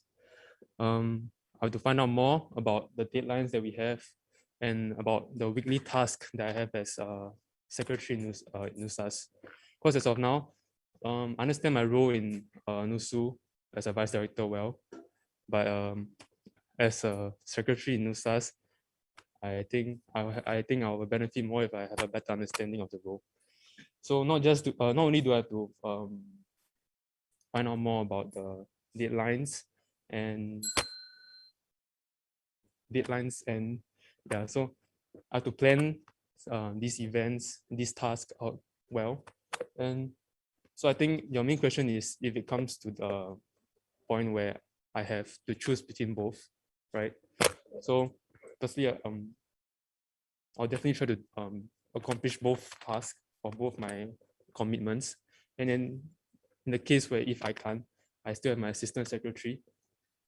I have to find out more about the deadlines that we have and about the weekly task that I have as secretary in NUSAS. Because as of now, I understand my role in NUSU as a vice director well, but as a secretary in NUSAS, I think I will benefit more if I have a better understanding of the role. So not only do I have to find out more about the deadlines and yeah, so I have to plan these events, these tasks out well. And so I think your main question is if it comes to the point where I have to choose between both, right? So firstly, I'll definitely try to accomplish both tasks or both my commitments. And then in the case where if I can't, I still have my assistant secretary.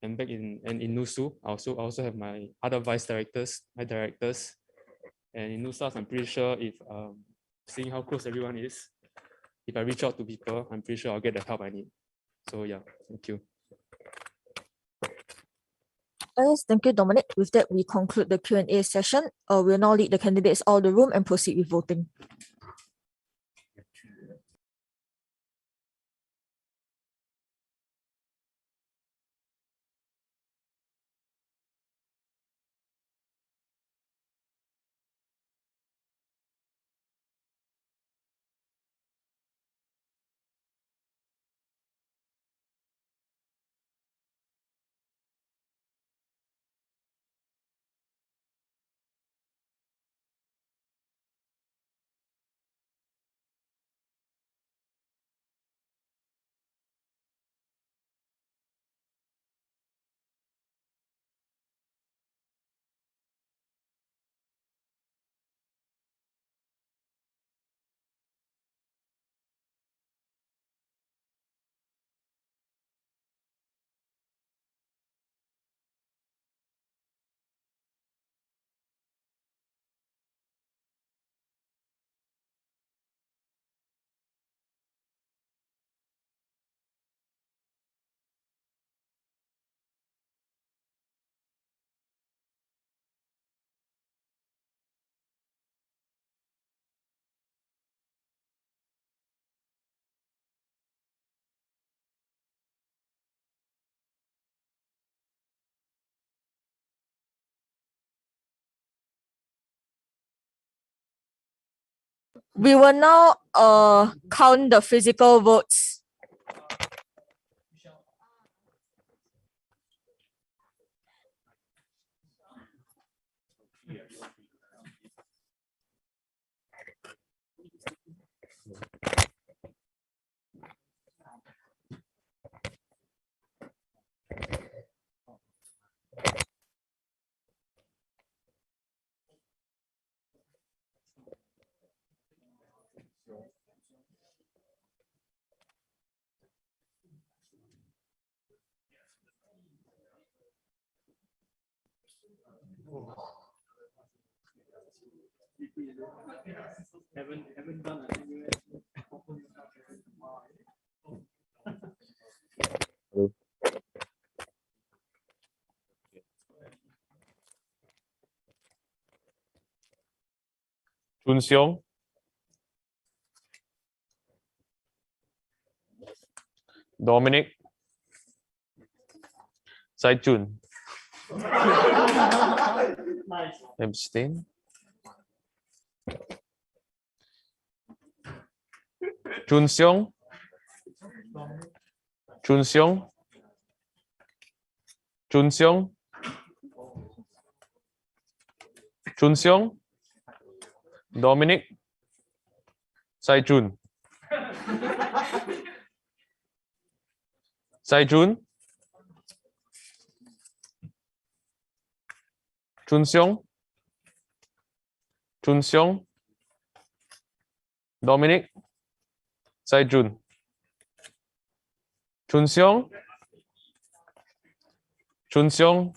And back in NUSU, I also have my other vice directors, my directors. And in NUSAS, I'm pretty sure if seeing how close everyone is, if I reach out to people, I'm pretty sure I'll get the help I need. So yeah, thank you. Yes, thank you, Dominic. With that, we conclude the Q&A session. We'll now lead the candidates out of the room and proceed with voting. We will now count the physical votes. Haven't done Chun Seong, Dominic, Sai Chun, abstain. Chun Seong, Chun Seong, Chun Seong, Chun Seong, Dominic, Sai Chun, Sai Chun, Chun Seong, Chun Seong, Dominic, Sai Chun, Chun Seong, Chun Seong,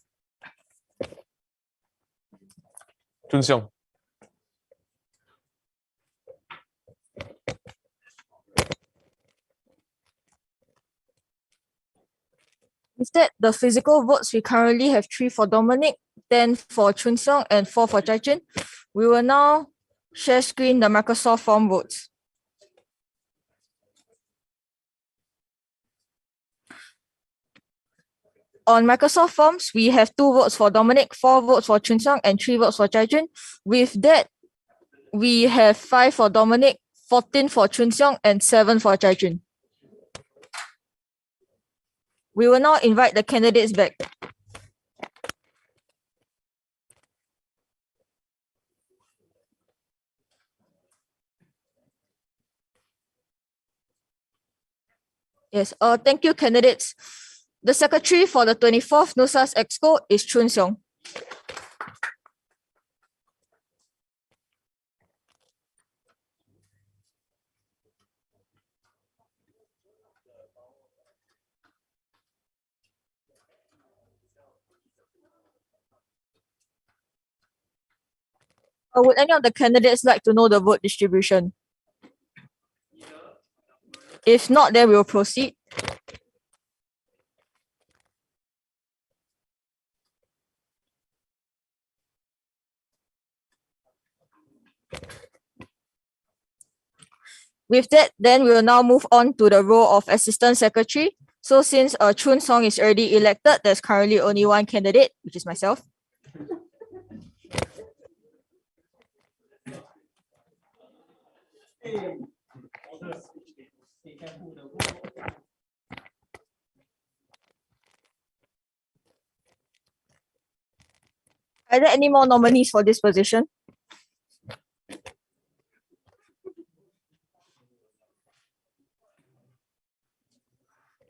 Chun Seong. Instead, the physical votes, we currently have 3 for Dominic, 10 for Chun Seong, and 4 for Chai Chun. We will now share screen the Microsoft form votes. On Microsoft Forms, we have 2 votes for Dominic, 4 votes for Chun Seong, and 3 votes for Chai Chun. With that, we have 5 for Dominic, 14 for Chun Seong, and 7 for Chai Chun. We will now invite the candidates back. Yes, thank you, candidates. The secretary for the 24th NUSAS EXCO is Chun Seong. Would any of the candidates like to know the vote distribution? If not, then we will proceed. With that, then we will now move on to the role of Assistant Secretary. So since Chun Seong is already elected, there's currently only one candidate, which is myself. Are there any more nominees for this position?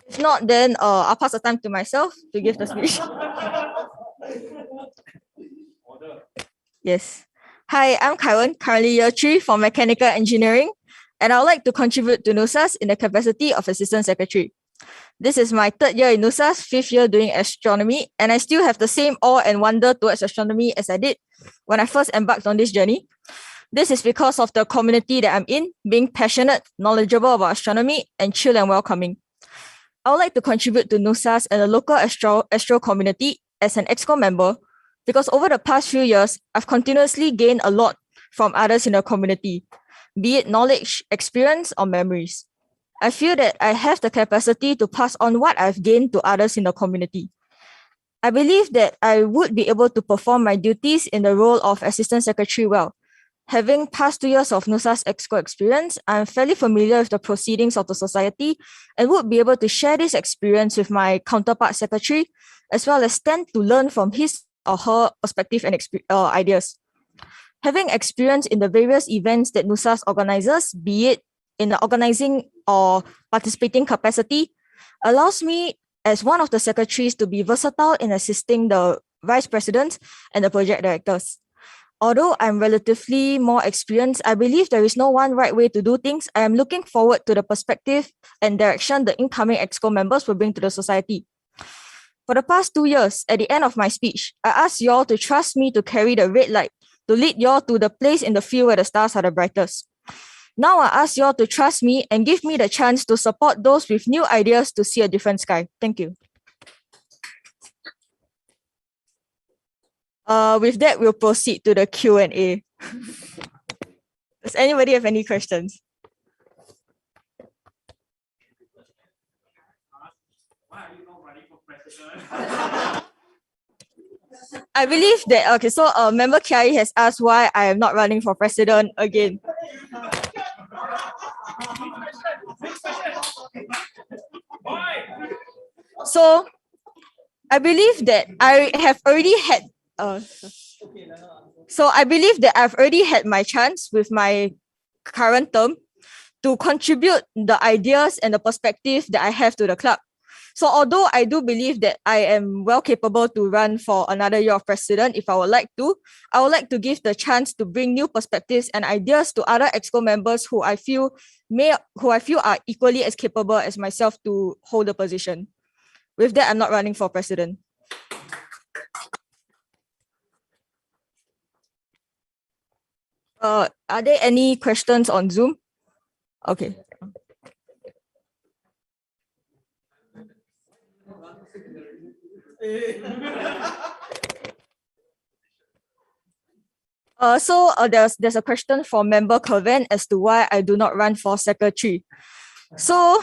If not, then I'll pass the time to myself to give the speech. Yes. Hi, I'm Kaiwen, currently year 3 for Mechanical Engineering, and I would like to contribute to NUSAS in the capacity of Assistant Secretary. This is my 3rd year in NUSAS, 5th year doing astronomy, and I still have the same awe and wonder towards astronomy as I did when I first embarked on this journey. This is because of the community that I'm in, being passionate, knowledgeable about astronomy, and chill and welcoming. I would like to contribute to NUSAS and the local astro community as an EXCO member, because over the past few years, I've continuously gained a lot from others in the community, be it knowledge, experience, or memories. I feel that I have the capacity to pass on what I've gained to others in the community. I believe that I would be able to perform my duties in the role of Assistant Secretary well. Having past 2 years of NUSAS EXCO experience, I'm fairly familiar with the proceedings of the society and would be able to share this experience with my counterpart secretary, as well as stand to learn from his or her perspective and ideas. Having experience in the various events that NUSAS organizes, be it in the organizing or participating capacity, allows me as one of the secretaries to be versatile in assisting the vice presidents and the project directors. Although I'm relatively more experienced, I believe there is no one right way to do things. I am looking forward to the perspective and direction the incoming EXCO members will bring to the society. For the past 2 years, at the end of my speech, I asked you all to trust me to carry the red light, to lead you all to the place in the field where the stars are the brightest. Now I ask you all to trust me and give me the chance to support those with new ideas to see a different sky. Thank you. With that, we'll proceed to the Q&A. Does anybody have any questions? Why are you not running for president? I believe that, okay, so member Kiai has asked why I am not running for president again. So I believe that I have already had, so I believe that I've already had my chance with my current term to contribute the ideas and the perspective that I have to the club. So although I do believe that I am well capable to run for another year of president, if I would like to give the chance to bring new perspectives and ideas to other EXCO members who I feel are equally as capable as myself to hold the position. With that, I'm not running for president. Are there any questions on Zoom? Okay. There's a question from member Kervan as to why I do not run for secretary. So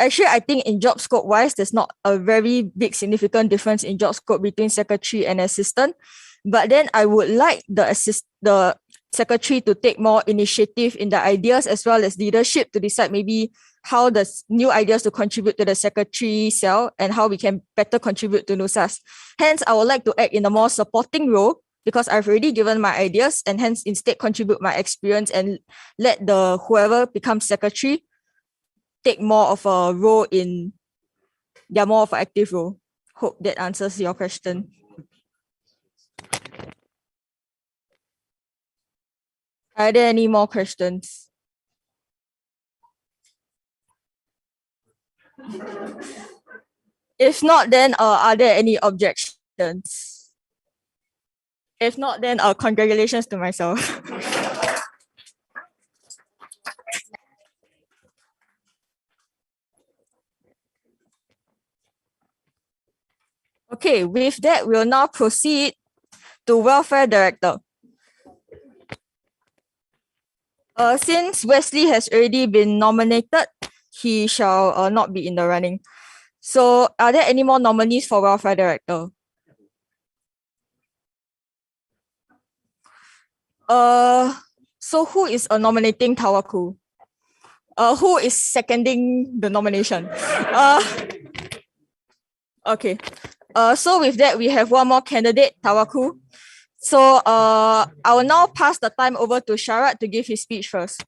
actually, I think in job scope wise, there's not a very big significant difference in job scope between secretary and assistant. But then I would like the secretary to take more initiative in the ideas as well as leadership to decide maybe how the new ideas to contribute to the secretary cell and how we can better contribute to NUSAS. Hence, I would like to act in a more supporting role because I've already given my ideas and hence instead contribute my experience and let the whoever becomes secretary take more of a role in, more of an active role. Hope that answers your question. Are there any more questions? If not, then are there any objections? If not, then congratulations to myself. Okay, with that, we'll now proceed to Welfare Director. Since Wesley has already been nominated, he shall not be in the running. So are there any more nominees for Welfare Director? So who is nominating Tawaku? Who is seconding the nomination? Okay. So with that, we have one more candidate, Tawaku. So I will now pass the time over to Sharat to give his speech first.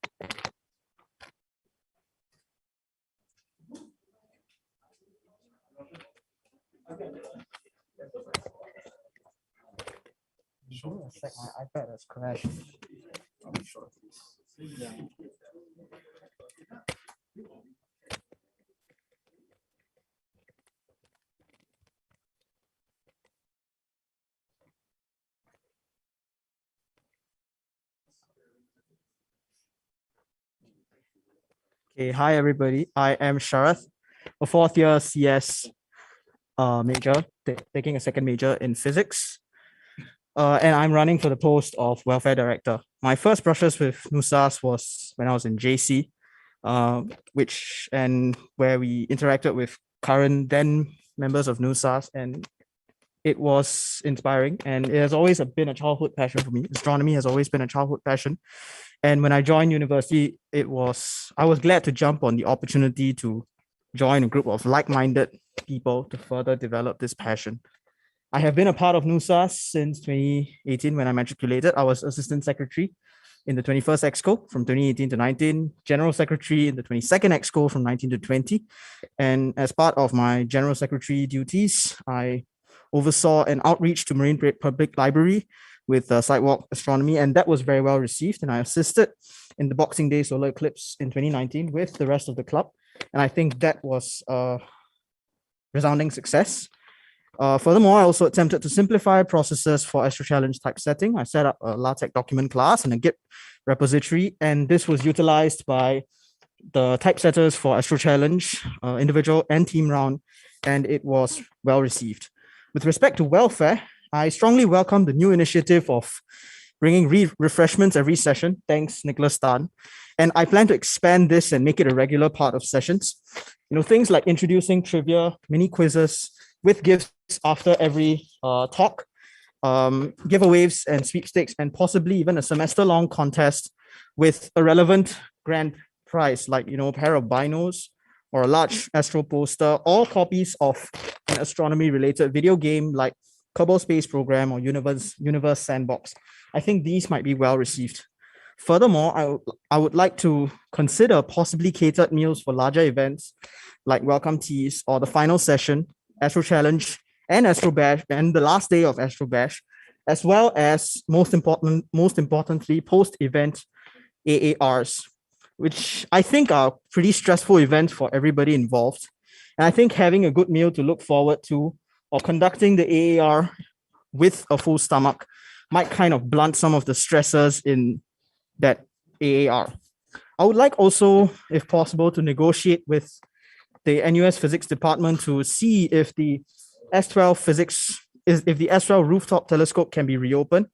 My iPad has crashed. Okay, hi everybody. I am Sharath, a fourth year CS major, taking a second major in physics. And I'm running for the post of welfare director. My first brushes with NUSAS was when I was in JC, where we interacted with current then members of NUSAS, and it was inspiring. And it has always been a childhood passion for me. Astronomy has always been a childhood passion. And when I joined university, I was glad to jump on the opportunity to join a group of like-minded people to further develop this passion. I have been a part of NUSAS since 2018 when I matriculated. I was assistant secretary in the 21st EXCO from 2018 to 19, general secretary in the 22nd EXCO from 19 to 20. And as part of my general secretary duties, I oversaw an outreach to Marine Parade Public Library with sidewalk astronomy, and that was very well received. And I assisted in the Boxing Day solar eclipse in 2019 with the rest of the club. And I think that was a resounding success. Furthermore, I also attempted to simplify processes for Astro Challenge type setting. I set up a LaTeX document class and a Git repository, and this was utilized by the typesetters for Astro Challenge, individual and team round, and it was well received. With respect to welfare, I strongly welcome the new initiative of bringing refreshments every session. Thanks, Nicholas Tan. And I plan to expand this and make it a regular part of sessions. Things like introducing trivia, mini quizzes with gifts after every talk, giveaways and sweepstakes, and possibly even a semester-long contest with a relevant grand prize, like a pair of binos or a large Astro poster, or copies of an astronomy-related video game like Kerbal Space Program or Universe Sandbox. I think these might be well received. Furthermore, I would like to consider possibly catered meals for larger events like welcome teas or the final session, Astro Challenge, and Astro Bash, and the last day of Astro Bash, as well as most importantly, post-event AARs, which I think are pretty stressful events for everybody involved. And I think having a good meal to look forward to or conducting the AAR with a full stomach might kind of blunt some of the stressors in that AAR. I would like also, if possible, to negotiate with the NUS Physics Department to see if the if the S12 rooftop telescope can be reopened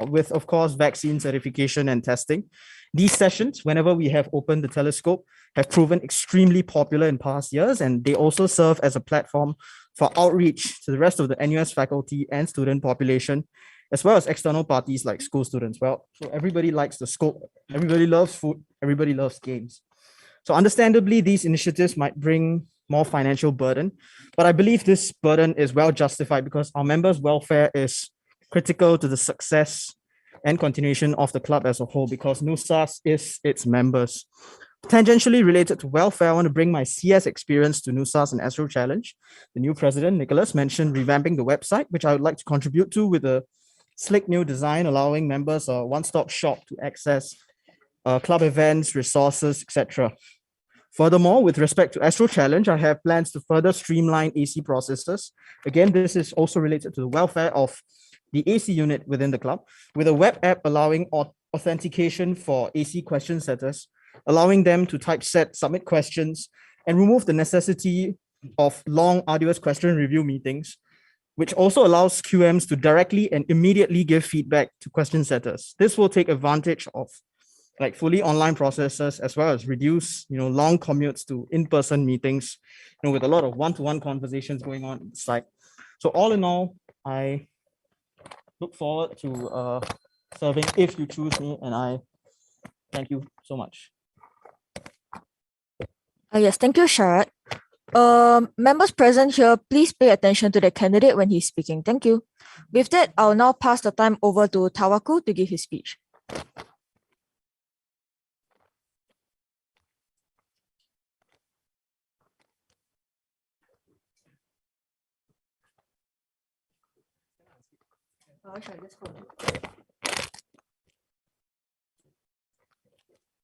with, of course, vaccine certification and testing. These sessions, whenever we have opened the telescope, have proven extremely popular in past years, and they also serve as a platform for outreach to the rest of the NUS faculty and student population, as well as external parties like school students. Well, so everybody likes the scope, everybody loves food, everybody loves games. So understandably, these initiatives might bring more financial burden, but I believe this burden is well justified because our members' welfare is critical to the success and continuation of the club as a whole, because NUSAS is its members. Tangentially related to welfare, I want to bring my CS experience to NUSAS and Astro Challenge. The new president, Nicholas, mentioned revamping the website, which I would like to contribute to with a slick new design, allowing members a one-stop shop to access club events, resources, etc. Furthermore, with respect to Astro Challenge, I have plans to further streamline AC processes. Again, this is also related to the welfare of the AC unit within the club, with a web app allowing authentication for AC question setters, allowing them to typeset, submit questions, and remove the necessity of long, arduous question review meetings, which also allows QMs to directly and immediately give feedback to question setters. This will take advantage of fully online processes, as well as reduce long commutes to in-person meetings, with a lot of one-to-one conversations going on inside. So all in all, I look forward to serving if you choose me, and I thank you so much. Yes, thank you, Sharad. Members present here, please pay attention to the candidate when he's speaking. Thank you. With that, I'll now pass the time over to Tawakkul to give his speech.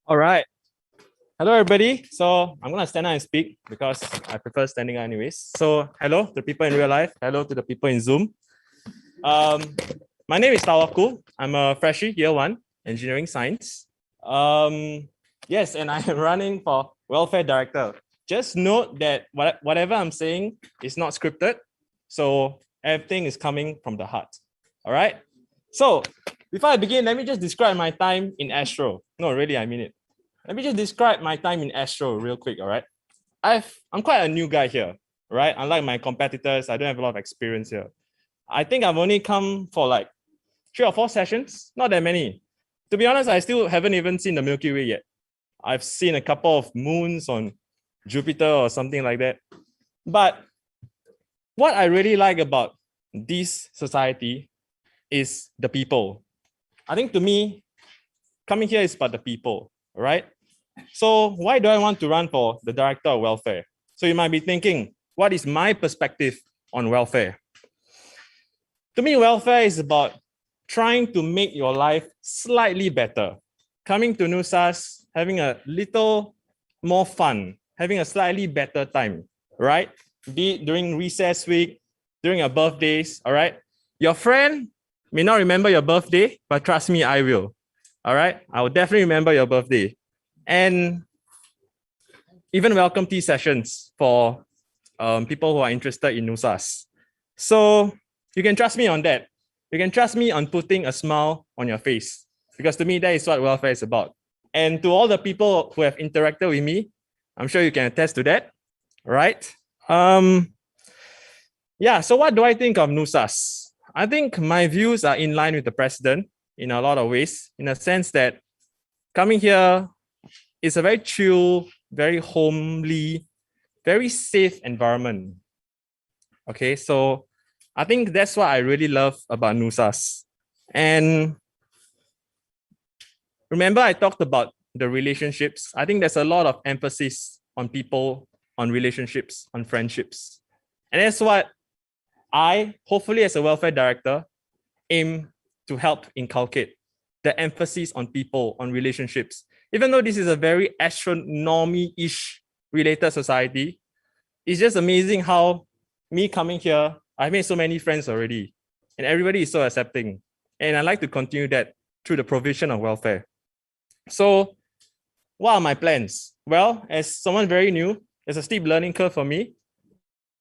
All right. Hello, everybody. So I'm going to stand up and speak because I prefer standing up anyways. So hello to the people in real life. Hello to the people in Zoom. My name is Tawakkul. I'm a freshie, year 1, engineering science. Yes, and I am running for welfare director. Just note that whatever I'm saying is not scripted. So everything is coming from the heart. All right. So before I begin, let me just describe my time in Astro. No, really, I mean it. Let me just describe my time in Astro real quick, all right? I'm quite a new guy here, right? Unlike my competitors, I don't have a lot of experience here. I think I've only come for like 3 or 4 sessions, not that many. To be honest, I still haven't even seen the Milky Way yet. I've seen a couple of moons on Jupiter or something like that. But what I really like about this society is the people. I think to me, coming here is about the people, right? So why do I want to run for the director of welfare? So you might be thinking, what is my perspective on welfare? To me, welfare is about trying to make your life slightly better. Coming to NUSAS, having a little more fun, having a slightly better time, right? Be it during recess week, during your birthdays, all right? Your friend may not remember your birthday, but trust me, I will. All right? I will definitely remember your birthday. And even welcome tea sessions for people who are interested in NUSAS. So you can trust me on that. You can trust me on putting a smile on your face, because to me, that is what welfare is about. And to all the people who have interacted with me, I'm sure you can attest to that, right? Yeah, so what do I think of NUSAS? I think my views are in line with the president in a lot of ways, in a sense that coming here is a very chill, very homely, very safe environment. Okay, so I think that's what I really love about NUSAS. And remember, I talked about the relationships. I think there's a lot of emphasis on people, on relationships, on friendships. And that's what I, hopefully as a welfare director, aim to help inculcate, the emphasis on people, on relationships. Even though this is a very astronomy-ish related society, it's just amazing how me coming here, I've made so many friends already, and everybody is so accepting. And I like to continue that through the provision of welfare. So what are my plans? Well, as someone very new, there's a steep learning curve for me,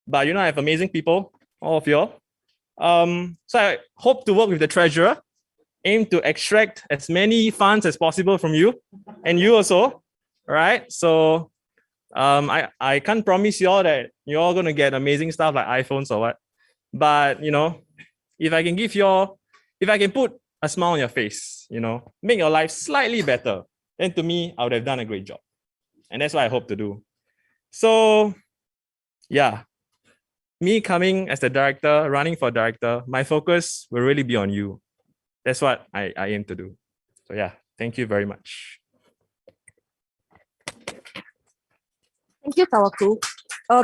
but I have amazing people, all of you. So I hope to work with the treasurer, aim to extract as many funds as possible from you, and you also, right? So I can't promise you all that you're all gonna get amazing stuff like iPhones or what, but if I can if I can put a smile on your face, make your life slightly better, then to me, I would have done a great job. And that's what I hope to do. So yeah, me coming as the director, running for director, my focus will really be on you. That's what I aim to do. So yeah, thank you very much. Thank you, Tawaku.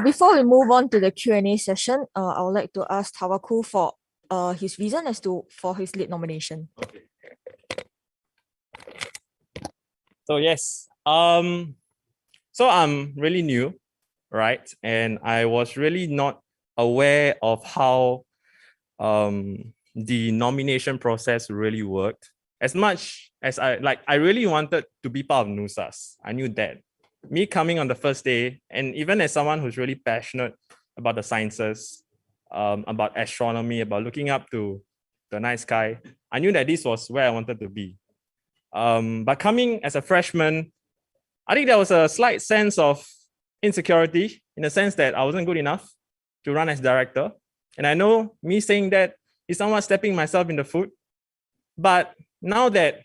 Before we move on to the Q&A session, I would like to ask Tawaku for his reason for his lead nomination. Okay. So yes, so I'm really new, right? And I was really not aware of how the nomination process really worked. As much as I really wanted to be part of NUSAS. I knew that. Me coming on the first day, and even as someone who's really passionate about the sciences, about astronomy, about looking up to the night sky, I knew that this was where I wanted to be. But coming as a freshman, I think there was a slight sense of insecurity in the sense that I wasn't good enough to run as director. And I know me saying that is somewhat stepping myself in the foot. But now that,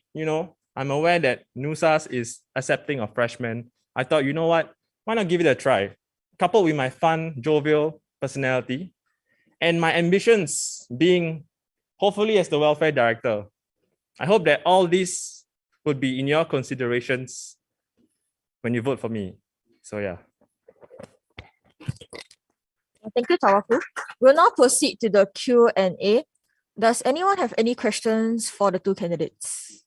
I'm aware that NUSAS is accepting of freshmen, I thought, you know what? Why not give it a try? Coupled with my fun, jovial personality and my ambitions being hopefully as the welfare director. I hope that all this would be in your considerations when you vote for me. So yeah. Thank you, Tawaku. We'll now proceed to the Q&A. Does anyone have any questions for the two candidates?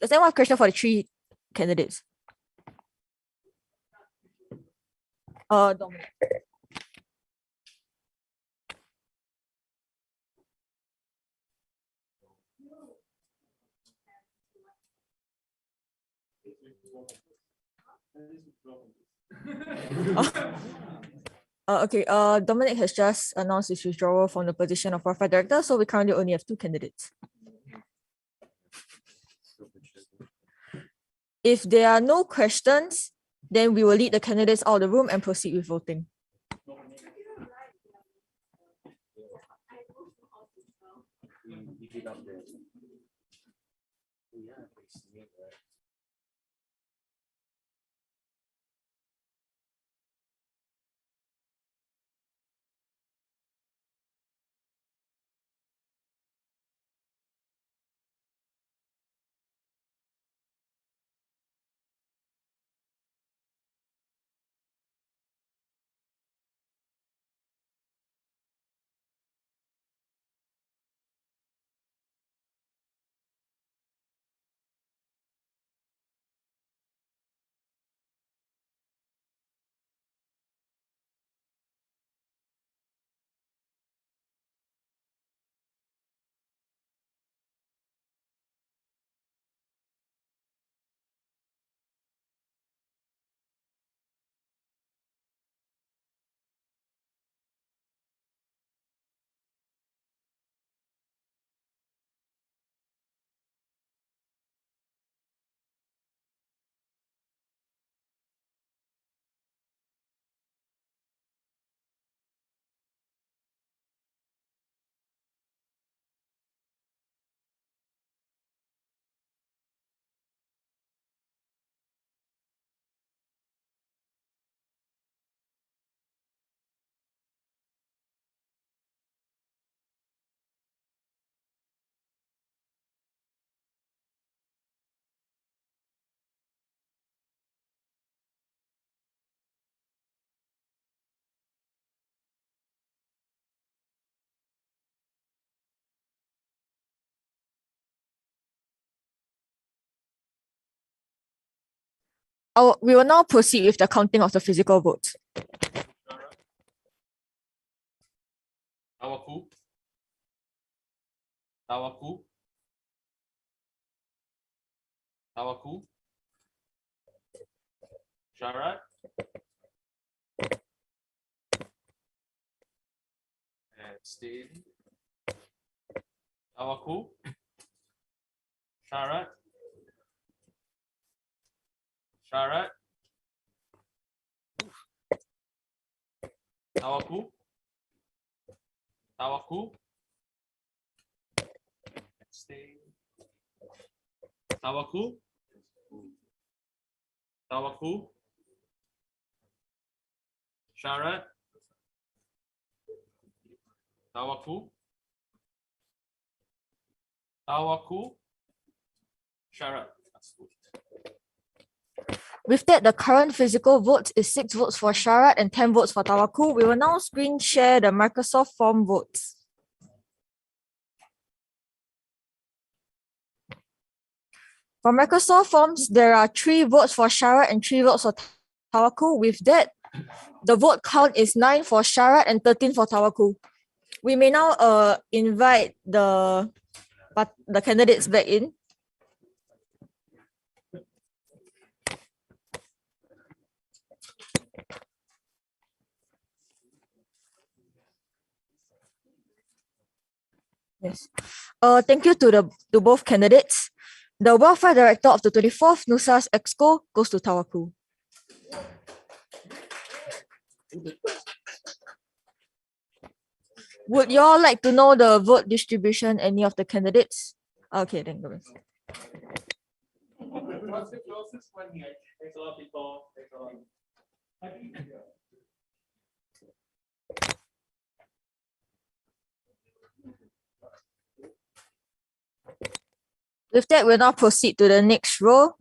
Does anyone have a question for the three candidates? Dominic. Okay, Dominic has just announced his withdrawal from the position of welfare director, so we currently only have two candidates. If there are no questions, then we will lead the candidates out of the room and proceed with voting. We will now proceed with the counting of the physical votes. Tawaku. Tawaku. Tawaku. Sharat. Abstain. Tawaku. Sharat. Sharat. Tawaku. Tawaku. Abstain. Tawaku. Tawaku. Sharat. Tawaku. Tawaku. Sharat. With that, the current physical votes is 6 votes for Sharat and 10 votes for Tawaku. We will now screen share the Microsoft form votes. For Microsoft Forms, there are 3 votes for Sharat and 3 votes for Tawaku. With that, the vote count is 9 for Sharat and 13 for Tawaku. We may now invite the candidates back in. Yes. Thank you to both candidates. The Welfare Director of the 24th NUSAS EXCO goes to Tawaku. Would you all like to know the vote distribution, any of the candidates? Okay, then go. What's the closest one here? Thanks a lot, people. Thanks a lot. With that, we'll now proceed to the next row.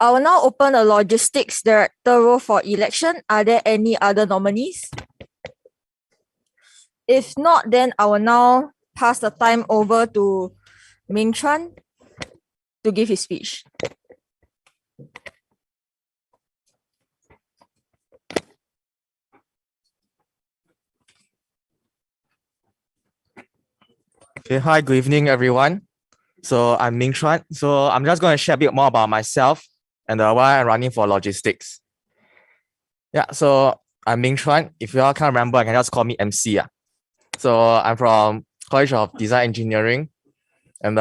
I will now open a logistics director role for election. Are there any other nominees? If not, then I will now pass the time over to Ming Chuan to give his speech. Okay, hi, good evening, everyone. So I'm Ming Chuan. So I'm just going to share a bit more about myself and why I'm running for logistics. Yeah, so I'm Ming Chuan. If you all can't remember, I can just call me MC. Yeah. So I'm from College of Design Engineering and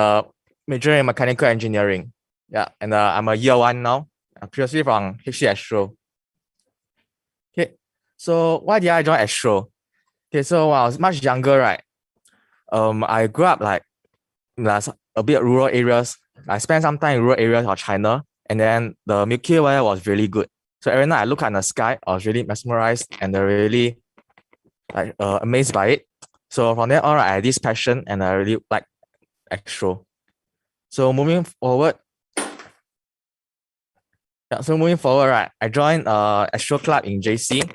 major in mechanical engineering. Yeah, and I'm a year 1 now. I'm previously from NUS Astro. Okay, so why did I join Astro? Okay, so when I was much younger, right? I grew up like in a bit rural areas. I spent some time in rural areas of China, and then the Milky Way was really good. So every night I look at the sky, I was really mesmerized and really like amazed by it. So from there on, I had this passion and I really like Astro. So moving forward, right, I joined Astro Club in JC.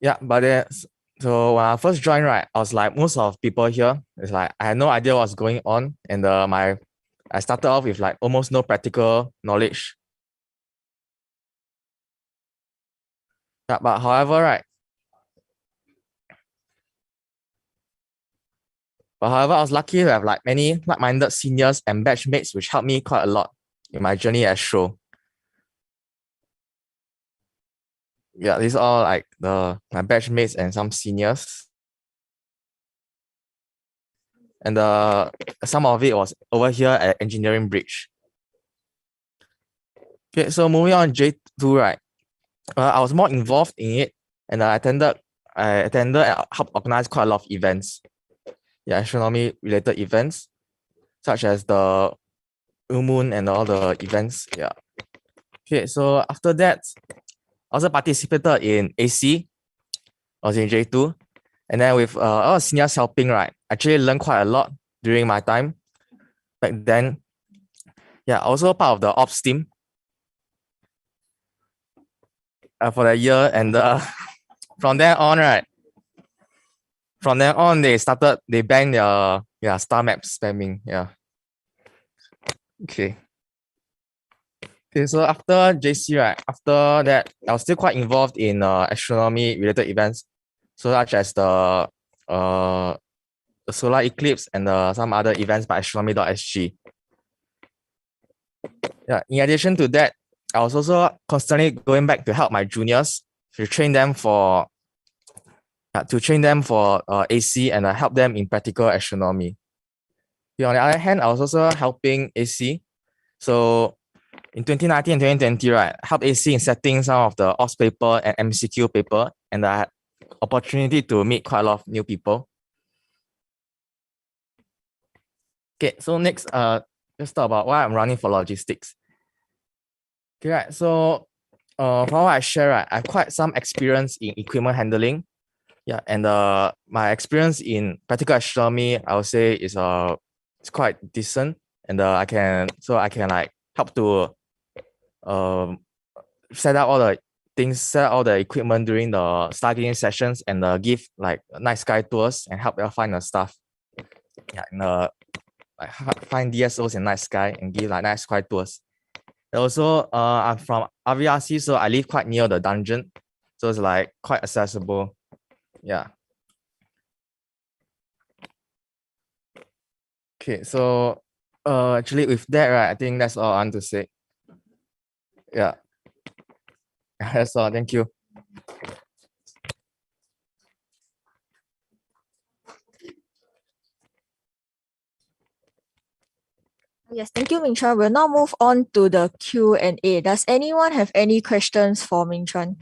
Yeah, but then so when I first joined, right, I was like most of people here, it's like I had no idea what's going on, and I started off with like almost no practical knowledge. Yeah, but however, right, I was lucky to have like many like-minded seniors and batchmates, which helped me quite a lot in my journey at Astro. Yeah, these are all like my batchmates and some seniors. And some of it was over here at Engineering Bridge. Okay, so moving on J2, right? I was more involved in it, and I attended and helped organize quite a lot of events. Yeah, astronomy related events, such as the moon and all the events. Yeah. Okay, so after that, I also participated in AC. I was in J2, and then with all the seniors helping, right, I actually learned quite a lot during my time back then. Yeah, also part of the ops team for the year, and from there on, right, they banned their star map spamming. Yeah. Okay. Okay, so after JC, right, after that, I was still quite involved in astronomy related events, so such as the solar eclipse and some other events by astronomy.sg. Yeah, in addition to that, I was also constantly going back to help my juniors to train them for AC and help them in practical astronomy. On the other hand, I was also helping AC. So in 2019 and 2020, right, I helped AC in setting some of the OPS paper and MCQ paper, and I had opportunity to meet quite a lot of new people. Okay, so next, let's talk about why I'm running for logistics. Okay, right. So, from what I share, right, I have quite some experience in equipment handling. Yeah, and my experience in practical astronomy, I would say is it's quite decent, and I can like help to set up all the things, set up all the equipment during the stargazing sessions, and give like night sky tours and help you find the stuff. Yeah, and like find DSOs in night sky and give like night sky tours. And also, I'm from RVRC, so I live quite near the dungeon, so it's like quite accessible. Yeah. Okay, so actually with that, right, I think that's all I want to say. Yeah. That's all. Thank you. Yes, thank you, Ming Chuan. We'll now move on to the Q&A. Does anyone have any questions for Ming Chuan?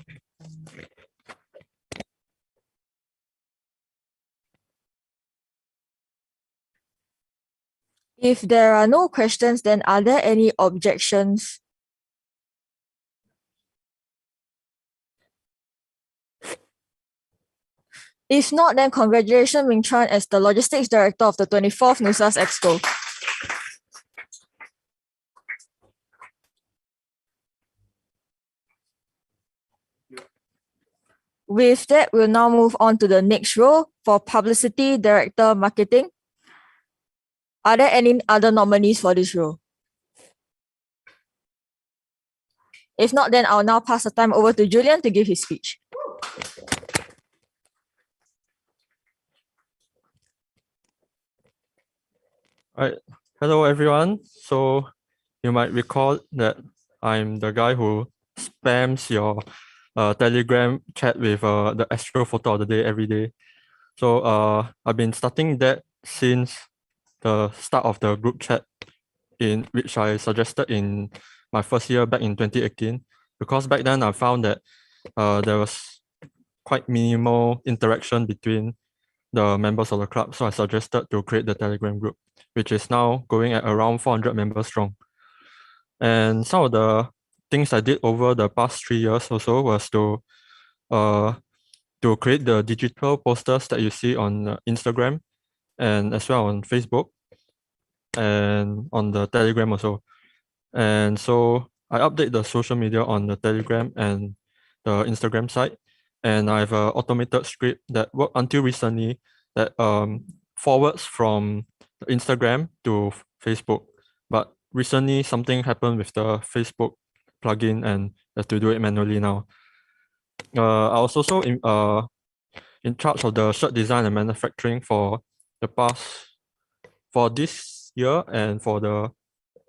If there are no questions, then are there any objections? If not, then congratulations, Ming Chuan, as the Logistics Director of the 24th NUSAS EXCO. With that, we'll now move on to the next role for Publicity Director Marketing. Are there any other nominees for this role? If not, then I'll now pass the time over to Julian to give his speech. All right. Hello, everyone. So you might recall that I'm the guy who spams your Telegram chat with the Astro photo of the day every day. So I've been starting that since the start of the group chat, in which I suggested in my first year back in 2018, because back then I found that there was quite minimal interaction between the members of the club. So I suggested to create the Telegram group, which is now going at around 400 members strong. And some of the things I did over the past 3 years also was to create the digital posters that you see on Instagram and as well on Facebook and on the Telegram also. And so I update the social media on the Telegram and the Instagram site, and I have an automated script that worked until recently that forwards from Instagram to Facebook. But recently something happened with the Facebook plugin and I have to do it manually now. I was also in charge of the shirt design and manufacturing for this year and for the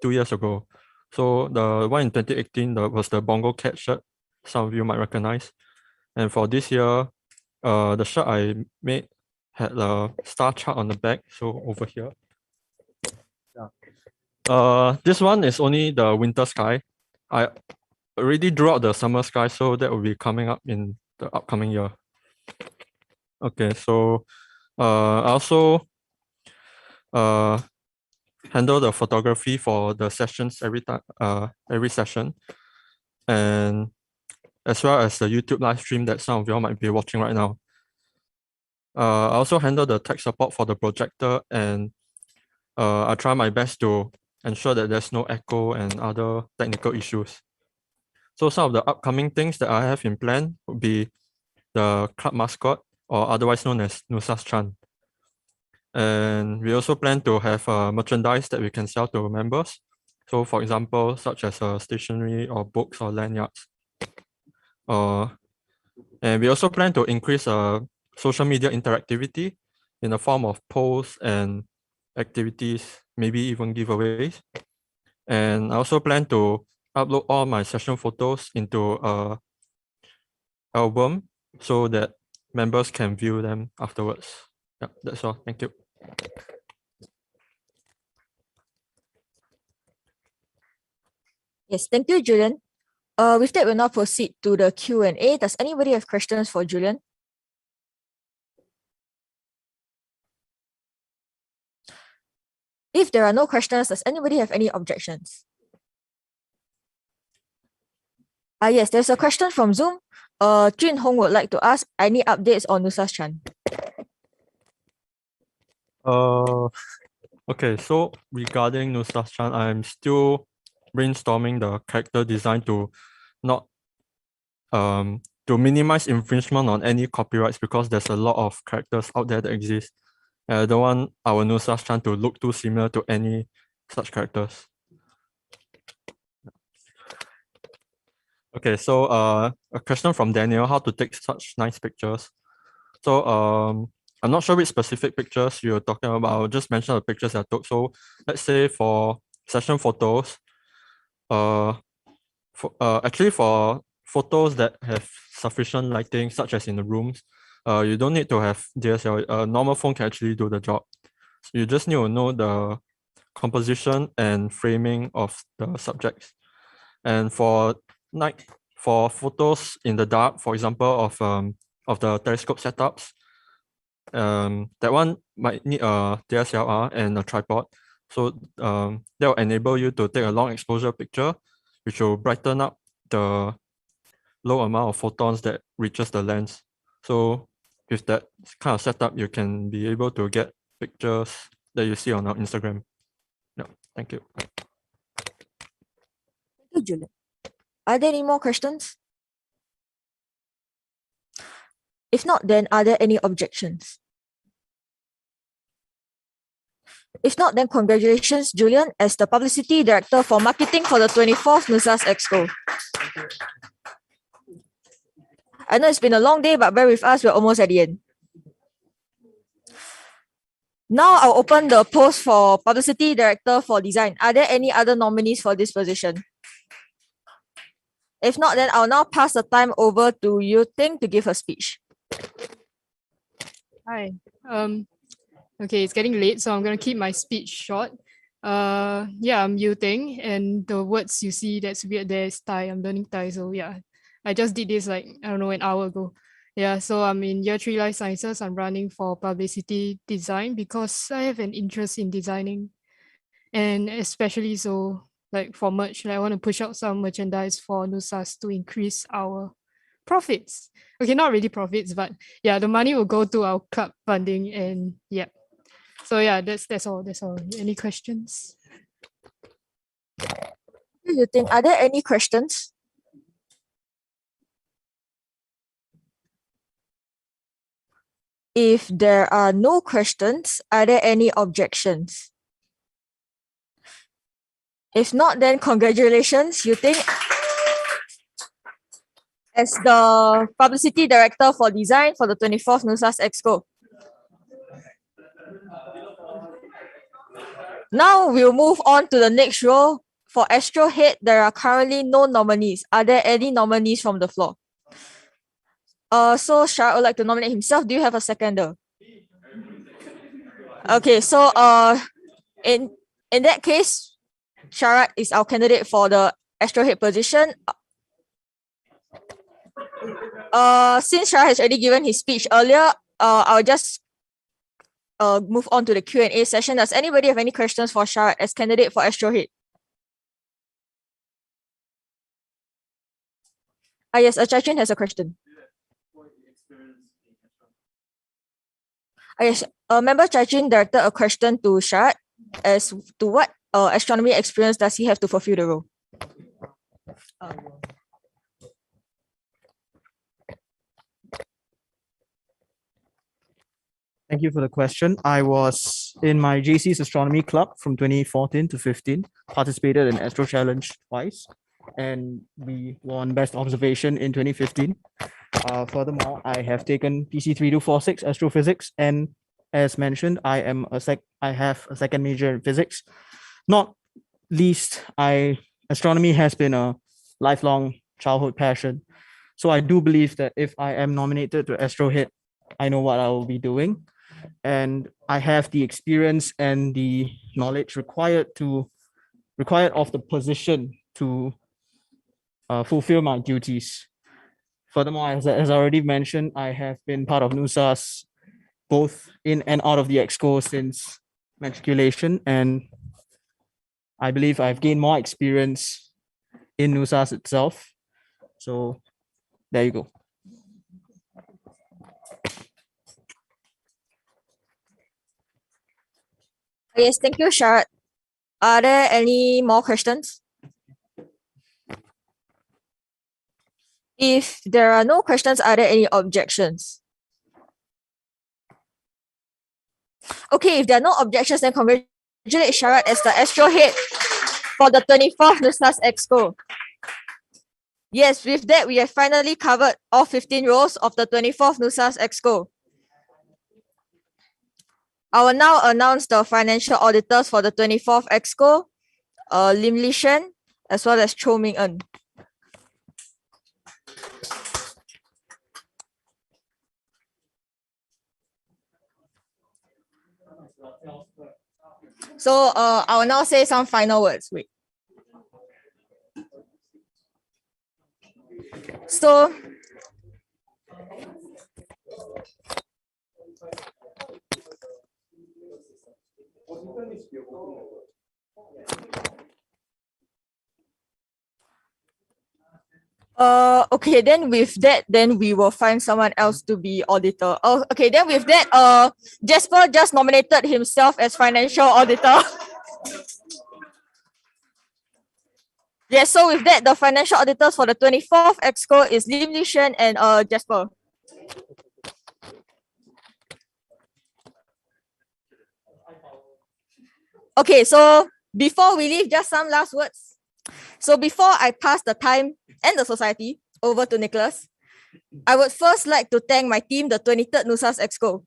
2 years ago. So the one in 2018 was the Bongo Cat shirt, some of you might recognize. And for this year, the shirt I made had a star chart on the back, so over here. Yeah. This one is only the winter sky. I already drew out the summer sky, so that will be coming up in the upcoming year. Okay, so I also handle the photography for the sessions every session, and as well as the YouTube live stream that some of you all might be watching right now. I also handle the tech support for the projector, and I try my best to ensure that there's no echo and other technical issues. So some of the upcoming things that I have in plan would be the club mascot, or otherwise known as NUSAS Chan. And we also plan to have merchandise that we can sell to members, So for example, such as stationery or books or lanyards. And we also plan to increase social media interactivity in the form of posts and activities, maybe even giveaways. And I also plan to upload all my session photos into a album so that members can view them afterwards. Yeah, that's all. Thank you. Yes, thank you, Julian. With that, we'll now proceed to the Q&A. Does anybody have questions for Julian? If there are no questions, does anybody have any objections? Yes, there's a question from Zoom. Jun Hong would like to ask any updates on NUSAS Chan. Okay, so regarding NUSAS Chan, I'm still brainstorming the character design to not to minimize infringement on any copyrights, because there's a lot of characters out there that exist. I don't want our NUSAS Chan to look too similar to any such characters. Okay, so a question from Daniel: how to take such nice pictures? So I'm not sure which specific pictures you're talking about. I'll just mention the pictures I took. So let's say for session photos, actually for photos that have sufficient lighting, such as in the rooms, you don't need to have DSLR. A normal phone can actually do the job. You just need to know the composition and framing of the subjects. And for photos in the dark, for example, of the telescope setups, that one might need a DSLR and a tripod. So that will enable you to take a long exposure picture, which will brighten up the low amount of photons that reaches the lens. So with that kind of setup, you can be able to get pictures that you see on our Instagram. Yeah, thank you. Thank you, Julian. Are there any more questions? If not, then are there any objections? If not, then congratulations, Julian, as the Publicity Director for Marketing for the 24th NUSAS EXCO. I know it's been a long day, but bear with us, we're almost at the end. Now I'll open the post for Publicity Director for Design. Are there any other nominees for this position? If not, then I'll now pass the time over to Yu Ting to give her speech. Hi. Okay, it's getting late, so I'm gonna keep my speech short. Yeah, I'm Yu Ting, and the words you see that's weird there is Thai. I'm learning Thai, so yeah. I just did this like, I don't know, an hour ago. Yeah, so I'm in year 3 life sciences. I'm running for publicity design because I have an interest in designing, and especially so like for merch, like I want to push out some merchandise for NUSAS to increase our profits. Okay, not really profits, but yeah, the money will go to our club funding, and yeah. So yeah, that's all. Any questions? You think, are there any questions? If there are no questions, are there any objections? If not, then congratulations, you think, as the Publicity Director for Design for the 24th NUSAS EXCO. Now we'll move on to the next role. For Astro Head, there are currently no nominees. Are there any nominees from the floor? So Shah would like to nominate himself. Do you have a seconder? Okay, so in that case, Sharat is our candidate for the Astro Head position. Since Sharat has already given his speech earlier, I'll just move on to the Q&A session. Does anybody have any questions for Sharat as candidate for Astro Head? Yes, Chachin has a question. Yes, member Chachin directed a question to Sharat as to what astronomy experience does he have to fulfill the role? Thank you for the question. I was in my JC's astronomy club from 2014 to 15, participated in Astro Challenge twice, and we won best observation in 2015. Furthermore, I have taken PC 3246 astrophysics, and as mentioned, I have a second major in physics. Not least, astronomy has been a lifelong childhood passion. So I do believe that if I am nominated to Astro Hit, I know what I will be doing, and I have the experience and the knowledge required of the position to fulfill my duties. Furthermore, as I already mentioned, I have been part of NUSAS both in and out of the EXCO since matriculation, and I believe I've gained more experience in NUSAS itself. So there you go. Yes, thank you, Sharat. Are there any more questions? If there are no questions, are there any objections? Okay, if there are no objections, then congratulate Sharat as the Astro Head for the 24th NUSAS EXCO. Yes, with that, we have finally covered all 15 rows of the 24th NUSAS EXCO. I will now announce the financial auditors for the 24th EXCO, Lim Li Shen, as well as Cho Ming En. So I will now say some final words. Wait. So okay, then with that, then we will find someone else to be auditor. Oh, okay, then with that, Jasper just nominated himself as financial auditor. Yes, so with that, the financial auditors for the 24th EXCO is Lim Li Shen and Jasper. Okay, so before we leave, just some last words. So before I pass the time and the society over to Nicholas, I would first like to thank my team, the 23rd NUSAS EXCO.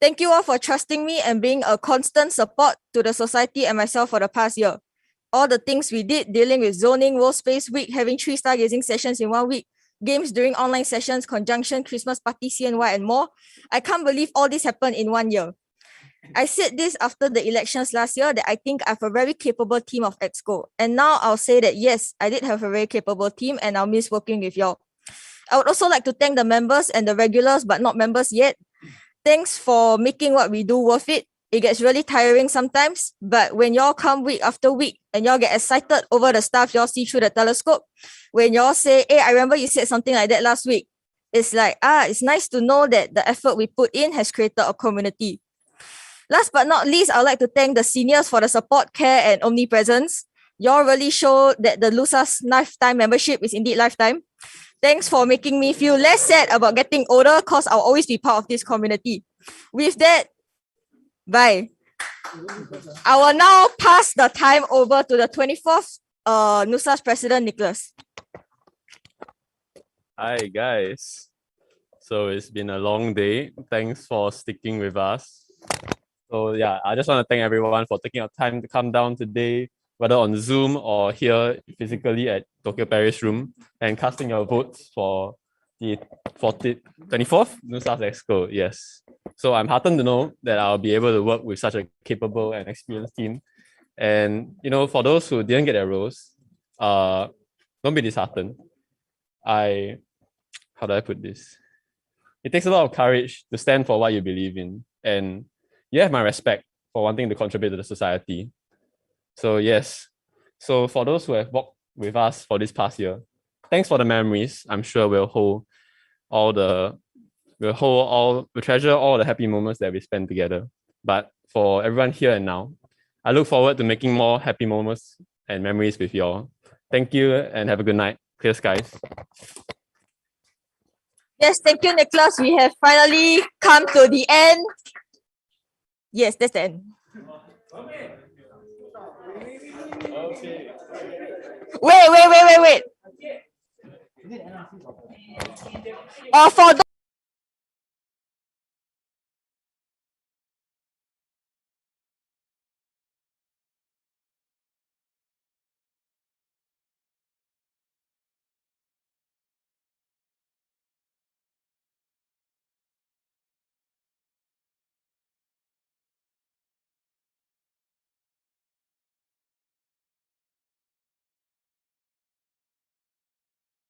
Thank you all for trusting me and being a constant support to the society and myself for the past year. All the things we did, dealing with zoning, world space week, having 3 stargazing sessions in 1 week, games during online sessions, conjunction, Christmas party, CNY, and more. I can't believe all this happened in 1 year. I said this after the elections last year that I think I have a very capable team of EXCO. And now I'll say that yes, I did have a very capable team and I'll miss working with y'all. I would also like to thank the members and the regulars, but not members yet. Thanks for making what we do worth it. It gets really tiring sometimes, but when y'all come week after week and y'all get excited over the stuff y'all see through the telescope, when y'all say, hey, I remember you said something like that last week, it's like, it's nice to know that the effort we put in has created a community. Last but not least, I'd like to thank the seniors for the support, care, and omnipresence. Y'all really show that the NUSAS lifetime membership is indeed lifetime. Thanks for making me feel less sad about getting older because I'll always be part of this community. With that, bye. I will now pass the time over to the 24th NUSAS President, Nicholas. Hi, guys. So it's been a long day. Thanks for sticking with us. So yeah, I just want to thank everyone for taking your time to come down today, whether on Zoom or here physically at Tokyo Paris Room, and casting your votes for the 24th NUSAS EXCO. Yes. So I'm heartened to know that I'll be able to work with such a capable and experienced team. And for those who didn't get their roles, don't be disheartened. How do I put this? It takes a lot of courage to stand for what you believe in, and you have my respect for wanting to contribute to the society. So yes, so for those who have walked with us for this past year, thanks for the memories. I'm sure we'll treasure all the happy moments that we spent together. But for everyone here and now, I look forward to making more happy moments and memories with you all. Thank you and have a good night. Clear skies. Yes, thank you, Nicholas. We have finally come to the end Yes, that's the end. Wait. For